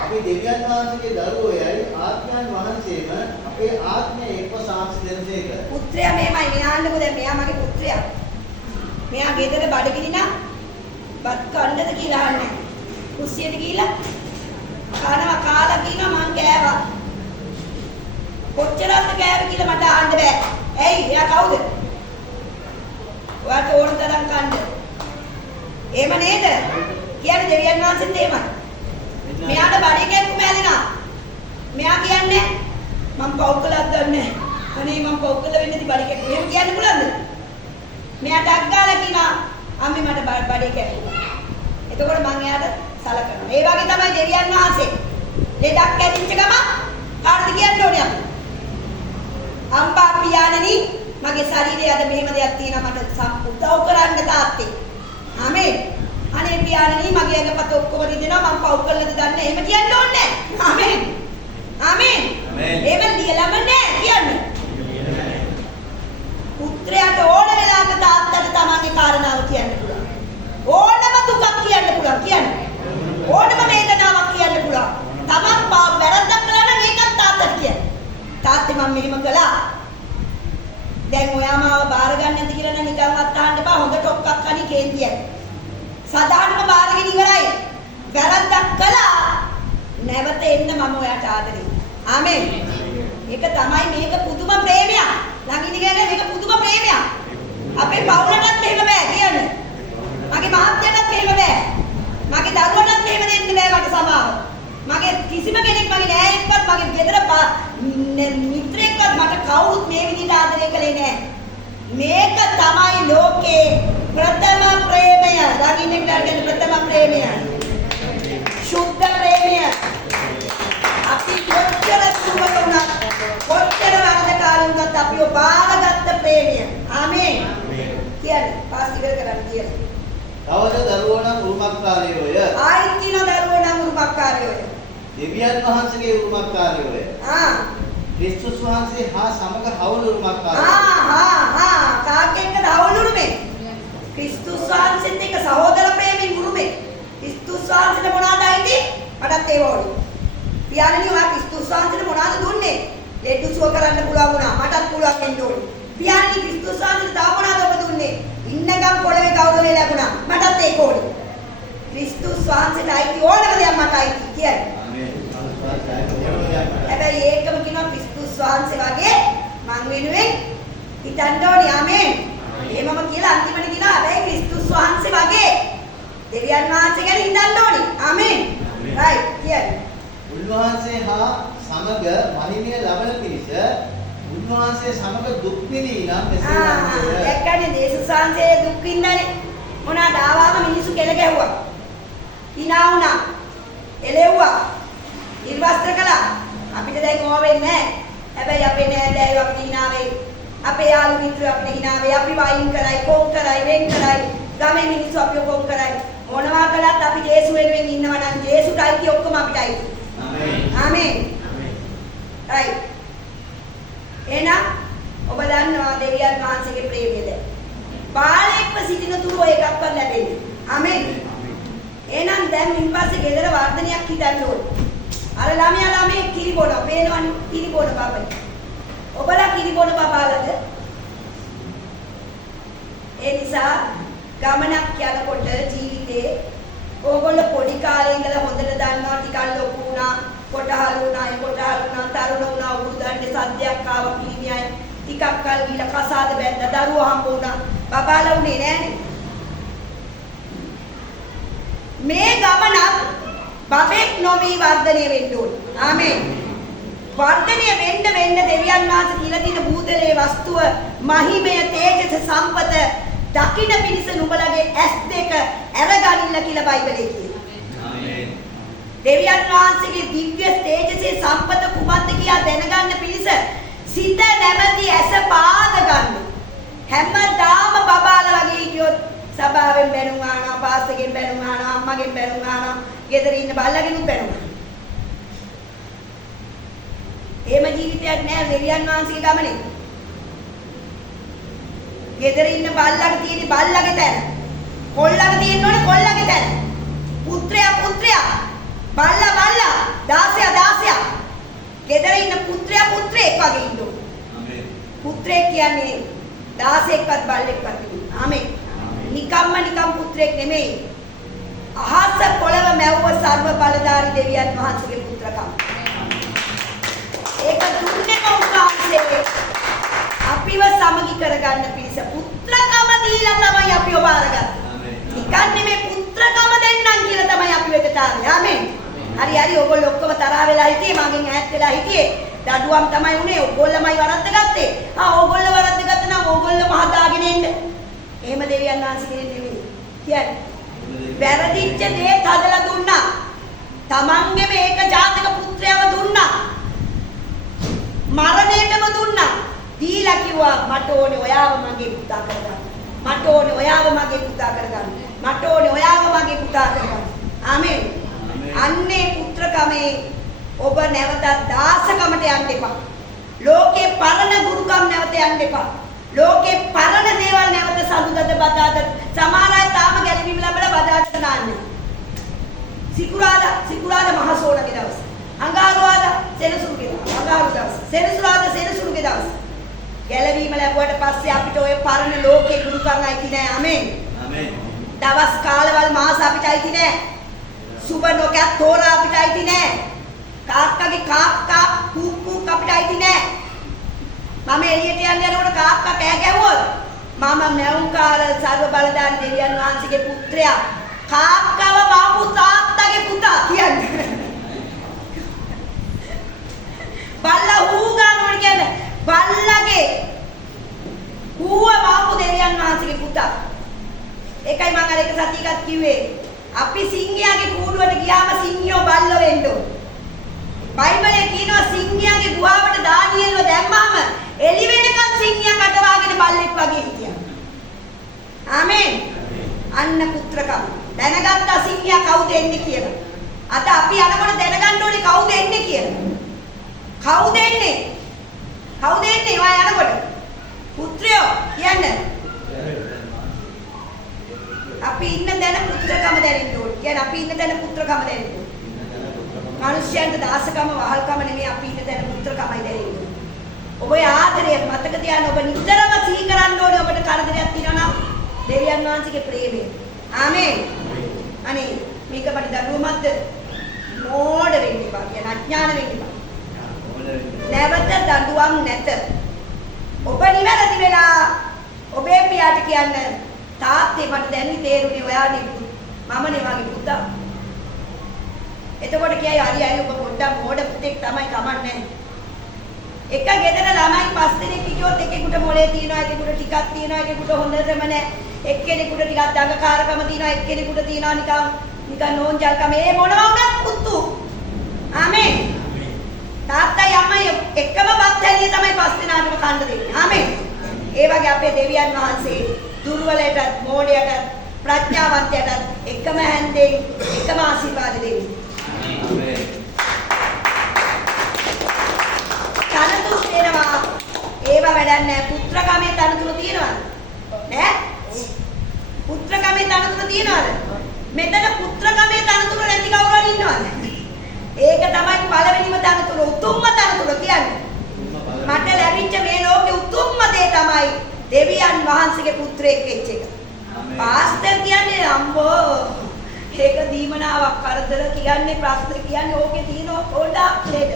අපි දෙවියන් වහන්සේගේ දරුවෝයයි ආත්මයන් වහන්සේම අපේ ආත්මය එක්ව සාක්ෂි දෙනසේක. පුත්‍රයා මේමයි මෙයාන්නකෝ දැන් මෙයා මගේ පුත්‍රයා. මෙයා ගෙදර බඩගිනිනා බත් කන්නද කියලා අහන්නේ. කුස්සියට ගිහිල්ලා කනවා කාලා කියනවා මං කෑවා. කොච්චරද කෑවේ කියලා මට අහන්න බෑ. ඇයි? එයා කවුද? ඔයාට ඕන තරම් කන්න. එහෙම නේද? කියන්නේ දෙවියන් වහන්සේත් එහෙමයි. මෙයාට බඩේ කැක්කුම හැදෙනවා. මෙයා කියන්නේ මං පව් කළාද දන්නේ නැහැ. අනේ මං පව් කළා වෙන්නේ නැති බඩේ කැක්කුම. එහෙම කියන්න පුළුවන්ද? මෙයාට අග්ගාලා කියනවා අම්මි මට බඩේ කැපුවා. එතකොට මං එයාට සලකනවා. ඒ වගේ තමයි දෙවියන් වහන්සේ. ලෙඩක් ඇතිච්ච ගම කාටද කියන්න ඕනේ අපි? අම්බා පියාණනි මගේ ශරීරයේ අද මෙහෙම දෙයක් තියෙනවා මට උදව් කරන්න තාත්තේ. ආමේන්. අනේ පියාණනි මගේ ඇඟපත ඔක්කොම රිදෙනවා මම පව් කළාද දන්නේ එහෙම කියන්න ඕනේ නැහැ. ආමේන්. ආමේන්. එහෙම ලියලම නැහැ කියන්නේ. පුත්‍රයාට ඕන වෙලාවක තාත්තට තමන්ගේ කාරණාව කියන්න පුළුවන්. ඕනම දුකක් කියන්න පුළුවන් කියන්නේ. ඕනම වේදනාවක් කියන්න පුළුවන්. තමන් වැරද්දක් කළා නම් ඒකත් තාත්තට කියන්න. තාත්තේ මම මෙහෙම කළා. දැන් ඔයා මාව බාර ගන්න නැති කියලා නම් නිකන්වත් අහන්න එපා. හොඳ ටොක්ක්ක් කණි කේන්තියයි. සදාටම බාරගෙන ඉවරයි. වැරද්දක් කළා. නැවත එන්න මම ඔයාට ආදරෙයි. ආමේන්. ඒක තමයි මේක පුදුම ප්‍රේමයක්. ළඟින් ඉන්නේ මේක පුදුම ප්‍රේමයක්. අපේ පවුලටත් මෙහෙම බෑ කියන්නේ. මගේ මහත්තයාටත් මෙහෙම බෑ. මගේ දරුවටත් මෙහෙම දෙන්න බෑ මගේ සමාව. මගේ කිසිම කෙනෙක් මගේ නෑයෙක්වත් මගේ ගෙදර මිත්‍රයෙක්වත් මට කවුරුත් මේ විදිහට ආදරය කළේ නෑ. මේක තමයි ලෝකේ ප්‍රථම ප්‍රේමය. ළඟින් ඉන්න ප්‍රථම ප්‍රේමය. සුද්ධ ප්‍රේමය. අපි කොච්චර සුබ වුණත් කොච්චර වරදකාරී වුණත් අපිව බාරගත්ත ප්‍රේමය. ආමේන්. කියන්නේ පාස් ඉවර කරන්න කියලා. තවද දරුවෝ නම් උරුමකාරයෝය. ආයිත් දින දරුවෝ නම් උරුමකාරයෝය. දෙවියන් වහන්සේගේ උරුමකාරයෝය. ක්‍රිස්තුස් වහන්සේ හා සමග හවුල් උරුමකාරයෝය. කාකෙන්ද හවුල් උරුමේ? ක්‍රිස්තුස් වහන්සේත් එක්ක සහෝදර ප්‍රේමෙන් උරුමේ. ක්‍රිස්තුස් වහන්සේට මොනවද අයිති? මටත් ඒව ඕනේ. පියාණනි ඔයා ක්‍රිස්තුස් වහන්සේට මොනවද දුන්නේ? ලෙඩ සුව කරන්න පුළුවන් වුණා. මටත් පුළුවන් වෙන්න ඕනේ. පියාණනි ක්‍රිස්තුස් වහන්සේට තව මොනවද ඔබ දුන්නේ? ඉන්නකම් පොළවේ ගෞරවය ලැබුණා. මටත් ඒක ඕනේ. ක්‍රිස්තුස් වහන්සේට අයිති ඕනම දෙයක් මට අයිති කියන්නේ. හැබැයි ඒකම කියනවා ක්‍රිස්තුස් වහන්සේ වගේ මං වෙනුවෙන් හිතන්න ඕනේ. ආමේන්. එහෙමම කියලා අන්තිමට කියනවා හැබැයි ක්‍රිස්තුස් වහන්සේ වගේ දෙවියන් වහන්සේ ගැන හිතන්න ඕනේ. ආමේන්. රයිට් කියන්නේ. උන්වහන්සේ හා සමග මහිමය ලබන පිණිස උන්වහන්සේ සමග දුක් විඳී නම් මෙසේ වන්නේ. දැක්කනේ යේසුස් වහන්සේ දුක් විඳන්නේ. මොනවාද ආවම මිනිස්සු කෙල ගැහුවා. hina වුණා. එලෙව්වා. ඉර්වස්ත්‍ර කළා. අපිට දැන් ඕව වෙන්නේ නැහැ. හැබැයි අපේ නෑදෑයෝ අපිට hina වෙයි. අපේ යාළු මිත්‍රයෝ අපිට hina වෙයි. අපි වයින් කරයි, කොම් කරයි, වෙන් කරයි. ගමේ මිනිස්සු අපිව කොම් කරයි. මොනවා කළත් අපි යේසු වෙනුවෙන් ඉන්නවා නම් යේසුට අයිති ඔක්කොම අපිට අයිති. ආමේන්. right. එහෙනම් ඔබ දන්නවා දෙවියන් වහන්සේගේ ප්‍රේමයද? බාලයෙක්ව සිටින තුරු එකක්වත් ලැබෙන්නේ. ආමේන්. එහෙනම් දැන් මින්පස්සේ ගෙදර වර්ධනයක් හිතන්න ඕනේ. අර ළමයා කිරි බොනවා. පේනවනේ කිරි බොන බබයි. ඔබලා කිරි බොන බබාලද? ඒ නිසා ගමනක් යනකොට ජීවිතේ ඕගොල්ලෝ පොඩි කාලේ ඉඳලා හොඳට දන්නවා ටිකක් ලොකු වුණා කොටහල් වුණා තරුණ වුණා උරුදන්නේ සද්දයක් ආවා පිළිමියයි ටිකක් කල් ගිහලා කසාද බැඳ දරුවෝ හම්බ වුණා බබාලා උනේ නෑනේ මේ ගමනක් බබෙක් නොවි වර්ධනය වෙන්න ඕනේ ආමේන් වර්ධනය වෙන්න දෙවියන් වහන්සේ කියලා තියෙන භූතලයේ වස්තුව මහිමය තේජස සම්පත දකින්න පිණිස නුඹලගේ S2 අරගනින්න කියලා බයිබලයේ කියනවා. ආමේන්. දෙවියන් වහන්සේගේ දිව්‍ය තේජසේ සම්පත කුමක්ද කියලා දැනගන්න පිණිස සිත නැමැති ඇස පාද ගන්න. හැමදාම බබාලා වගේ හිටියොත් සභාවෙන් බැනුම් අහනවා, පාස්ටර්ගෙන් බැනුම් අහනවා, අම්මගෙන් බැනුම් අහනවා, ගෙදර ඉන්න බල්ලගෙනුත් බැනුම් අහනවා. එහෙම ජීවිතයක් නෑ දෙවියන් වහන්සේගේ ගමනේ. ගෙදර ඉන්න බල්ලගේ තියෙන බල්ලගේ තැන. කොල්ලගේ තියෙන්න ඕනේ කොල්ලගේ තැන. පුත්‍රයා බල්ලා දාසයා. ගෙදර ඉන්න පුත්‍රයෙක් වගේ ඉන්න ඕනේ. ආමේන්. පුත්‍රයෙක් කියන්නේ දාසෙක්වත් බල්ලෙක්වත් නෙමෙයි. ආමේන්. නිකම් පුත්‍රයෙක් නෙමෙයි. අහස පොළව මැව්ව සර්ව බලධාරී දෙවියන් වහන්සේගේ පුත්‍රකම. ඒක දුන්නේ උන්වහන්සේ. අපිව සමගි කරගන්න පිණිස පුත්‍රකම දීලා තමයි අපිව බාරගත්තේ. නිකන් නෙමෙයි පුත්‍රකම දෙන්නම් කියලා තමයි අපි වෙතට ආවේ. ආමේන්. හරි ඔයගොල්ලෝ ඔක්කොම තරහ වෙලා හිටියේ මගෙන් ඈත් වෙලා හිටියේ. දඩුවම් තමයි උනේ. ඔයගොල්ලෝමයි වරද්දගත්තේ. ඔයගොල්ලෝ වරද්දගත්ත නම් ඔයගොල්ලෝම හදාගෙන එන්න. එහෙම දෙවියන් වහන්සේ කෙනෙක් නෙමෙයි. කියන්නේ වැරදිච්ච දේ හදලා දුන්නා. තමන්ගේ මේක ජාතක පුත්‍රයව දුන්නා. මරණයටම දුන්නා. දීලා කිව්වා මට ඕනේ ඔයාව මගේ පුතා කරගන්න. මට ඕනේ ඔයාව මගේ පුතා කරගන්න. මට ඕනේ ඔයාව මගේ පුතා කරගන්න. ආමේන්. අන්නේ පුත්‍රකමේ ඔබ නැවත දාසකමට යන්න එපා. ලෝකේ පරණ ගුරුකම් නැවත යන්න එපා. ලෝකේ පරණ දේවල් නැවත සඳුදද බදාද සමහර අය තාම ගැලවීම ලැබලා බදාට නාන්නේ. සිකුරාදා මහසෝනගේ දවස්. අඟහරුවාදා සෙනසුරුගේ දවස්. අඟහරුවා දවස්. සෙනසුරුගේ දවස්. ගැලවීම ලැබුවට පස්සේ අපිට ඔය පරණ ලෝකේ ගුරුකම් අයිති නෑ. ආමෙන්. ආමෙන්. දවස් කාලවල මාස අපිට අයිති නෑ. සුබ නොකත් තෝරා අපිට අයිති නෑ. කාක්කගේ කාක්කා කූක් අපිට අයිති නෑ. මම එළියට යනකොට කාක්කා කෑ ගැහුවොත් මම මැවුම්කාර සර්ව බලධාරී දෙවියන් වහන්සේගේ පුත්‍රයා කාක්කව මාපු තාත්තගේ පුතා කියන්නේ. බල්ලා හූ ගන්නවනේ කියන්නේ බල්ලගේ හූව මාපු දෙවියන් වහන්සේගේ පුතා. ඒකයි මම අර එක සතියකට කිව්වේ අපි සිංහයාගේ කූඩුවට ගියාම සිංහයෝ බල්ලෝ වෙන්න ඕන. බයිබලයේ කියනවා සිංහයාගේ ගුහාවට දානියෙල්ව දැම්මාම එළි වෙනකන් සිංහයා කටවාගෙන බල්ලෙක් වගේ හිටියා. ආමෙන්. අන්න පුත්‍රකම. දැනගත්තා සිංහයා කවුද එන්නේ කියලා. අද අපි අනකොට දැනගන්න ඕනේ කවුද එන්නේ කියලා. කවුද එන්නේ? කවුද එන්නේ? ඔය යනකොට. පුත්‍රයෝ කියන්නේ. අපි ඉන්න තැන පුත්‍රකම දැනෙන්න ඕනේ. කියන්නේ අපි ඉන්න තැන පුත්‍රකම දැනෙන්න ඕනේ. මිනිස්යන්ට දාසකම වහල්කම නෙමෙයි අපි ඉන්න තැන පුත්‍රකමයි දැනෙන්නේ. ඔබේ ආදරය මතක තියාගන්න ඔබ නිතරම සිහි කරන්න ඕනේ ඔබට කරදරයක් තියෙනවා නම් දෙවියන් වහන්සේගේ ප්‍රේමය. ආමේන්. අනේ මේක මට දඬුවමක්ද? මෝඩ වෙන්න එපා කියන අඥාන වෙන්න එපා. නැවත දඬුවම් නැත. ඔබ නිවැරදි වෙලා ඔබේ පියාට කියන්න තාත්තේ මට දැන් තේරුනේ ඔයාගේ මමනේ වගේ පුතා. එතකොට කියයි හරි අය ඔබ පොඩ්ඩක් මෝඩ පුතෙක් තමයි කමන්නේ. එක ගෙදර ළමයි 5 දෙනෙක් හිටියොත් එකෙකුට මොලේ තියෙනවා, එකෙකුට ටිකක් තියෙනවා, එකෙකුට හොඳටම නැහැ. එක්කෙනෙකුට ටිකක් දඟකාරකම තියෙනවා, එක්කෙනෙකුට තියෙනවා නිකන් නෝන්ජල්කම. ඒ මොනවා වුණත් පුතු. ආමේන්. තාත්තයි අම්මයි එකම බත් හැලිය තමයි 5 දෙනාටම කන්න දෙන්නේ. ආමේන්. ඒ වගේ අපේ දෙවියන් වහන්සේ දුර්වලයටත්, මෝඩයටත්, ප්‍රඥාවන්තයටත් එකම හැන්දෙන් එකම ආශිර්වාද දෙන්නේ. ආමේන්. තනතුරු දෙනවා. ඒව වැඩක් නැහැ. පුත්‍රකමේ තනතුරු තියෙනවද? නෑ. පුත්‍රකමේ තනතුරු තියෙනවද? මෙතන පුත්‍රකමේ තනතුරු නැති කවුරු හරි ඉන්නවද? ඒක තමයි පළවෙනිම තනතුරු, උතුම්ම තනතුරු කියන්නේ. මට ලැබිච්ච මේ ලෝකේ උතුම්ම දේ තමයි දෙවියන් වහන්සේගේ පුත්‍රයෙක් වෙච්ච එක. පාස්ටර් කියන්නේ අම්බෝ ඒක දීමනාවක් කරදර කියන්නේ ප්‍රශ්න කියන්නේ ඕකේ තියෙන පොඩක් නේද?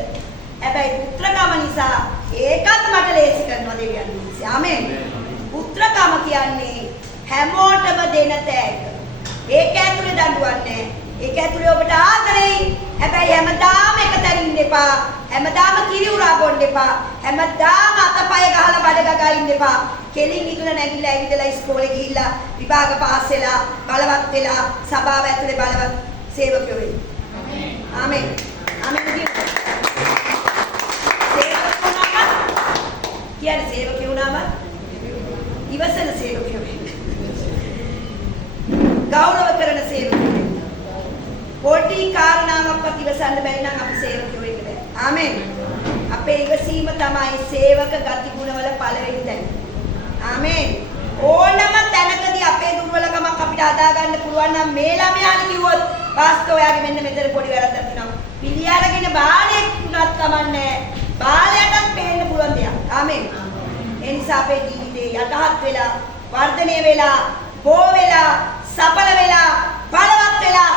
හැබැයි පුත්‍රකම නිසා ඒකත් මට ලේසි කරනවා දෙවියන් වහන්සේ. ආමේන්. පුත්‍රකම කියන්නේ හැමෝටම දෙන තෑග්ග. ඒක ඇතුලේ දඬුවම් නැහැ. ඒක ඇතුලේ ඔබට ආදරෙයි. හැබැයි හැමදාම එකතැන ඉන්න එපා. හැමදාම කිරි උරා බොන්න එපා. හැමදාම අතපය ගහලා බඩ ගගා ඉන්න එපා. කෙලින් ඉදුල නැගිලා ඇවිදලා ඉස්කෝලේ ගිහිල්ලා විභාග පාස් වෙලා බලවත් වෙලා සභාව ඇතුලේ බලවත් සේවකයෝ වෙන්න. ආමේන්. ආමේන්. කියන්නේ සේවකයෝ වුණාම ඉවසන සේවකයෝ වෙන්න. ගෞරව කරන සේවකයෝ වෙන්න. පොඩි කාරණාවක්වත් ඉවසන්න බැරි නම් අපි සේවකයෝ වෙන්න බෑ. ආමේන්. අපේ ඉවසීම තමයි සේවක ගතිගුණවල පළවෙනි තැන. ආමේන්. ඕනම තැනකදී අපේ දුර්වලකමක් අපිට හදා ගන්න පුළුවන් නම් මේ ළමයාට කිව්වොත් වාස්තව ඔයාගේ මෙන්න මෙතන පොඩි වැරද්දක් තියෙනවා. පිළියාරගෙන බාලයෙක් වුණත් කමන්නේ. බාලයටත් පේන්න පුළුවන් දෙයක්. ආමේන්. ඒ නිසා අපේ ජීවිතේ යටහත් වෙලා, වර්ධනය වෙලා, බෝ වෙලා, සඵල වෙලා, බලවත් වෙලා